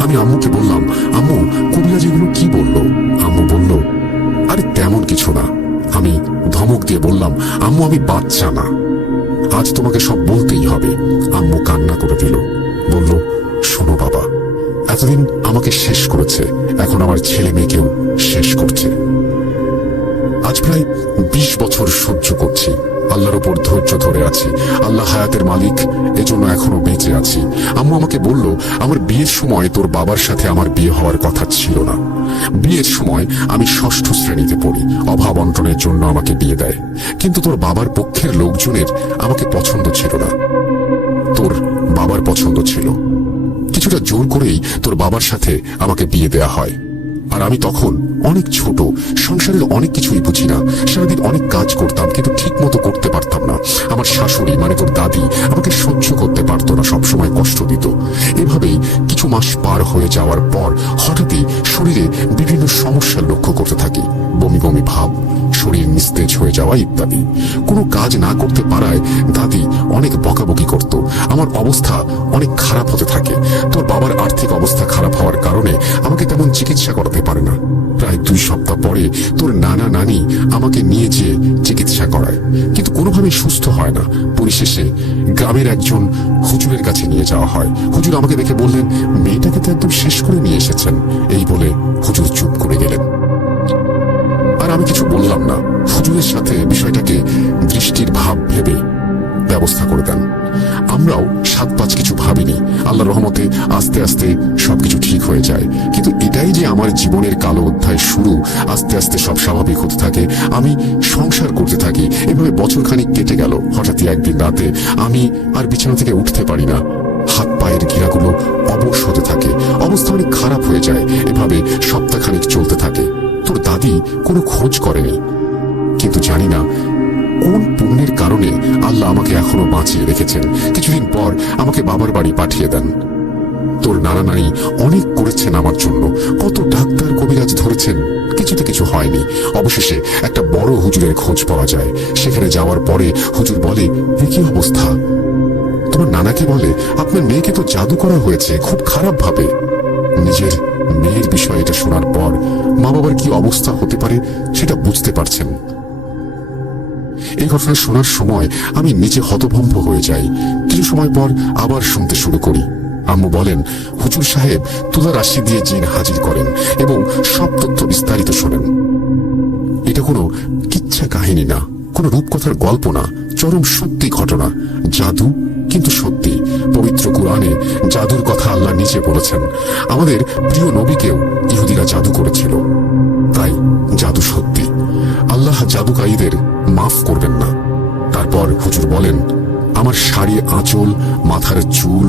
আমি আম্মুকে বললাম, আম্মু কবিরাজ এগুলো কি বললো? আম্মু বলল, আরে তেমন কিছু না। আমি ধমক দিয়ে বললাম, আম্মু আমি বাচ্চা না, আজ তোমাকে সব বলতেই হবে। আম্মু কান্না করে দিল, বলল, শোনো বাবা, এতদিন আমাকে শেষ করেছে, এখন আমার ছেলে মেয়েকেও শেষ করছে। আজ প্রায় 20 বছর সহ্য করছি, আল্লাহর উপর ধৈর্য ধরে আছি। আল্লাহ হায়াতের মালিক, এজন্য এখনো বেঁচে আছি। আম্মু আমাকে বলল, আমার বিয়ের সময় তোর বাবার সাথে আমার বিয়ে হওয়ার কথা ছিল না। বিয়ের সময় আমি 6ষ্ঠ শ্রেণীতে পড়ি, অভাব অনটনের জন্য আমাকে বিয়ে দেয়। কিন্তু তোর বাবার পক্ষের লোকজনের আমাকে পছন্দ ছিল না, তোর বাবার পছন্দ ছিল। কিছুটা জোর করেই তোর বাবার সাথে আমাকে বিয়ে দেয়া হয়। আর আমি তখন অনেক ছোট, সংসারের অনেক কিছুই বুঝি না। সারাদিন অনেক কাজ করতাম, কিন্তু ঠিক মতো করতে পারতাম না। আমার শাশুড়ি মানে তোর দাদি আমাকে সহ্য করতে পারতো না, সবসময় কষ্ট দিত। এভাবেই কিছু মাস পার হয়ে যাওয়ার পর হঠাৎই শরীরে বিভিন্ন সমস্যা লক্ষ্য করতে থাকি। বমি বমি ভাব, শরীর নিস্তেজ হয়ে যাওয়া ইত্যাদি। কোনো কাজ না করতে পারায় দাদি অনেক বকাবকি করত। আমার অবস্থা অনেক খারাপ হতে থাকে। তোর বাবার আর্থিক অবস্থা খারাপ হওয়ার কারণে আমাকে তেমন চিকিৎসা করাতে পারে না। প্রায় 2 সপ্তাহ পরে তোর নানা নানি আমাকে নিয়ে যেয়ে চিকিৎসা করায়, কিন্তু কোনোভাবেই সুস্থ হয় না। পরিশেষে গ্রামের একজন হুজুরের কাছে নিয়ে যাওয়া হয়। হুজুর আমাকে দেখে বললেন, মেয়েটাকে তো একদম শেষ করে নিয়ে এসেছেন। এই বলে হুজুর চুপ করে গেলেন। আর আমি কিছু বললাম না। হুজুরের সাথে বিষয়টাকে দৃষ্টির ভাব ভেবে ব্যবস্থা করে দেন। আমরাও 7-5 কিছু ভাবিনি। আল্লাহর রহমতে আস্তে আস্তে সবকিছু ঠিক হয়ে যায়। কিন্তু এটাই যে আমার জীবনের কালো অধ্যায় শুরু। আস্তে আস্তে সব স্বাভাবিক হতে থাকে, আমি সংসার করতে থাকি। এভাবে বছরখানিক কেটে গেল। হঠাৎই একদিন রাতে আমি আর বিছানা থেকে উঠতে পারি না। হাত পায়ের ঘিরাগুলো অবশ হতে থাকে, অবস্থা অনেক খারাপ হয়ে যায়। এভাবে সপ্তাহখানিক চলতে থাকে। তোর দাদি কোনো খোঁজ করেনি, কিন্তু জানি না কোন পুণ্যের কারণে আল্লাহ আমাকে এখনো বাঁচিয়ে রেখেছেন। কিছুদিন পর আমাকে বাবার বাড়ি পাঠিয়ে দেন। তোর নানা নানি অনেক করেছেন আমার জন্য, কত ডাক্তার কবিরাজ ধরেছেন, কিছুতে কিছু হয়নি। অবশেষে একটা বড় হুজুরের খোঁজ পাওয়া যায়। সেখানে যাওয়ার পরে হুজুর বলে, কি অবস্থা? তোমার নানাকে বলে, আপনার মেয়েকে তো জাদু করা হয়েছে, খুব খারাপ ভাবে। নিজের মেয়ের বিষয়ে এটা শোনার পর মা বাবার কি অবস্থা হতে পারে সেটা বুঝতে পারছেন। এই ঘটনা শোনার সময় আমি নিজে হতভম্ব হয়ে যাই। কিছু সময় পর আবার শুনতে শুরু করি। আম্মু বলেন, হুজুর সাহেব তুলা রাশি দিয়ে জিন হাজির করেন এবং সব তথ্য বিস্তারিত শোনেন। এটা কোনো কিচ্ছা কাহিনী না, কোনো রূপকথার গল্প না, চরম সত্যি ঘটনা। জাদু কিন্তু সত্যি। পবিত্র কুরআনে জাদুর কথা আল্লাহ নিজে বলেছেন। আমাদের প্রিয় নবীকেও ইহুদিরা জাদু করেছিল, তাই জাদু সত্যি। আল্লাহ জাদুকারীদের মাফ করবেন না। তারপর হুজুর বলেন, আমার শাড়ি আঁচল, মাথার চুল,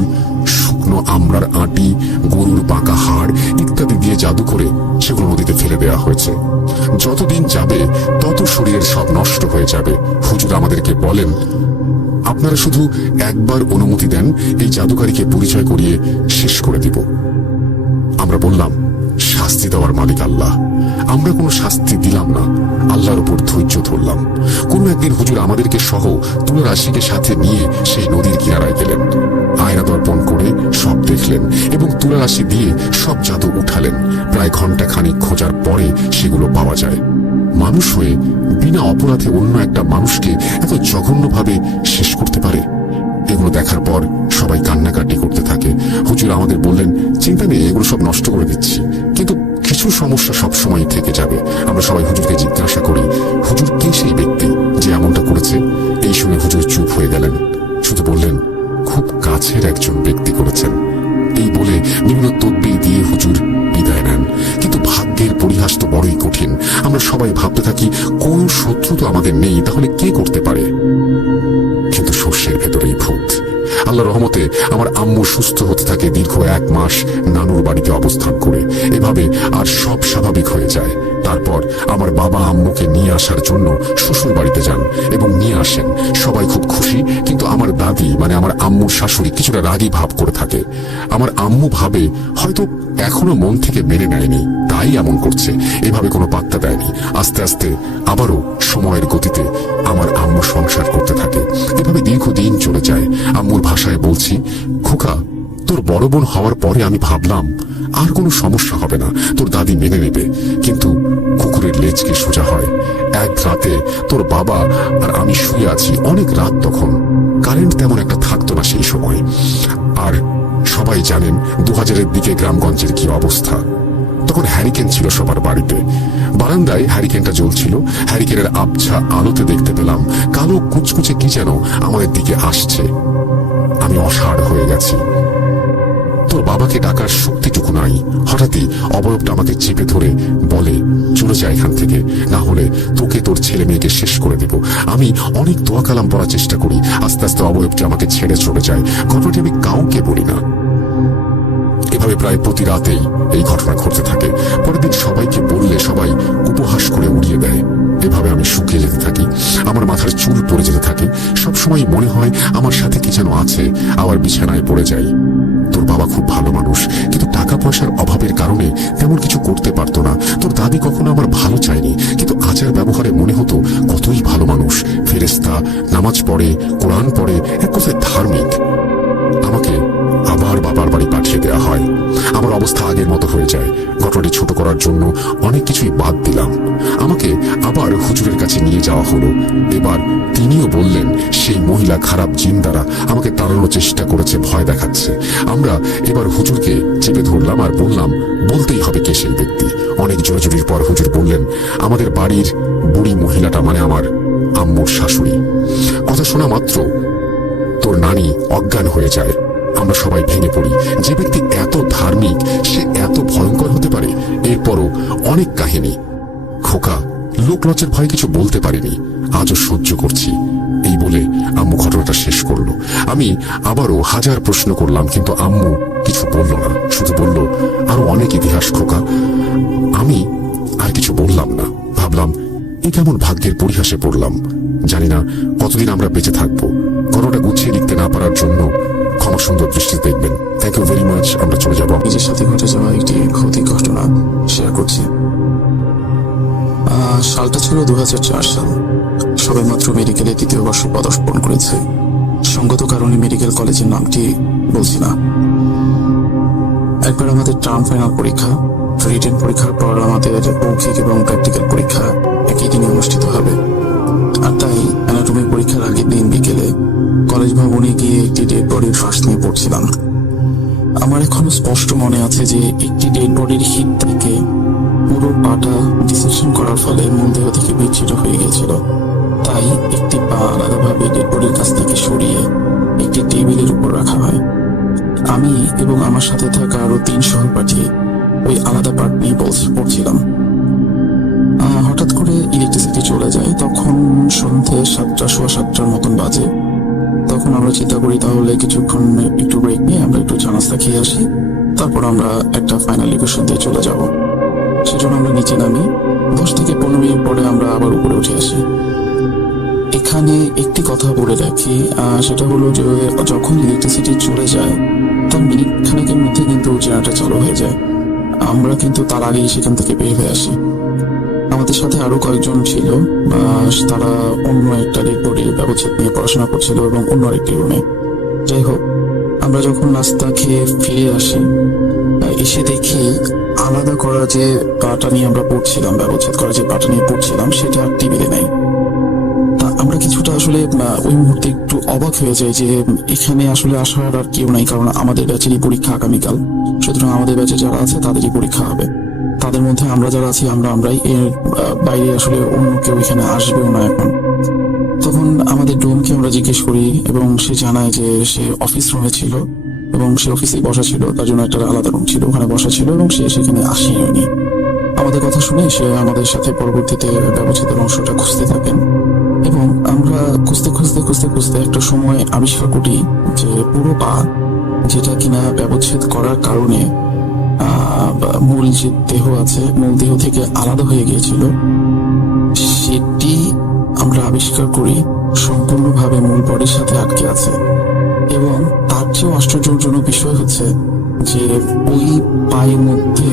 শুকনো আমড়ার আঁটি, গরুর বাঁকা হাড় ইত্যাদি দিয়ে জাদু করে সেগুলো নদীতে ফেলে দেওয়া হয়েছে। যতদিন যাবে তত শরীরের সব নষ্ট হয়ে যাবে। হুজুর আমাদেরকে বলেন, আপনারা শুধু একবার অনুমতি দেন, এই জাদুকারীকে পরিচয় করিয়ে শেষ করে দিব। আমরা বললাম, শাস্তি দেওয়ার মালিক আল্লাহ, আমরা কোনো শাস্তি দিলাম না, আল্লাহর উপর ধৈর্য ধরলাম। কোন একদিন হুজুর আমাদেরকে সহ তুলা রাশিকে সাথে নিয়ে সেই নদীর কিনারায় গেলেন। আয়না দর্পণ করে সব দেখলেন এবং তুলা রাশি দিয়ে সব জাদু উঠালেন। প্রায় ঘন্টা খানিক খোঁজার পরে সেগুলো পাওয়া যায়। মানুষ হয়ে বিনা অপরাধে অন্য একটা মানুষকে এত জঘন্যভাবে শেষ করতে পারে। এগুলো দেখার পর সবাই কান্নাকাটি করতে থাকে। হুজুর আমাদের বললেন, চিন্তা নেই, এগুলো সব নষ্ট করে দিচ্ছি, কিন্তু কিছু সমস্যা সবসময় থেকে যাবে। আমরা সবাই হুজুরকে জিজ্ঞাসা করি, হুজুর কে সেই ব্যক্তি যে এমনটা করেছে? এই শুনে হুজুর চুপ হয়ে গেলেন, শুধু বললেন, খুব কাছের একজন ব্যক্তি করেছেন। এই বলে বিভিন্ন তদবির দিয়ে হুজুর বিদায় নেন। কিন্তু ভাগ্যের পরিহাস তো বড়ই কঠিন। আমরা সবাই ভাবতে থাকি, কোন শত্রু তো আমাদের নেই, তাহলে কে করতে পারে? কিন্তু শস্যের ভেতরেই ভূত। আল্লাহ রহমতে আমার আম্মু সুস্থ হতে থাকে দীর্ঘ 1 মাস নানুর বাড়িতে অবস্থান করে। এভাবে আর সব স্বাভাবিক হয়ে যায়। তারপর আমার বাবা আম্মুকে নিয়ে আসার জন্য শ্বশুর বাড়িতে যান এবং নিয়ে আসেন। সবাই খুব খুশি, কিন্তু আমার দাদি মানে আমার আম্মুর শাশুড়ি কিছুটা রাগী ভাব করে থাকে। আমার আম্মু ভাবে হয়তো এখনো মন থেকে মেনে নেয়নি, তাই এমন করছে। এভাবে কোনো পাত্তা দেয়নি। আস্তে আস্তে আবারও সময়ের গতিতে আমার আম্মু সংসার করতে থাকে। এভাবে দীর্ঘদিন চলে যায়। আম্মুর ভাষায় বলছি, খোকা, তোর বড় বোন হওয়ার পরে আমি ভাবলাম আর কোনো সমস্যা হবে না, তোর দাদি মেনে নেবে। কিন্তু কুকুরের লেজকে সোজা হয়। এক রাতে তোর বাবা আর আমি শুয়ে আছি, অনেক রাত তখন, কারেন্ট তেমন একটা থাকতো না সেই সময়। আর সবাই জানেন 2000-এর দিকে গ্রামগঞ্জের কি অবস্থা। তখন হ্যারিকেন ছিল সবার বাড়িতে। বারান্দায় হ্যারিকেনটা জ্বলছিল। হ্যারিকেনের আবছা আলোতে দেখতে পেলাম কালো কুচকুচে কি যেন আমাদের দিকে আসছে। আমি অসাড় হয়ে গেছি। তোর বাবাকে ডাকার শক্তিটুকু নাই। হঠাৎই অবয়বটা আমাকে চেপে ধরে বলে, চলে যায় এখান থেকে, না হলে তোকে তোর ছেলে মেয়েকে শেষ করে দেব। আমি অনেক দোয়া কালাম পড়ার চেষ্টা করি। আস্তে আস্তে অবয়বটি আমাকে ছেড়ে চলে যায়। ঘটনাটি আমি কাউকে বলি না। এভাবে প্রায় প্রতি রাতেই এই ঘটনা ঘটতে থাকে। পরের দিন সবাইকে বললে সবাই উপহাস করে উড়িয়ে দেয়। এভাবে আমি শুকিয়ে যেতে থাকি, আমার মাথার চুল পড়ে যেতে থাকে। সবসময় মনে হয় আমার সাথে কি যেন আছে। আবার বিছানায় পড়ে যাই। তোর বাবা খুব ভালো মানুষ, কিন্তু টাকা টাকা পয়সার অভাবের কারণে তেমন কিছু করতে পারতো না। তোর দাদি কখনো আমার ভালো চায়নি, কিন্তু আচার ব্যবহারে মনে হতো কতই ভালো মানুষ, ফেরেশতা, নামাজ পড়ে, কোরআন পড়ে, এক কথায় ধার্মিক। আমাকে আবার বাবার বাড়ি পাঠিয়ে দেওয়া হয়। আমার অবস্থা আগের মতো হয়ে যায়। ঘটনাটি ছোট করার জন্য অনেক কিছুই বাদ দিলাম। আমাকে আবার হুজুরের কাছে নিয়ে যাওয়া হলো। এবার তিনিও বললেন সেই মহিলা খারাপ জিন দ্বারা আমাকে তাড়ানোর চেষ্টা করেছে, ভয় দেখাচ্ছে। আমরা এবার হুজুরকে চেপে ধরলাম আর বললাম বলতেই হবে কে সেই ব্যক্তি। অনেক জোরাজুরির পর হুজুর বললেন আমাদের বাড়ির বুড়ি মহিলাটা, মানে আমার আম্মুর শাশুড়ি। কথা শোনা মাত্র তোর নানি অজ্ঞান হয়ে যায়। আমরা সবাই ভেঙে পড়ি। যে ব্যক্তি এত ধার্মিক সে এত ভয়ঙ্কর হতে পারে? এরপরও অনেক কাহিনী। খোকা লোক লজ্জার ভয়ে কিছু বলতে পারিনি, আজও সহ্য করছি। এই বলে আম্মু ঘটনাটা শেষ করলো। আমি আবারও হাজার প্রশ্ন করলাম, কিন্তু আম্মু কিছু বলল না, শুধু বলল আরো অনেক ইতিহাস খোকা। আমি আর কিছু বললাম না। ভাবলাম এ কেমন ভাগ্যের পরিহাসে পড়লাম। জানি না কতদিন আমরা বেঁচে থাকবো। ঘটনাটা গুছিয়ে লিখতে না পারার জন্য ক্ষমা সুন্দর দৃষ্টিতে দেখবেন। Thank you very much. আমরা চলে যাব। নিজের সাথে ঘটে যাওয়া একটি ক্ষতি ঘটনা শেয়ার করছি। সালটা ছিল 2004 সাল। সবে মাত্র মেডিকেলে 3য় বর্ষ পদার্পণ করেছে। সঙ্গত কারণে মেডিকেল কলেজের নামটি বলছি না। একবার আমাদের টার্ম ফাইনাল পরীক্ষা, রিটেন পরীক্ষার পর আমাদের মৌখিক এবং প্র্যাকটিক্যাল পরীক্ষা একই দিনে অনুষ্ঠিত হবে। আর তাই অ্যানাটমি পরীক্ষার আগের দিন বিকেলে কলেজ ভবনে গিয়ে একটি ডেড বডির ফাঁস নিয়ে পড়ছিলাম। আমার এখনো স্পষ্ট মনে আছে যে একটি ডেড বডির হিট থেকে পুরো পাটা ডিসেকশন করার ফলে মূলদেহ থেকে বিচ্ছিন্ন হয়ে গিয়েছিল। তাই একটি পা আলাদাভাবে ডেড বডির কাছ থেকে সরিয়ে একটি টেবিলের উপর রাখা হয়। আমি এবং আমার সাথে থাকা আরো 3 সহপাঠী ওই আলাদা পার্ট নিয়ে পড়ছিলাম। হঠাৎ করে ইলেকট্রিসিটি চলে যায়। তখন সন্ধ্যে 7:15 মতন বাজে। তখন আমরা চিন্তা করি তাহলে কিছুক্ষণ একটু ব্রেক নিয়ে আমরা একটু চা নাস্তা খেয়ে আসি, তারপর আমরা একটা ফাইনাল রিভিশন দিয়ে চলে যাব। সেজন্য আমরা নিচে নামি। 10 থেকে 15 মিনিট পরে আমরা আবার উপরে উঠে আসি। এখানে একটি কথা বলে রাখি, সেটা হলো যে যখন ইলেকট্রিসিটি চলে যায় তার মিনিট খানেকের মধ্যে কিন্তু জেনারেটর চালু হয়ে যায়। আমরা কিন্তু তার আগেই সেখান থেকে বের হয়ে আসি। আমাদের সাথে আরো কয়েকজন ছিল, তারা অন্য একটা ডেড বডির ব্যবচ্ছেদ নিয়ে পড়াশোনা করছিল এবং অন্য আরেকটি রুমে। যাই হোক, আমরা যখন নাস্তা খেয়ে ফিরে আসি, এসে দেখি আলাদা করা যে পাটা নিয়ে আমরা পড়ছিলাম, ব্যবচ্ছেদ করা যে পাটা নিয়ে পড়ছিলাম, সেটা আর টেবিলে নাই। তা আমরা কিছুটা আসলে ওই মুহূর্তে একটু অবাক হয়ে যাই যে এখানে আসলে আসার আর কেউ নাই, কারণ আমাদের ব্যাচেরই পরীক্ষা আগামীকাল। সুতরাং আমাদের ব্যাচে যারা আছে তাদেরই পরীক্ষা হবে। তাদের মধ্যে আমরা যারা আছি আমরাই, এর বাইরে আসলে অন্য কেউ এখানে আসবেও না এখন। তখন আমাদের ডোমকে আমরা জিজ্ঞেস করি এবং সে জানায় যে সে অফিস রুমে ছিল এবং সে অফিসেই বসা ছিল, তার জন্য একটা আলাদা রুম ছিল, ওখানে বসা ছিল এবং সে সেখানে আসেনি। আমাদের কথা শুনে সে আমাদের সাথে পরবর্তীতে ব্যবচ্ছেদের অংশটা খুঁজতে থাকেন এবং আমরা খুঁজতে একটা সময় আবিষ্কার করি যে পুরো পা, যেটা কিনা ব্যবচ্ছেদ করার কারণে মূল যে দেহ আছে, মূল দেহ থেকে আলাদা হয়ে গিয়েছিল, সেটি আমরা আবিষ্কার করি সম্পূর্ণভাবে মূল বডির সাথে আটকে আছে। এবং তার চেয়েও আশ্চর্যজনক বিষয় হচ্ছে যে ওই পায়ের মধ্যে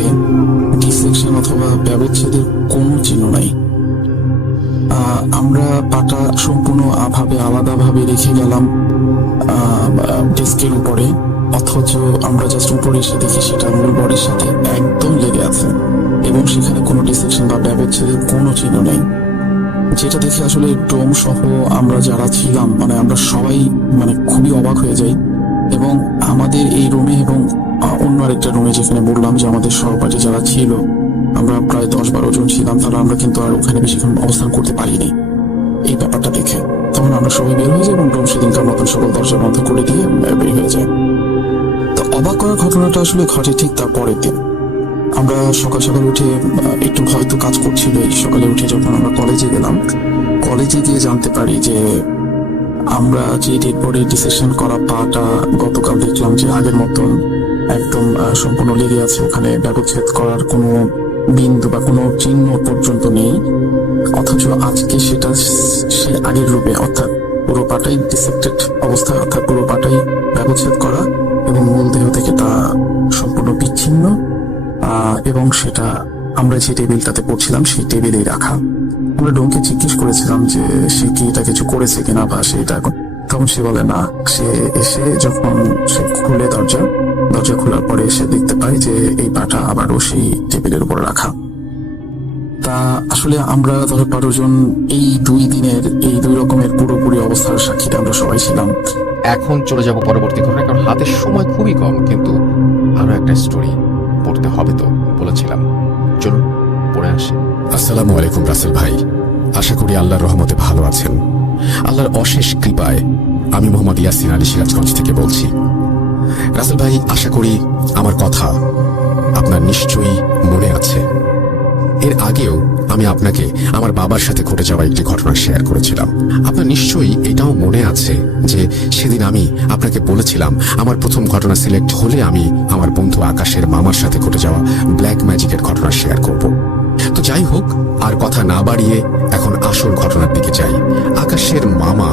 ডিসেকশন অথবা ব্যবচ্ছেদের কোনো চিহ্ন নাই। আমরা পাটা সম্পূর্ণ আলাদাভাবে রেখে গেলাম ডেস্কের উপরে, অথচ আমরা জাস্ট উপরে এসে দেখি সেটা মূল বডির সাথে একদম লেগে আছে এবং সেখানে কোনো ডিসেকশন বা ব্যবচ্ছেদের কোনো চিহ্ন নেই। যেটা দেখে আসলে ডোম সহ আমরা যারা ছিলাম, আমরা সবাই খুবই অবাক হয়ে যাই। এবং আমাদের এই রুমে এবং অন্য আরেকটা রুমে, যেখানে বললাম যে আমাদের সহপাঠী যারা ছিল, আমরা প্রায় 10-12 জন ছিলাম, তারা আমরা কিন্তু আর ওখানে বেশিক্ষণ অবস্থান করতে পারিনি এই ব্যাপারটা দেখে। তখন আমরা সবাই বের হয়ে যাই এবং ডোম সেদিনকার মতন সকল দরজা বন্ধ করে দিয়ে বের হয়ে যায়। তো অবাক করার ঘটনাটা আসলে ঘটে ঠিক তার পরের দিন। আমরা সকাল উঠে একটু হয়তো কাজ করছিল, এই সকালে উঠে যখন আমরা কলেজে গেলাম, কলেজে গিয়ে জানতে পারি যে আমরা যে ডেড বডি ডিসেকশন করা পাটা গতকাল দেখলাম যে আগের মতন একদম সম্পূর্ণ লেগে আছে, ওখানে ব্যবচ্ছেদ করার কোনো বিন্দু বা কোনো চিহ্ন পর্যন্ত নেই। অথচ আজকে সেটা সে আগের রূপে, অর্থাৎ পুরো পাটাই ডিসেক্টেড অবস্থা, অর্থাৎ পুরো পাটাই ব্যবচ্ছেদ করা এবং মূল দেহ থেকে তা সম্পূর্ণ বিচ্ছিন্ন চিহ্ন, এবং সেটা আমরা যে টেবিলটাতে পড়ছিলাম সেই টেবিলেই রাখা। আমরা ডোমকে জিজ্ঞেস করেছিলাম যে সে কি এটা কিছু করেছে কিনা বা সে এটা তখন সে বলে না। সে এসে যখন সে খুলে দরজা খোলার পরে সে দেখতে পায় যে এই পাটা আবারও সেই টেবিলের উপর রাখা। তা আসলে আমরা ধরো 12 জন এই 2 দিনের এই 2 রকমের পুরোপুরি অবস্থার সাক্ষীটা আমরা সবাই ছিলাম। এখন চলে যাব পরবর্তী ঘটনা, কারণ হাতের সময় খুবই কম, কিন্তু আরো একটা স্টোরি পড়তে হবে তো বলেছিলাম। চলুন পড়ে আসি। আসসালামু আলাইকুম রাসেল ভাই, আশা করি আল্লাহর রহমতে ভালো আছেন। আল্লাহর অশেষ কৃপায় আমি মোহাম্মদ ইয়াসিন আলী সিরাজগঞ্জ থেকে বলছি। রাসেল ভাই, আশা করি আমার কথা আপনার নিশ্চয়ই মনে আছে। এর আগেও আমি আপনাকে আমার বাবার সাথে ঘটে যাওয়া একটি ঘটনা শেয়ার করেছিলাম। আপনার নিশ্চয়ই এটাও মনে আছে যে সেদিন আমি আপনাকে বলেছিলাম আমার প্রথম ঘটনা সিলেক্ট হলে আমি আমার বন্ধু আকাশের মামার সাথে ঘটে যাওয়া ব্ল্যাক ম্যাজিকের ঘটনা শেয়ার করব। তো যাই হোক, আর কথা না বাড়িয়ে এখন আসল ঘটনার দিকে যাই। আকাশের মামা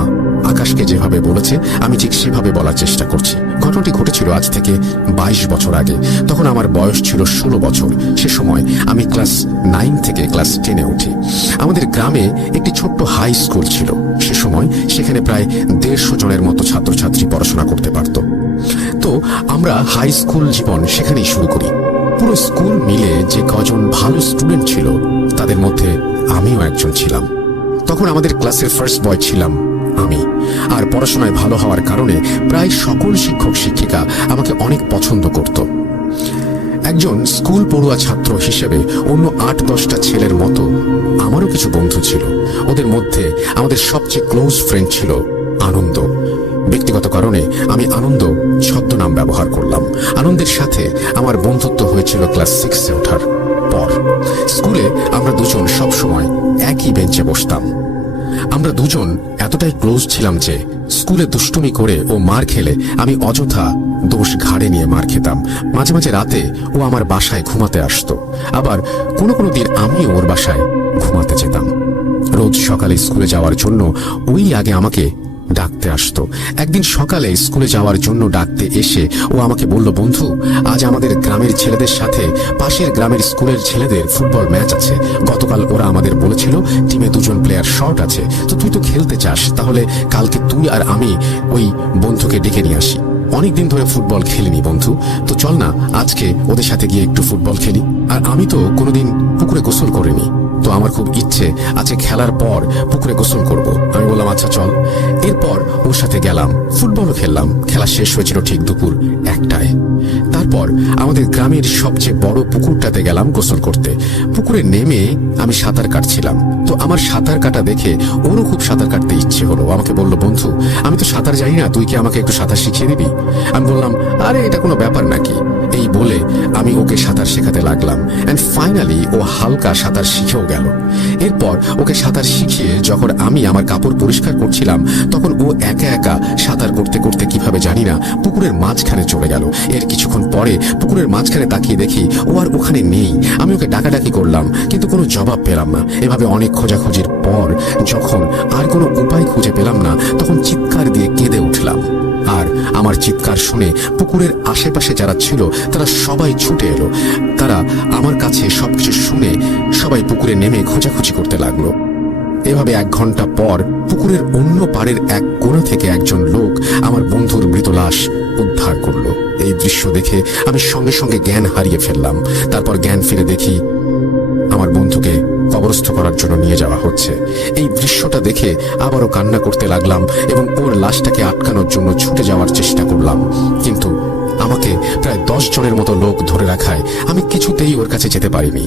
আকাশকে যেভাবে বলেছে আমি ঠিক সেভাবে বলার চেষ্টা করছি। ঘটনাটি ঘটেছিল আজ থেকে 22 বছর আগে। তখন আমার বয়স ছিল 16 বছর। সে সময় আমি ক্লাস 9 থেকে ক্লাস 10-এ উঠি। আমাদের গ্রামে একটি ছোট্ট হাই স্কুল ছিল। সে সময় সেখানে প্রায় 150 জনের মতো ছাত্রছাত্রী পড়াশোনা করতে পারত। তো আমরা হাই স্কুল জীবন সেখানেই শুরু করি। পুরো স্কুল মিলে যে কজন ভালো স্টুডেন্ট ছিল তাদের মধ্যে আমিও একজন ছিলাম। তখন আমাদের ক্লাসের ফার্স্ট বয় ছিলাম আমি। আর পড়াশোনায় ভালো হওয়ার কারণে প্রায় সকল শিক্ষক শিক্ষিকা আমাকে অনেক পছন্দ করত। একজন স্কুল পড়ুয়া ছাত্র হিসেবে অন্য 8-10টা ছেলের মতো আমারও কিছু বন্ধু ছিল। ওদের মধ্যে আমাদের সবচেয়ে ক্লোজ ফ্রেন্ড ছিল আনন্দ। ব্যক্তিগত কারণে আমি আনন্দ ছদ্মনাম ব্যবহার করলাম। আনন্দের সাথে আমার বন্ধুত্ব হয়েছিল ক্লাস 6-এ ওঠার পর। স্কুলে আমরা দুজন সবসময় একই বেঞ্চে বসতাম। আমরা দুজন এতটাই ক্লোজ ছিলাম যে স্কুলে দুষ্টুমি করে ও মার খেলে আমি অযথা দোষ ঘাড়ে নিয়ে মার খেতাম। মাঝে মাঝে রাতে ও আমার বাসায় ঘুমাতে আসতো, আবার কোনো কোনো দিন আমিও ওর বাসায় ঘুমাতে যেতাম। রোজ সকালে স্কুলে যাওয়ার জন্য ওই আগে আমাকে ডাকতে আসতো। একদিন সকালে স্কুলে যাওয়ার জন্য ডাকতে এসে ও আমাকে বলল, বন্ধু, আজ আমাদের গ্রামের ছেলেদের সাথে পাশের গ্রামের স্কুলের ছেলেদের ফুটবল ম্যাচ আছে। গতকাল ওরা আমাদের বলেছিল টিমে 2 জন প্লেয়ার শর্ট আছে, তো তুই তো খেলতে চাস, তাহলে কালকে তুই আর আমি ওই বন্ধুকে ডেকে নিয়ে আসি। অনেকদিন ধরে ফুটবল খেলিনি বন্ধু, তো চল না আজকে ওদের সাথে গিয়ে একটু ফুটবল খেলি। আর আমি তো কোনোদিন পুকুরে গোসল করিনি, তো আমার খুব ইচ্ছে আজকে খেলার পর পুকুরে গোসল করব। আমি বললাম আচ্ছা চল। এরপর ওর সাথে গেলাম, ফুটবলও খেললাম। খেলা শেষ হয়েছিল ঠিক দুপুর 1টায়। তারপর আমাদের গ্রামের সবচেয়ে বড় পুকুরটাতে গেলাম গোসল করতে। পুকুরে নেমে আমি সাঁতার কাটছিলাম, তো আমার সাঁতার কাটা দেখে ওরও খুব সাঁতার কাটতে ইচ্ছে হলো। আমাকে বলল, বন্ধু, আমি তো সাঁতার জানি না, তুই কি আমাকে একটু সাঁতার শিখিয়ে দিবি? আমি বললাম, আরে এটা কোনো ব্যাপার নাকি। এই বলে আমি ওকে সাঁতার শেখাতে লাগলাম। এন্ড ফাইনালি ও হালকা সাঁতার শিখেও গেল। এরপর ওকে সাঁতার শিখিয়ে যখন আমি আমার কাপড় পরিষ্কার করছিলাম, তখন ও একা একা সাঁতার করতে করতে কিভাবে জানি না পুকুরের মাঝখানে চলে গেল। এর কিছুক্ষণ পরে পুকুরের মাঝখানে তাকিয়ে দেখি ও আর ওখানে নেই। আমি ওকে ডাকাডাকি করলাম, কিন্তু কোনো জবাব পেলাম না। এভাবে অনেক খোঁজাখুঁজির পর যখন আর কোনো উপায় খুঁজে পেলাম না, তখন চিৎকার দিয়ে কেঁদে উঠলাম। আর আমার চিৎকার শুনে পুকুরের আশেপাশে যারা ছিল তারা সবাই ছুটে এলো। তারা আমার কাছে সবকিছু শুনে সবাই পুকুরে নেমে খোঁজাখুঁজি করতে লাগলো। এভাবে 1 ঘন্টা পর পুকুরের অন্য পাড়ের এক কোণা থেকে একজন লোক আমার বন্ধুর মৃত লাশ উদ্ধার করলো। এই দৃশ্য দেখে আমি সঙ্গে সঙ্গে জ্ঞান হারিয়ে ফেললাম। তারপর জ্ঞান ফিরে দেখি আমার বন্ধুকে কবরস্থ করার জন্য নিয়ে যাওয়া হচ্ছে। এই দৃশ্যটা দেখে আবারও কান্না করতে লাগলাম এবং ওর লাশটাকে আটকানোর জন্য ছুটে যাওয়ার চেষ্টা করলাম, কিন্তু আমাকে প্রায় 10 জনের মতো লোক ধরে রাখায় আমি কিছুতেই ওর কাছে যেতে পারিনি।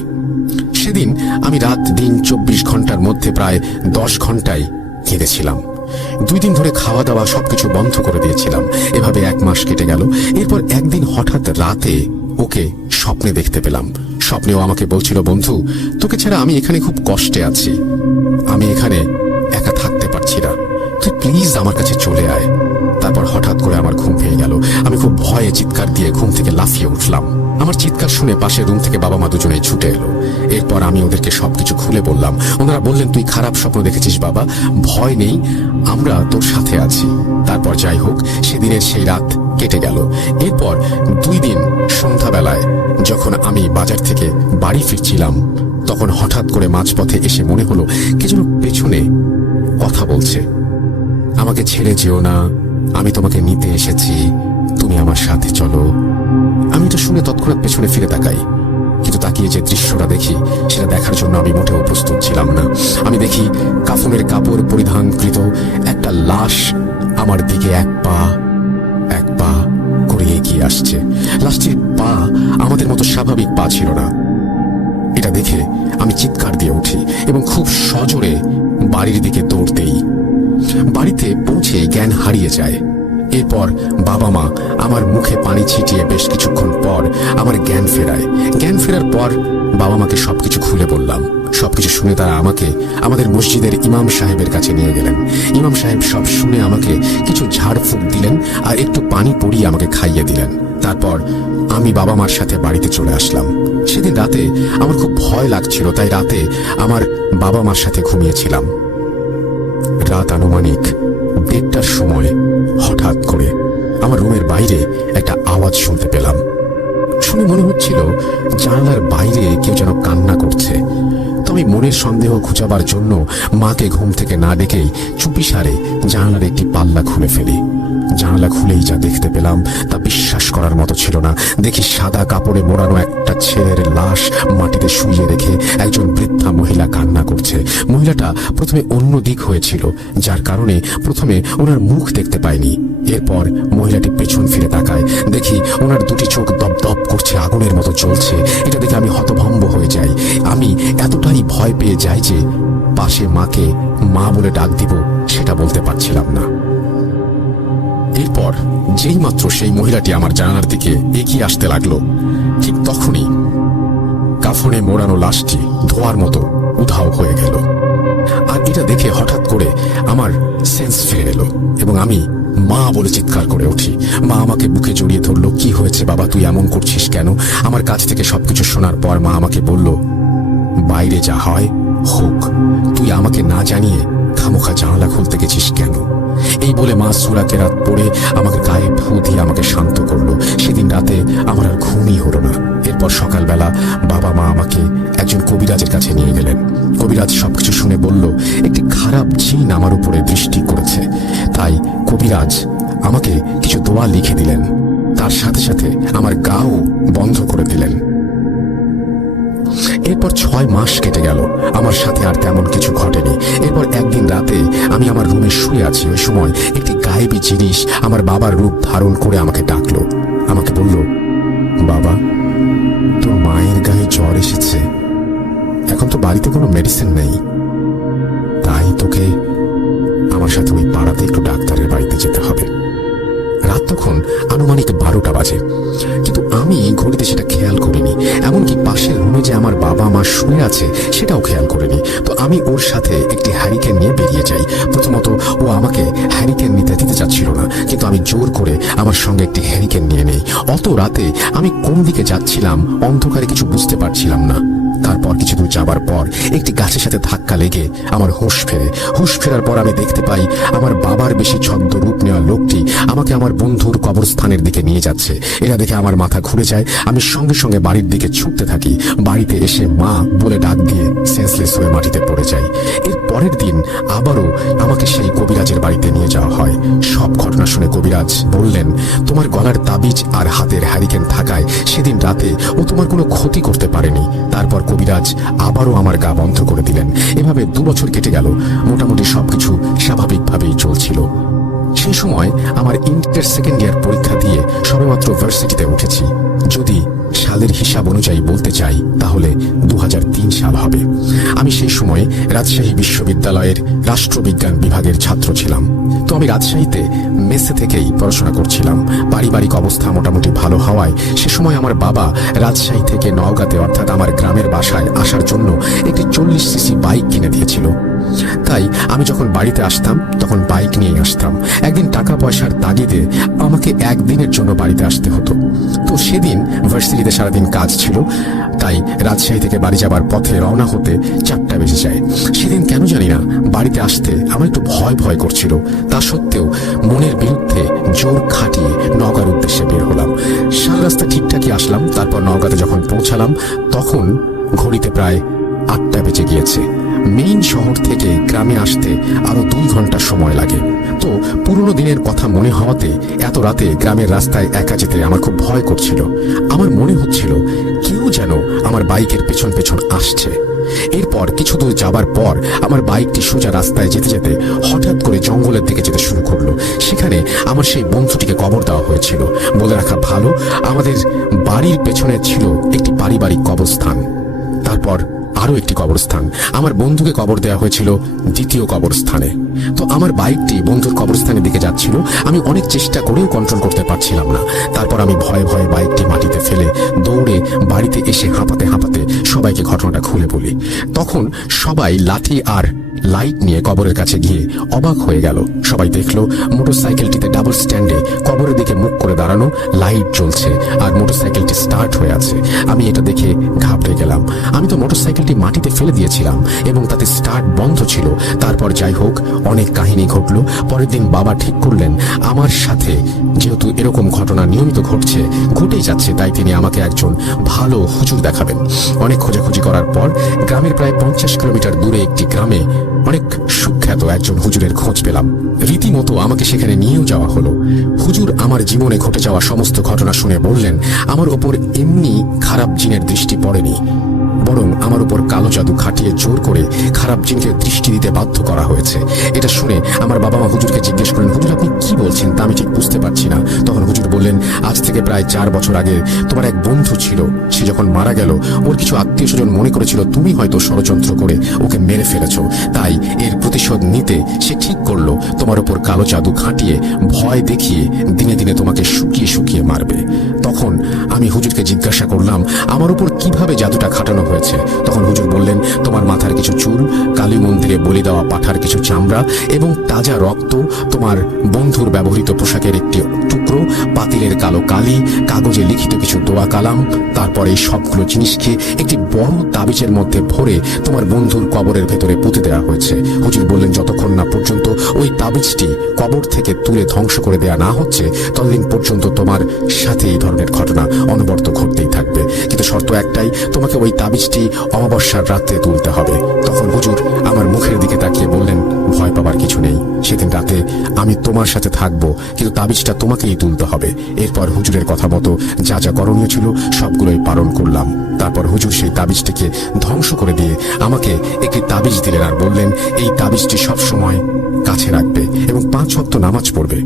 সেদিন আমি রাত দিন 24 ঘন্টার মধ্যে প্রায় 10 ঘন্টায় কেঁদেছিলাম। 2 দিন ধরে খাওয়া দাওয়া সবকিছু বন্ধ করে দিয়েছিলাম। এভাবে 1 মাস কেটে গেল। এরপর একদিন হঠাৎ রাতে ওকে স্বপ্নে দেখতে পেলাম। স্বপ্নেও আমাকে বলছিল, বন্ধু, তোকে ছাড়া আমি এখানে খুব কষ্টে আছি, আমি এখানে একা থাকতে পারছি না, তুই প্লিজ আমার কাছে চলে আয়। তারপর হঠাৎ করে আমার ঘুম ভেঙে গেল। আমি খুব ভয়ে চিৎকার দিয়ে ঘুম থেকে লাফিয়ে উঠলাম। আমার চিৎকার শুনে পাশের রুম থেকে বাবা মা দুজনেই ছুটে এলো। এরপর আমি ওদেরকে সবকিছু খুলে বললাম। ওনারা বললেন, তুই খারাপ স্বপ্ন দেখেছিস বাবা, ভয় নেই, আমরা তোর সাথে আছি। তারপর যাই হোক, সেদিনের সেই রাত কেটে গেল। এরপর 2 দিন সন্ধ্যাবেলায় যখন আমি বাজার থেকে বাড়ি ফিরছিলাম, তখন হঠাৎ করে মাঝপথে এসে মনে হলো কে যেন পেছনে কথা বলছে। আমাকে ছেড়ে যেও না, আমি তোমাকে নিতে এসেছি, তুমি আমার সাথে চলো। আমি এটা শুনে তৎক্ষণাৎ পেছনে ফিরে তাকাই, কিন্তু তাকিয়ে যে দৃশ্যটা দেখি সেটা দেখার জন্য আমি মোটেও প্রস্তুত ছিলাম না। আমি দেখি কাফনের কাপড় পরিধানকৃত একটা লাশ আমার দিকে এক পা করে এগিয়ে আসছে। লাশটির পা আমাদের মতো স্বাভাবিক পা ছিল না। এটা দেখে আমি চিৎকার দিয়ে উঠি এবং খুব সজোরে বাড়ির দিকে দৌড় দেই। বাড়িতে পৌঁছে জ্ঞান হারিয়ে যায়। এরপর বাবা মা আমার মুখে পানি ছিটিয়ে বেশ কিছুক্ষণ পর আমার জ্ঞান ফেরায়। জ্ঞান ফেরার পর বাবা মাকে সবকিছু খুলে বললাম। সবকিছু শুনে তারা আমাকে আমাদের মসজিদের ইমাম সাহেবের কাছে নিয়ে গেলেন। ইমাম সাহেব সব শুনে আমাকে কিছু ঝাড়ফুঁক দিলেন আর একটু পানি পরিয়ে আমাকে খাইয়ে দিলেন। তারপর আমি বাবা মার সাথে বাড়িতে চলে আসলাম। সেদিন রাতে আমার খুব ভয় লাগছিল, তাই রাতে আমার বাবা মার সাথে ঘুমিয়েছিলাম। রাত আনুমানিক 1:30টার সময় হঠাৎ করে আমার রুমের বাইরে একটা আওয়াজ শুনতে পেলাম। শুনে মনে হচ্ছিল জানালার বাইরে কেউ যেন কান্না করছে। তো আমি মনের সন্দেহ ঘুচাবার জন্য মাকে ঘুম থেকে না ডেকেই চুপিসারে জানালার একটি পাল্লা খুলে ফেলি। জানালা খুলেই যা দেখতে পেলাম তা বিশ্বাস করার মতো ছিল না। দেখি সাদা কাপড়ে মোড়ানো একটা ছেলের লাশ মাটিতে শুইয়ে রেখে একজন বৃদ্ধা মহিলা কান্না করছে। মহিলাটা প্রথমে অন্য দিক হয়েছিল, যার কারণে প্রথমে ওনার মুখ দেখতে পাইনি। এরপর মহিলাটি পেছন ফিরে তাকায়, দেখি ওনার দুটি চোখ দপদপ করছে, আগুনের মতো জ্বলছে। এটা দেখে আমি হতভম্ব হয়ে যাই। আমি এতটাই ভয় পেয়ে যাই যে পাশে মাকে মা বলে ডাক দিব সেটা বলতে পারছিলাম না। এরপর যেই মাত্র সেই মহিলাটি আমার জানালার দিকে এগিয়ে আসতে লাগলো, ঠিক তখনই কাফনে মোড়ানো লাশটি ধোয়ার মতো উধাও হয়ে গেল। আর এটা দেখে হঠাৎ করে আমার সেন্স ফিরে এলো এবং আমি মা বলে চিৎকার করে উঠি। মা আমাকে বুকে জড়িয়ে ধরলো। কি হয়েছে বাবা, তুই এমন করছিস কেন? আমার কাছ থেকে সবকিছু শোনার পর মা আমাকে বলল, বাইরে যা হয় হোক, তুই আমাকে না জানিয়ে খামোখা জানালা খুলতে গেছিস কেন? এই বলে মা সূরা কেরাত পড়ে আমাকে গায়ে ফু দিয়ে আমাকে শান্ত করলো। সেদিন রাতে আমার আর ঘুমই হলো না। এরপর সকালবেলা বাবা মা আমাকে একজন কবিরাজের কাছে নিয়ে গেলেন। কবিরাজ সবকিছু শুনে বলল, একটি খারাপ জিন আমার উপরে দৃষ্টি করেছে। তাই কবিরাজ আমাকে কিছু দোয়া লিখে দিলেন, তার সাথে সাথে আমার গাও বন্ধ করে দিলেন। এরপর 6 মাস কেটে গেল, আমার সাথে আর তেমন কিছু ঘটেনি। এরপর একদিন রাতে আমি আমার রুমে শুয়ে আছি। ওই সময় একটি গায়েবী জিনিস আমার বাবার রূপ ধারণ করে আমাকে ডাকলো। আমাকে বলল, বাবা, তোর মায়ের গায়ে জ্বর এসেছে, এখন তো বাড়িতে কোনো মেডিসিন নেই, তাই তোকে আমার সাথে ওই পাড়াতে একটু ডাক্তারের বাড়িতে যেতে হবে। রাত তখন আনুমানিক 12টা বাজে, কিন্তু আমি ঘড়িতে সেটা খেয়াল করিনি। এমনকি পাশের রুমে যে আমার বাবা মা শুয়ে আছে সেটাও খেয়াল করিনি। তো আমি ওর সাথে একটি হ্যারিকেন নিয়ে বেরিয়ে যাই। প্রথমত ও আমাকে হ্যারিকেন নিতে দিতে চাচ্ছিল না, কিন্তু আমি জোর করে আমার সঙ্গে একটি হ্যারিকেন নিয়ে নেই। অত রাতে আমি কোন দিকে যাচ্ছিলাম অন্ধকারে কিছু বুঝতে পারছিলাম না। তারপর কিছু দূর যাবার পর একটি গাছের সাথে ধাক্কা লেগে আমার হুঁশ ফেরে। হুঁশ ফেরার পর আমি দেখতে পাই আমার বাবার বেশি ছদ্ম রূপ নেওয়া লোকটি আমাকে আমার বন্ধুর কবরস্থানের দিকে নিয়ে যাচ্ছে। এটা দেখে আমার মাথা ঘুরে যায়। আমি সঙ্গে সঙ্গে বাড়ির দিকে ছুটতে থাকি। বাড়িতে এসে মা বলে ডাক দিয়ে সেন্সলেস হয়ে মাটিতে পড়ে যাই। এর পরের দিন আবারও আমাকে সেই কবিরাজের বাড়িতে নিয়ে যাওয়া হয়। সব ঘটনা শুনে কবিরাজ বললেন, তোমার গলার তাবিজ আর হাতের হ্যারিকেন থাকায় সেদিন রাতে ও তোমার কোনো ক্ষতি করতে পারেনি। তারপর কবিরাজ আবারও আমার গা বন্ধ করে দিলেন। এভাবে 2 বছর কেটে গেল। মোটামুটি সবকিছু স্বাভাবিকভাবেই চলছিল। সেই সময় আমার ইন্টার সেকেন্ড ইয়ার পরীক্ষা দিয়ে সবেমাত্র ভার্সিটিতে উঠেছি। যদি সালের হিসাব অনুযায়ী বলতে চাই তাহলে 2003 সাল হবে। আমি সেই সময় রাজশাহী বিশ্ববিদ্যালয়ের রাষ্ট্রবিজ্ঞান বিভাগের ছাত্র ছিলাম। তো আমি রাজশাহীতে মেসে থেকেই পড়াশোনা করছিলাম। পারিবারিক অবস্থা মোটামুটি ভালো হওয়ায় সে সময় আমার বাবা রাজশাহী থেকে নওগাঁতে অর্থাৎ আমার গ্রামের বাসায় আসার জন্য একটি 40 সিসি বাইক কিনে দিয়েছিল। তাই আমি যখন বাড়িতে আসতাম তখন বাইক নিয়ে আসতাম। একদিন টাকা পয়সার তাগিদে আমাকে একদিনের জন্য বাড়িতে আসতে হতো। তো সেদিন ভার্সিটিতে সারাদিন কাজ ছিল, তাই রাজশাহী থেকে বাড়ি যাবার পথে রওনা হতে 4টা বেজে যায়। সেদিন কেন জানি না বাড়িতে আসতে আমার একটু ভয় ভয় করছিল। তা সত্ত্বেও মনের বিরুদ্ধে জোর খাটিয়ে নওগাঁর সারা রাস্তা ঠিকঠাকই আসলাম। তারপর নওগাঁতে যখন পৌঁছালাম তখন ঘড়িতে প্রায় 8টা বেজে গিয়েছে। মেইন শহর থেকে গ্রামে আসতে আরো 2 ঘন্টা সময় লাগে। তো পুরনো দিনের কথা মনে হওয়াতে এত রাতে গ্রামের রাস্তায় একা যেতে আমার খুব ভয় করছিল। আমার মনে হচ্ছিল কেউ যেন আমার বাইকের পেছন পেছন আসছে। এরপর কিছু দূর যাবার পর আমার বাইকটি সোজা রাস্তায় যেতে যেতে হঠাৎ করে জঙ্গলের দিকে যেতে শুরু করলো। সেখানে আমার সেই বন্ধুটিকে কবর দেওয়া হয়েছিল। বলে রাখা ভালো, আমাদের বাড়ির পেছনে ছিল একটি পারিবারিক কবরস্থান, তারপর আরো একটি কবরস্থান। আমার বন্ধুকে কবর দেওয়া হয়েছিল দ্বিতীয় কবরস্থানে। তো আমার বাইকটি বন্ধুর কবরস্থানের দিকে যাচ্ছিল। আমি অনেক চেষ্টা করেও কন্ট্রোল করতে পারছিলাম না। তারপর আমি ভয়ে ভয়ে বাইকটি মাটিতে ফেলে দৌড়ে বাড়িতে এসে হাঁপাতে হাঁপাতে সবাইকে ঘটনাটা খুলে বলি। তখন সবাই লাঠি আর লাইট নিয়ে কবরের কাছে গিয়ে অবাক হয়ে গেল। সবাই দেখলো মোটরসাইকেলটিতে ডাবল স্ট্যান্ডে কবরের দিকে মুখ করে দাঁড়ানো, লাইট জ্বলছে আর মোটরসাইকেলটি স্টার্ট হয়ে আছে। আমি এটা দেখে ঘাবড়ে গেলাম। আমি তো মোটরসাইকেলটি মাটিতে ফেলে দিয়েছিলাম এবং তাতে স্টার্ট বন্ধ ছিল। তারপর যাই হোক, অনেক কাহিনী ঘটলো। পরের দিন বাবা ঠিক করলেন আমার সাথে যেহেতু এরকম ঘটনা নিয়মিত ঘটেই যাচ্ছে, তাই তিনি আমাকে একজন ভালো হুজুর দেখাবেন। অনেক খোঁজাখুঁজি করার পর গ্রামের প্রায় 50 কিলোমিটার দূরে একটি গ্রামে অনেক সুখ্যাত একজন হুজুরের খোঁজ পেলাম। রীতিমতো আমাকে সেখানে নিয়েও যাওয়া হলো। হুজুর আমার জীবনে ঘটে যাওয়া সমস্ত ঘটনা শুনে বললেন আমার ওপর এমনি খারাপ জিনের দৃষ্টি পড়েনি, বরং আমার উপর কালো জাদু খাটিয়ে জোর করে খারাপ জিনকে দৃষ্টি দিতে বাধ্য করা হয়েছে। এটা শুনে আমার বাবা মা হুজুরকে জিজ্ঞেস করেন, হুজুর আপনি কি বলছেন, তা আমি ঠিক বুঝতে পারছি না। তখন হুজুর বললেন, আজ থেকে প্রায় 4 বছর আগে তোমার এক বন্ধু ছিল, সে যখন মারা গেল ওর কিছু আত্মীয় স্বজন মনে করেছিল তুমি হয়তো ষড়যন্ত্র করে ওকে মেরে ফেলেছো। তাই এর প্রতিশোধ নিতে সে ঠিক করলো তোমার উপর কালো জাদু খাটিয়ে ভয় দেখিয়ে দিনে দিনে তোমাকে শুকিয়ে শুকিয়ে মারবে। তখন আমি হুজুরকে জিজ্ঞাসা করলাম আমার উপর কিভাবে জাদুটা খাটানো হয়েছে। তখন হুজুর বললেন তোমার মাথার কিছু চুল, কালী মন্দিরে বলি দেওয়া পাঠার কিছু চামড়া এবং তাজা রক্ত, তোমার বন্ধুর ব্যবহৃত পোশাকের একটি টুকরো, পাতিলের কালো কালি, কাগজে লিখিত কিছু দোয়া কালাম, তারপর এই সবগুলো জিনিসকে একটি বড় তাবিজের মধ্যে ভরে তোমার বন্ধুর কবরের ভেতরে পুঁতে দেওয়া হয়েছে। হুজুর বললেন যতক্ষণ না পর্যন্ত ওই তাবিজটি কবর থেকে তুলে ধ্বংস করে দেয়া না হচ্ছে ততদিন পর্যন্ত তোমার সাথে এই ধরনের ঘটনা অনবরত ঘটতেই থাকবে, কিন্তু শর্ত একটাই, তোমাকে ওই তাবিজটি অমাবস্যার রাতে তুলতে হবে। তখন হুজুর আমার মুখের দিকে তাকিয়ে বললেন ভয় পাবার কিছু নেই, সেদিন রাতে আমি তোমার সাথে থাকবো, কিন্তু তাবিজটা তোমাকেই তুলতে হবে। এরপর হুজুরের কথা মতো যা যা করণীয় ছিল সবগুলোই পালন করলাম। তারপর হুজুর সেই তাবিজটিকে ধ্বংস করে দিয়ে আমাকে একটি তাবিজ দিলেন আর বললেন এই তাবিজটি সবসময় কাছে রাখবে এবং 5 ওয়াক্ত নামাজ পড়বে।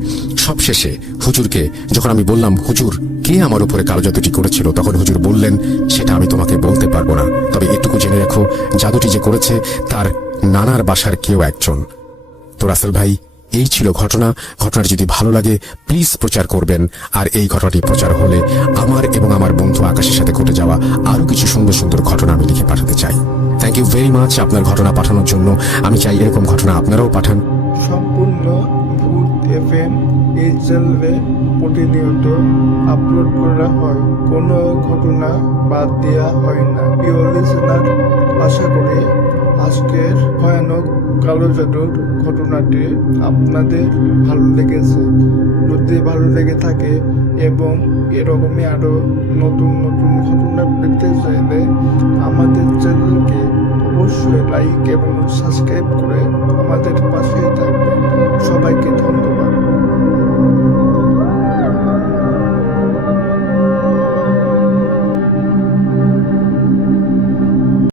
সবশেষে হুজুরকে যখন আমি বললাম হুজুর কে আমার উপরে কালো জাদুটি করেছিল, তখন হুজুর বললেন সেটা আমি তোমাকে বলতে পারবো না, তবে এটুকু জেনে রাখো জাদুটি যে করেছে তার নানার বাসার কেউ একজন। তো রাসেল ভাই, এই ছিল ঘটনা। ঘটনাটি যদি ভালো লাগে প্লিজ প্রচার করবেন। আর এই ঘটনাটি প্রচার হলে আমার এবং আমার বন্ধু আকাশের সাথে ঘটে যাওয়া আরো কিছু সুন্দর সুন্দর ঘটনা আমি লিখে পাঠাতে চাই। থ্যাংক ইউ ভেরি মাচ আপনার ঘটনা পাঠানোর জন্য। আমি চাই এরকম ঘটনা আপনারাও পাঠান। সম্পূর্ণ ভূত এফএম এই চ্যানেলে প্রতিনিয়ত আপলোড করা হয়, কোনো ঘটনা বাদ দেওয়া হয় না। প্রিয় লিসেনার, আশা করি আজকের ভয়ানক কালো জাদুর ঘটনাটি আপনাদের ভালো লেগেছে। যদি ভালো লেগে থাকে এবং এরকমই আরো নতুন নতুন ঘটনা পেতে চাইলে আমাদের চ্যানেলকে অবশ্যই লাইক এবং সাবস্ক্রাইব করে আমাদের পাশে